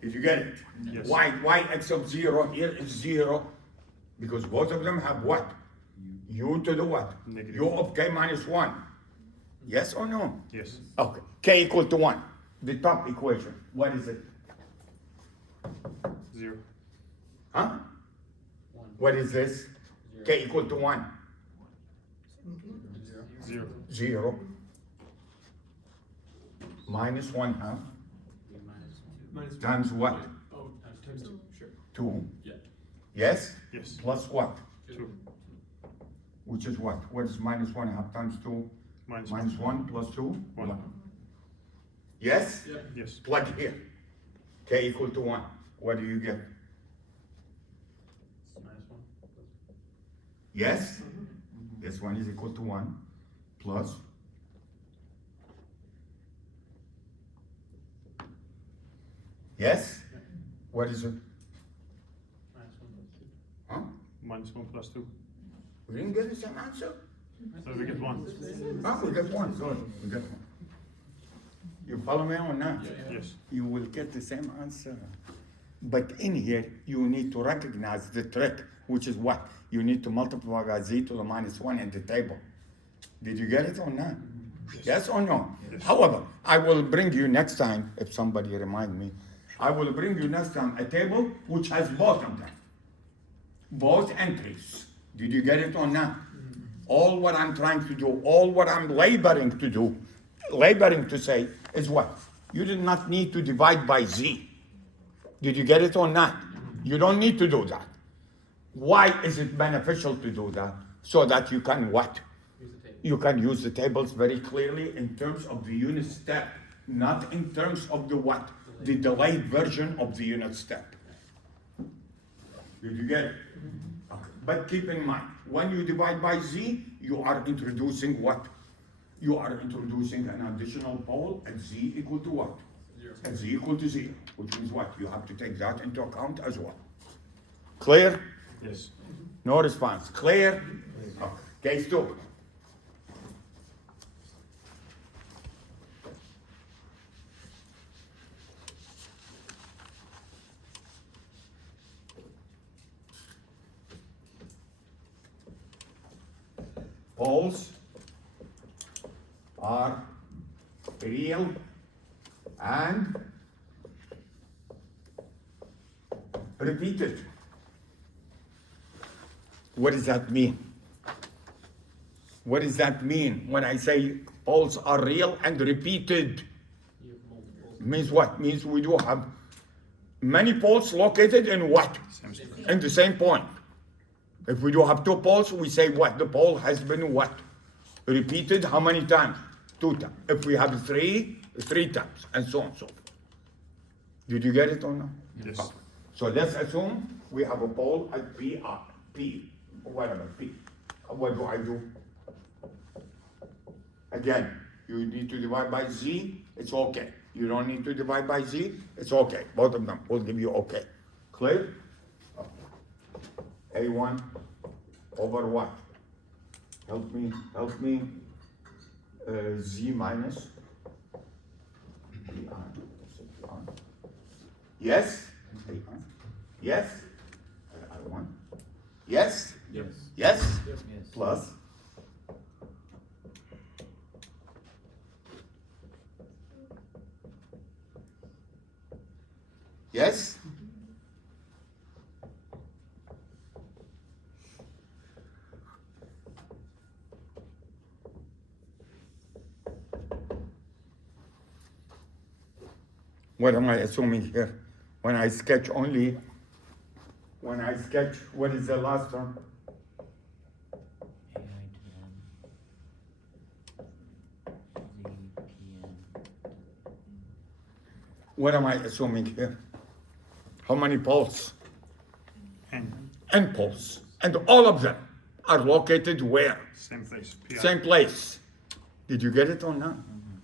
Did you get it? Yes. Why x of 0 here is 0? Because both of them have what? U to the what? Negative. U of K minus 1. Yes or no? Yes. Okay. K equal to 1. The top equation. What is it? 0. Huh? 1. What is this? K equal to 1. 0. 0. Minus 1 half. Minus 2. Times what? Oh, times 2. Sure. 2. Yeah. Yes? Yes. Plus what? 2. Which is what? What is minus 1 half times 2? Minus Minus 1 plus 2? 1. Yes? Yeah. Yes. Plug here. K equal to 1. What do you get? Minus 1. Yes? This one is equal to 1 plus. Yes? What is it? Minus 1 plus 2. Huh? Minus 1 plus 2. We didn't get the same answer? So we get 1. Oh, we got 1. Sorry, we got 1. You follow me or not? Yes. You will get the same answer. But in here, you need to recognize the trick, which is what? You need to multiply by z to the minus 1 in the table. Did you get it or not? Yes or no? Yes. However, I will bring you next time, if somebody remind me, I will bring you next time a table which has both of them. Both entries. Did you get it or not? All what I'm trying to do, all what I'm laboring to do, laboring to say is what? You did not need to divide by z. Did you get it or not? You don't need to do that. Why is it beneficial to do that? So that you can what? Use the table. You can use the tables very clearly in terms of the unit step, not in terms of the what? The delayed version of the unit step. Did you get it? Okay. But keep in mind, when you divide by z, you are introducing what? You are introducing an additional pole at z equal to what? 0. At z equal to 0, which means what? You have to take that into account as well. Clear? Yes. No response. Clear? Okay. Case 2. poles are real and repeated. What does that mean? What does that mean when I say poles are real and repeated? You have multiples. Means what? Means we do have many poles located in what? Same space. In the same point. If we do have two poles, we say what? The pole has been what? Repeated how many times? 2 times. If we have three times, and so on and so forth. Did you get it or not? Yes. Okay. So let's assume we have a pole at P, whatever, P. What do I do? Again, you need to divide by Z, it's okay. You don't need to divide by Z, it's okay. Both of them will give you okay. Clear? A1 over what? Help me, Z minus. Yes? Yes? I1. Yes? Yes. Yes? Yes. Plus. Yes? What am I assuming here? When I sketch, what is the last term? AI to N. Z, P, N. What am I assuming here? How many poles? N. N poles. And all of them are located where? Same place. PI. Same place. Did you get it or not?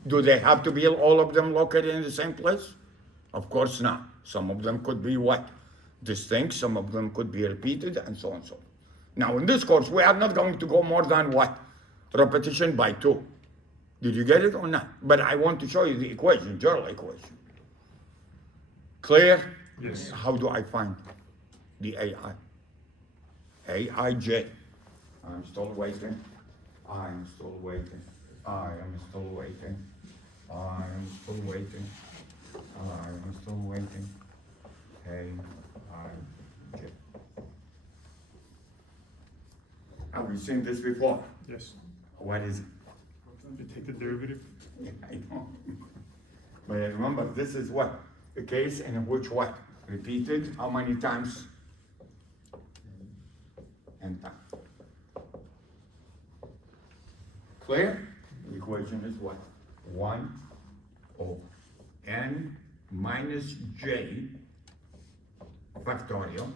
Do they have to be all of them located in the same place? Of course not. Some of them could be what? Distinct, some of them could be repeated, and so on and so on. Now in this course, we are not going to go more than what? Repetition by 2. Did you get it or not? But I want to show you the equation, general equation. Clear? Yes. How do I find the AI? AIJ. I'm still waiting. I'm still waiting. I am still waiting. I am still waiting. I am still waiting. AIJ. Have we seen this before? Yes. What is it? You take the derivative. Yeah, I know. But remember, this is what? A case in which what? Repeated how many times? N times. Clear? The equation is what? 1 over n minus j factorial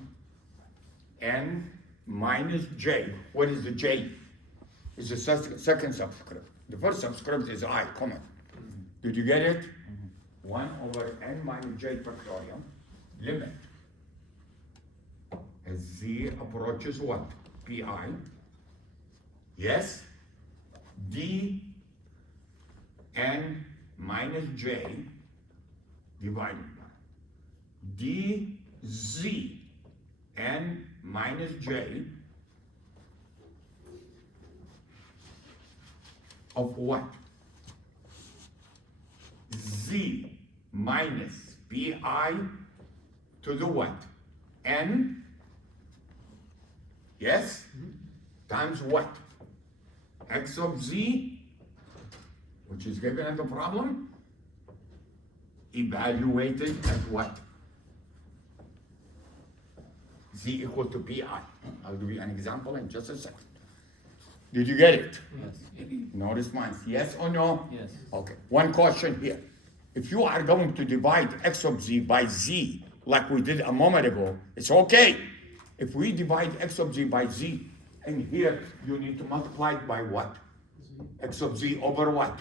n minus j. What is the j? It's the second subscript. The first subscript is I, comma. Did you get it? 1 over n minus j factorial, limit, as z approaches what? Pi, yes, d n minus j divided by d z n minus j of what? Z minus pi to the what? N, yes? Times what? X of z, which is given in the problem, evaluated at what? Z equal to pi. I'll give you an example in just a second. Did you get it? Yes. No response. Yes or no? Yes. Okay. One question here. If you are going to divide x of z by z, like we did a moment ago, it's okay. If we divide x of z by z, and here you need to multiply it by what? X of z over what?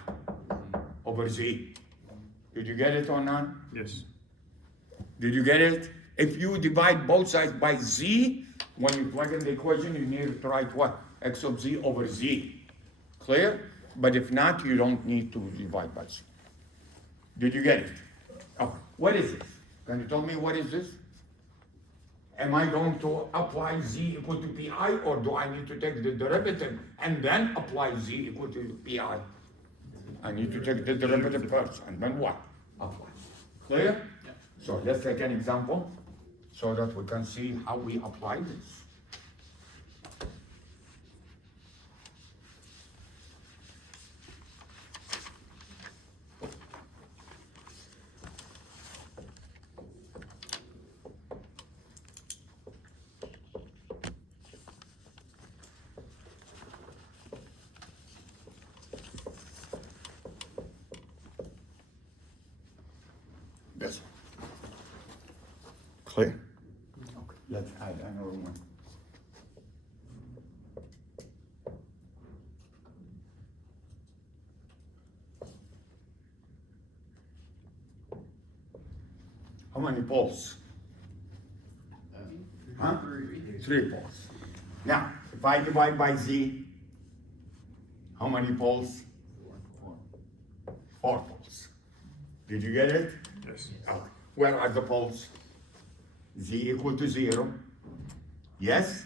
Over z. Did you get it or not? Yes. Did you get it? If you divide both sides by z, when you plug in the equation, you need to write what? X of z over z. Clear? But if not, you don't need to divide by z. Did you get it? Okay. What is this? Can you tell me what is this? Am I going to apply z equal to pi, or do I need to take the derivative and then apply z equal to pi? I need to take the derivative first and then what? Apply. Clear? Yeah. So let's take an example so that we can see how we apply this. This one. Clear? Okay, let's add another one. How many poles? Huh? 3 poles. Now, if I divide by z, how many poles? 4 poles. Did you get it? Yes. Okay. Where are the poles? Z equal to 0. Yes?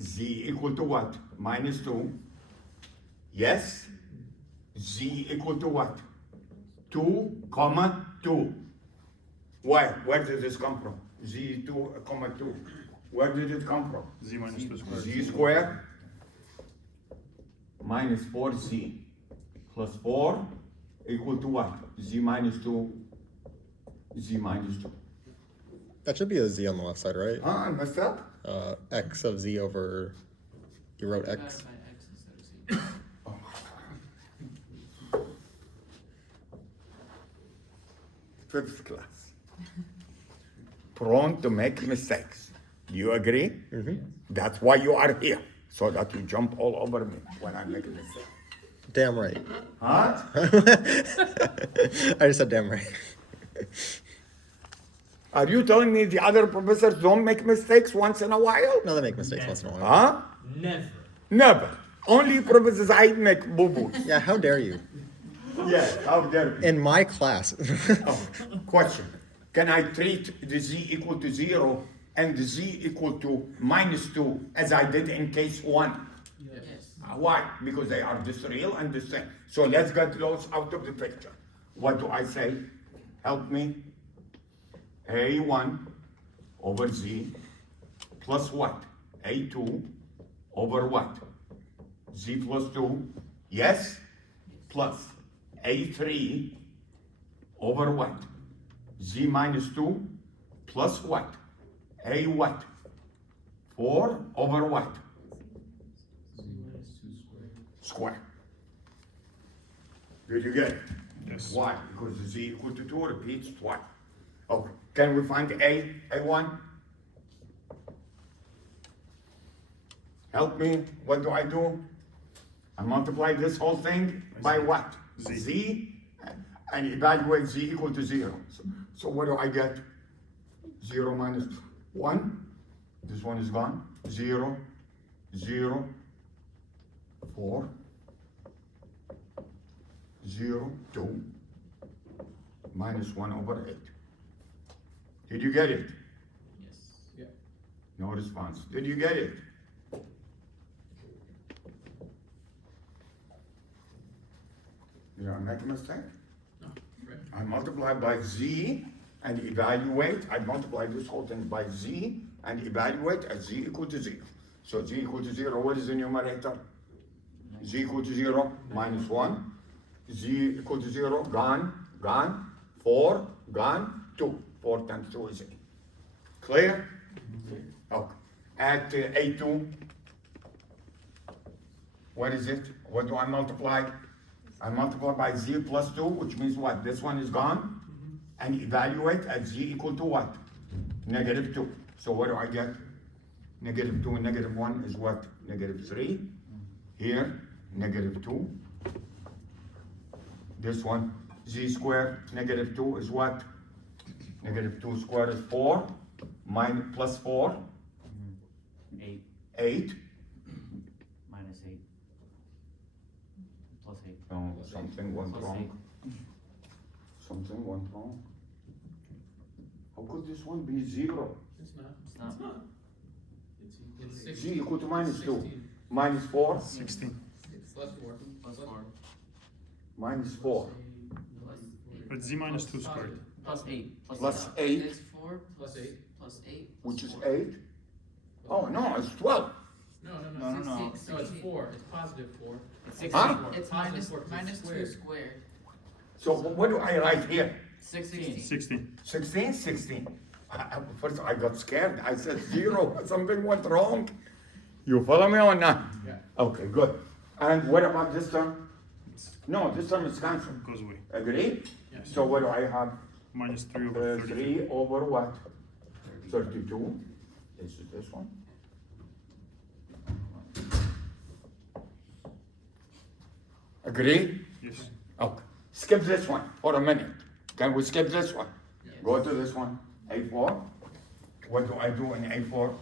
Z equal to what? -2. Yes? Z equal to what? 2, comma 2. Why? Where did this come from? Z 2, comma 2. Where did it come from? Z minus 2 squared. Z squared minus 4z plus 4 equal to what? Z minus 2. Z minus 2. That should be a z on the left side, right? I messed up? X of z over, you wrote x. By X instead of Z. Oh. Fifth class. Prone to make mistakes. Do you agree? Mm-hmm. That's why you are here, so that you jump all over me when I make a mistake. Damn right. Huh? I just said damn right. Are you telling me the other professors don't make mistakes once in a while? No, they make mistakes once in a while. Huh? Never. Never. Only Professor Zaid make boo-boos. Yeah, how dare you? Yes, how dare you? In my class. Oh, question. Can I treat the z equal to 0 and the z equal to -2 as I did in case 1? Yes. Why? Because they are this real and this thing. So let's get those out of the picture. What do I say? Help me. A1 over z plus what? A2 over what? Z plus 2. Yes? Plus A3 over what? Z minus 2 plus what? A what? 4 over what? Z minus 2 squared. Square. Did you get it? Yes. Why? Because the z equal to 2 repeats twice. Okay, can we find A1? Help me, what do? I multiply this whole thing by what? Z, and evaluate z equal to 0. So what do I get? 0 minus 1, this one is gone, 0, 0, 4, 0, 2, minus 1 over 8. Did you get it? Yes. Yeah. No response. Did you get it? Did I make a mistake? No. Right. I multiply by z and evaluate. I multiply this whole thing by z and evaluate at z equal to 0. So z equal to 0, what is the numerator? Z equal to 0, minus 1. Z equal to 0, gone, gone. 4, gone, 2. 4 times 2 is 8. Clear? Okay. At A2, what is it? What do I multiply? I multiply by z plus 2, which means what? This one is gone. And evaluate at z equal to what? -2. So what do I get? -2 and -1 is what? -3. Here, -2. This one, z squared, -2 is what? -2 squared is 4, plus 4, 8 8. minus 8 plus 8. No, something went Plus wrong. Something went wrong. How could this one be 0? not. It's not. It's 16. Z equal to minus 2. 16. Minus 4, 16. Plus 4. Plus 4. minus 4. But z minus 2 squared. Plus 8. Plus 8, It's 4 Plus 8. plus 8. which is 8. Oh, no, it's 12. No. No. No, it's 4. It's positive 4. It's 16. Huh? It's Positive minus, four, 'cause minus it's 2 squared. squared. So what do I write here? 16. 16. 16? 16. First I got scared. I said 0. Something went wrong. You follow me or not? Yeah. Okay, good. And what about this term? No, this term is cancelled. Goes away. Agree? Yes. So what do I have? Minus 3 over 32. 3 over what? 32. This is this one. Agree? Yes. Okay. Skip this one for a minute. Can we skip this one? Yes. Go to this one. A4. What do I do in A4?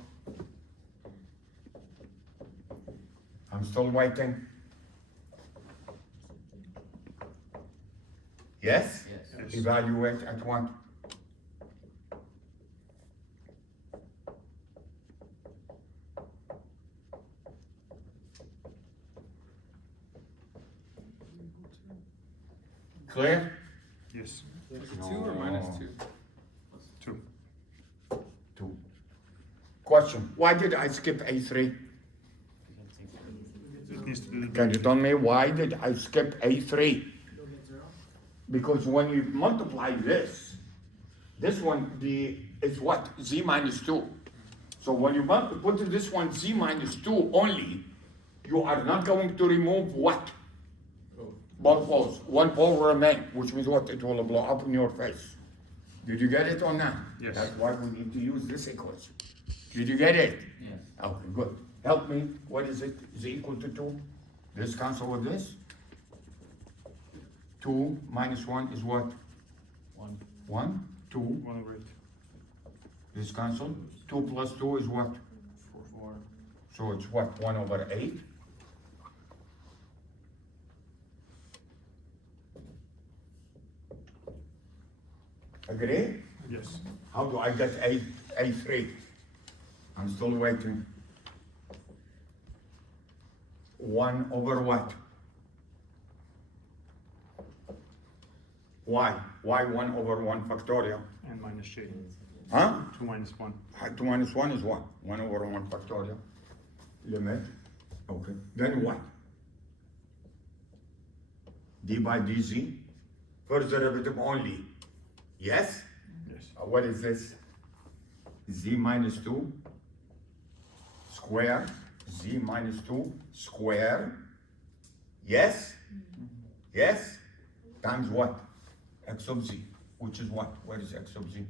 I'm still waiting. Yes? Yes. Yes. Evaluate at what? Clear? Yes. Was it 2 or minus 2? 2. 2. Question, why did I skip A3? It needs to do the Can you tell me why did I skip A3? You'll get 0. Because when you multiply this one, is what? Z minus 2. So when you put this one Z minus 2 only, you are not going to remove what? Both poles. One pole will remain, which means what? It will blow up in your face. Did you get it or not? Yes. That's why we need to use this equation. Did you get it? Yes. Okay, good. Help me. What is it? Is equal to 2? This cancel with this? 2 minus 1 is what? 1. 1? 2. 1 over 8. This cancel. 2 plus 2 is what? 4. So it's what? 1 over 8? Agree? Yes. How do I get A3? I'm still waiting. 1 over what? Why? Why 1 over 1 factorial? And minus j. Huh? 2 minus 1. 2 minus 1 is what? 1 over 1 factorial. Limit. Okay. Then what? D by dz. First derivative only. Yes? Yes. What is this? Z minus 2 square. Z minus 2 square. Yes? Yes? Times what? X of z. Which is what? Where is X of z?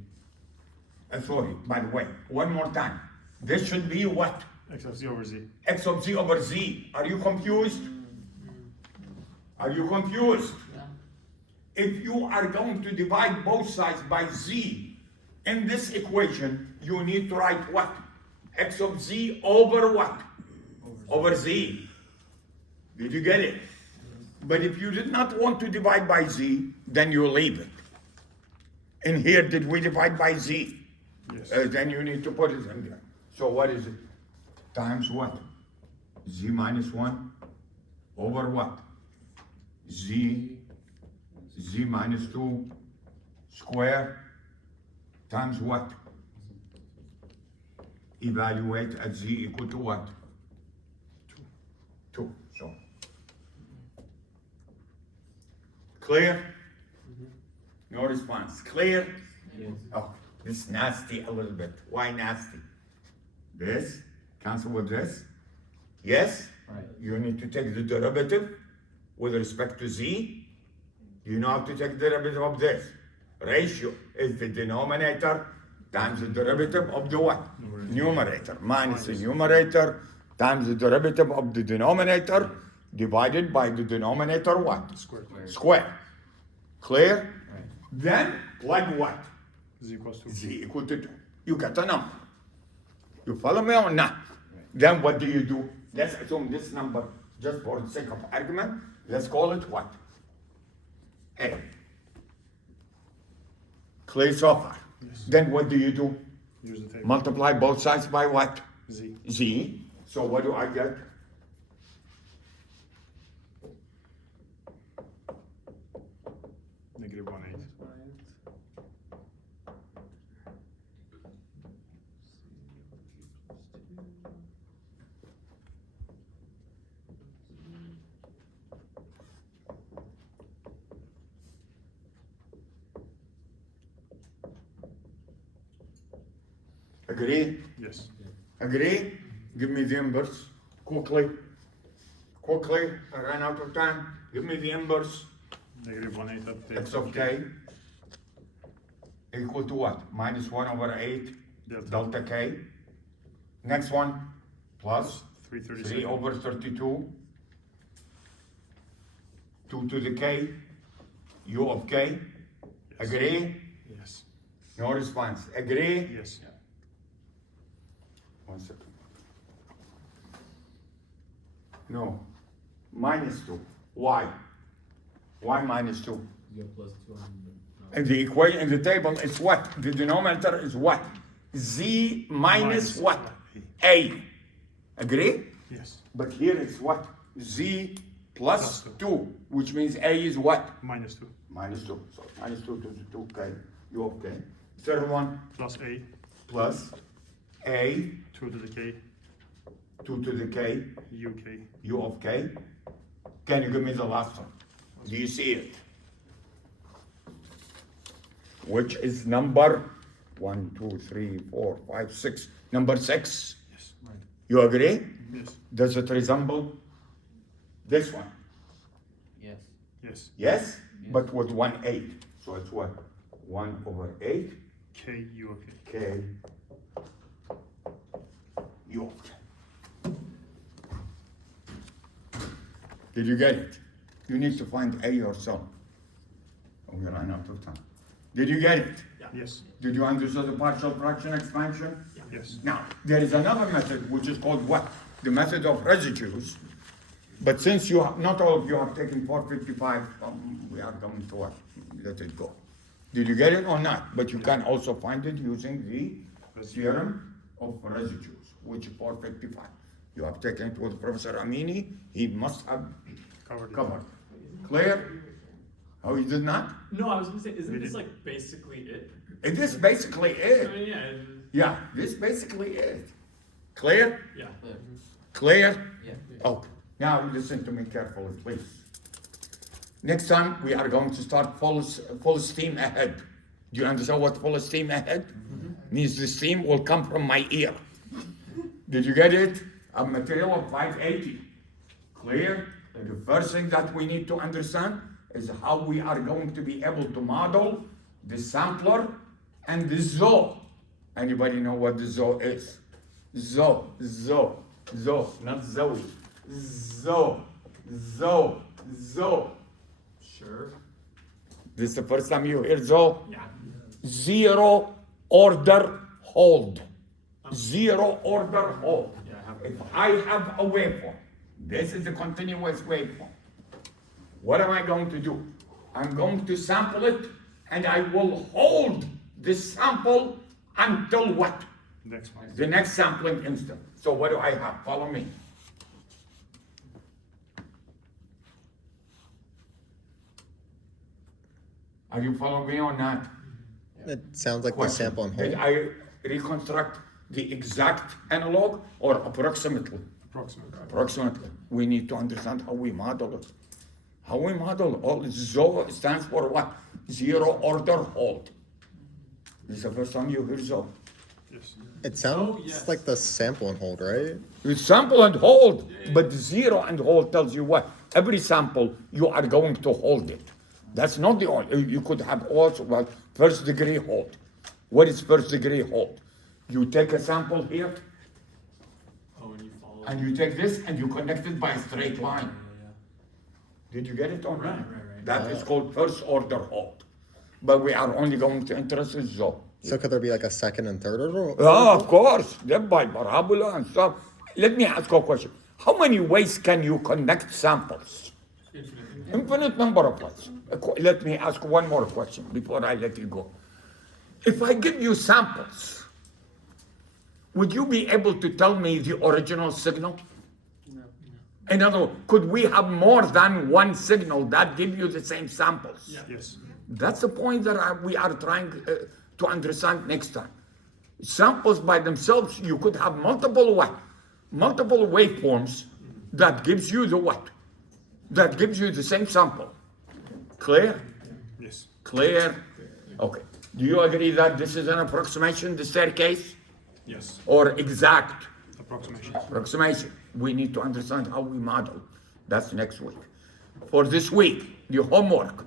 Sorry, by the way, one more time. This should be what? X of z over z. X of z over z. Are you confused? Are you confused? If you are going to divide both sides by z in this equation, you need to write what? X of z over what? Over z. Did you get it? But if you did not want to divide by z, then you leave it. In here, did we divide by z? Yes. Then you need to put it in there. So what is it? Times what? Z minus 1 over what? Z minus 2 square times what? Evaluate at z equal to what? 2. So. Clear? No response. Clear? Yes. Oh, this nasty a little bit. Why nasty? This, cancel with this. Yes? Right. You need to take the derivative with respect to z. You know how to take the derivative of this. Ratio is the denominator times the derivative of the what? Numerator. Minus the numerator times the derivative of the denominator divided by the denominator what? Squared. Square. Clear? Right. Then plug what? Z equals 2. Z equal to 2. You got a number. You follow me or not? Then what do? Let's assume this number, just for the sake of argument, let's call it what? A. Clear so far? Then what do? Use the table. Multiply both sides by what? Z. Z. So what do I get? Negative 1/8. Agree? Yes. Agree? Give me the inverse. Quickly. Quickly. I ran out of time. Give me the inverse. Negative 1/8 of the X of k equal to what? Minus 1 over 8 Delta. delta k. Next one, plus 3/32. 3 over 32. 2 to the k, u of k. Agree? Yes. No response. Agree? Yes. 1 second. No. Minus 2. Why? Why minus 2? You get plus 2 on And the equation in the table is what? The denominator is what? Z minus Minus what? A. Agree? Yes. But here it's what? Z plus Plus 2, which means A is what? Minus 2. Minus 2. So minus 2 to the 2k, u of k. Third one, Plus A. plus A, 2 to the K. 2 to the k, UK. u of k. Can you give me the last one? Do you see it? Which is number 1, 2, 3, 4, 5, 6. Number 6. Yes. Right. You agree? Yes. Does it resemble this one? Yes. Yes. Yes? But with 1/8. So it's what? 1 over 8 K U of K. k u of k. Did you get it? You need to find A yourself. Oh, we ran out of time. Did you get it? Yes. Did you understand the partial fraction expansion? Yes. Now, there is another method which is called what? The method of residues. But since you have, not all of you have taken 455, we are going to what? Let it go. Did you get it or not? But you can also find it using the theorem of residues, which is 455. You have taken it with Professor Amini, he must have Covered it. covered. Clear? Oh, he did not? No, I was gonna say, isn't We this did. like basically it? It is basically it. I mean, yeah, Yeah, this basically it. Clear? yeah. Clear? Yeah. Okay. Now listen to me carefully, please. Next time we are going to start full steam ahead. Do you understand what full steam ahead? Means the steam will come from my ear. Did you get it? A material of 580. Clear? The first thing that we need to understand is how we are going to be able to model the sampler and the zoo. Anybody know what the zoo is? Zoo, not Zoe. Zoo. Sure. This is the first time you hear zoo? Yeah. Zero order hold. Zero order hold. Yeah, I have. If I have a waveform, this is a continuous waveform. What am I going to do? I'm going to sample it and I will hold this sample until what? Next one. The next sampling instant. So what do I have? Follow me. Are you following me or not? It sounds like the Question. sample and hold. Did I reconstruct the exact analog or approximately? Approximately. Approximately. We need to understand how we model it. How we model all ZO stands for what? Zero order hold. This is the first time you hear ZO. Yes. It sounds yes. like the sample and hold, right? You sample and hold, but the zero and hold tells you what? Every sample, you are going to hold it. That's not the only, you could have also, well, first degree hold. What is first degree hold? You take a sample here, Oh, and you follow. and you take this, and you connect it by a straight line. Did you get it or not? Right. That is called first order hold. But we are only going to interest in ZO. So could there be like a second and third order? Oh, of course, then by parabola and stuff. Let me ask you a question. How many ways can you connect samples? Infinite number of ways. Let me ask one more question before I let you go. If I give you samples, would you be able to tell me the original signal? No. In other words, could we have more than one signal that give you the same samples? Yes. That's the point that we are trying to understand next time. Samples by themselves, you could have multiple what? Multiple waveforms that gives you the what? That gives you the same sample. Clear? Yes. Clear? Okay. Do you agree that this is an approximation, the staircase? Yes. Or exact Approximation. approximation? We need to understand how we model. That's next week. For this week, the homework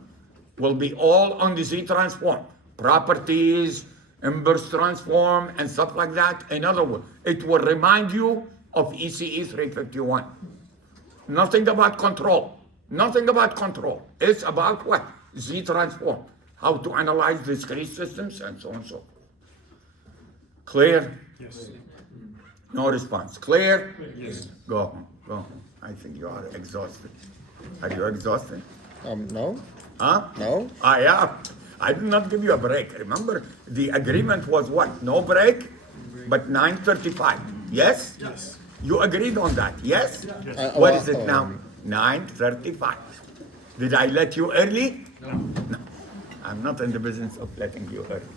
will be all on the Z transform, properties, inverse transform, and stuff like that. In other words, it will remind you of ECE 351. Nothing about control. Nothing about control. It's about what? Z transform. How to analyze discrete systems and so on and so forth. Clear? Yes. No response. Clear? Yes. Go home. Go home. I think you are exhausted. Are you exhausted? No, Huh? no. I am. I did not give you a break. Remember, the agreement was what? No break, but 9:35. Yes? Yes. You agreed on that, yes? Yes. What is it now? 9:35. Did I let you early? No. No. I'm not in the business of letting you early.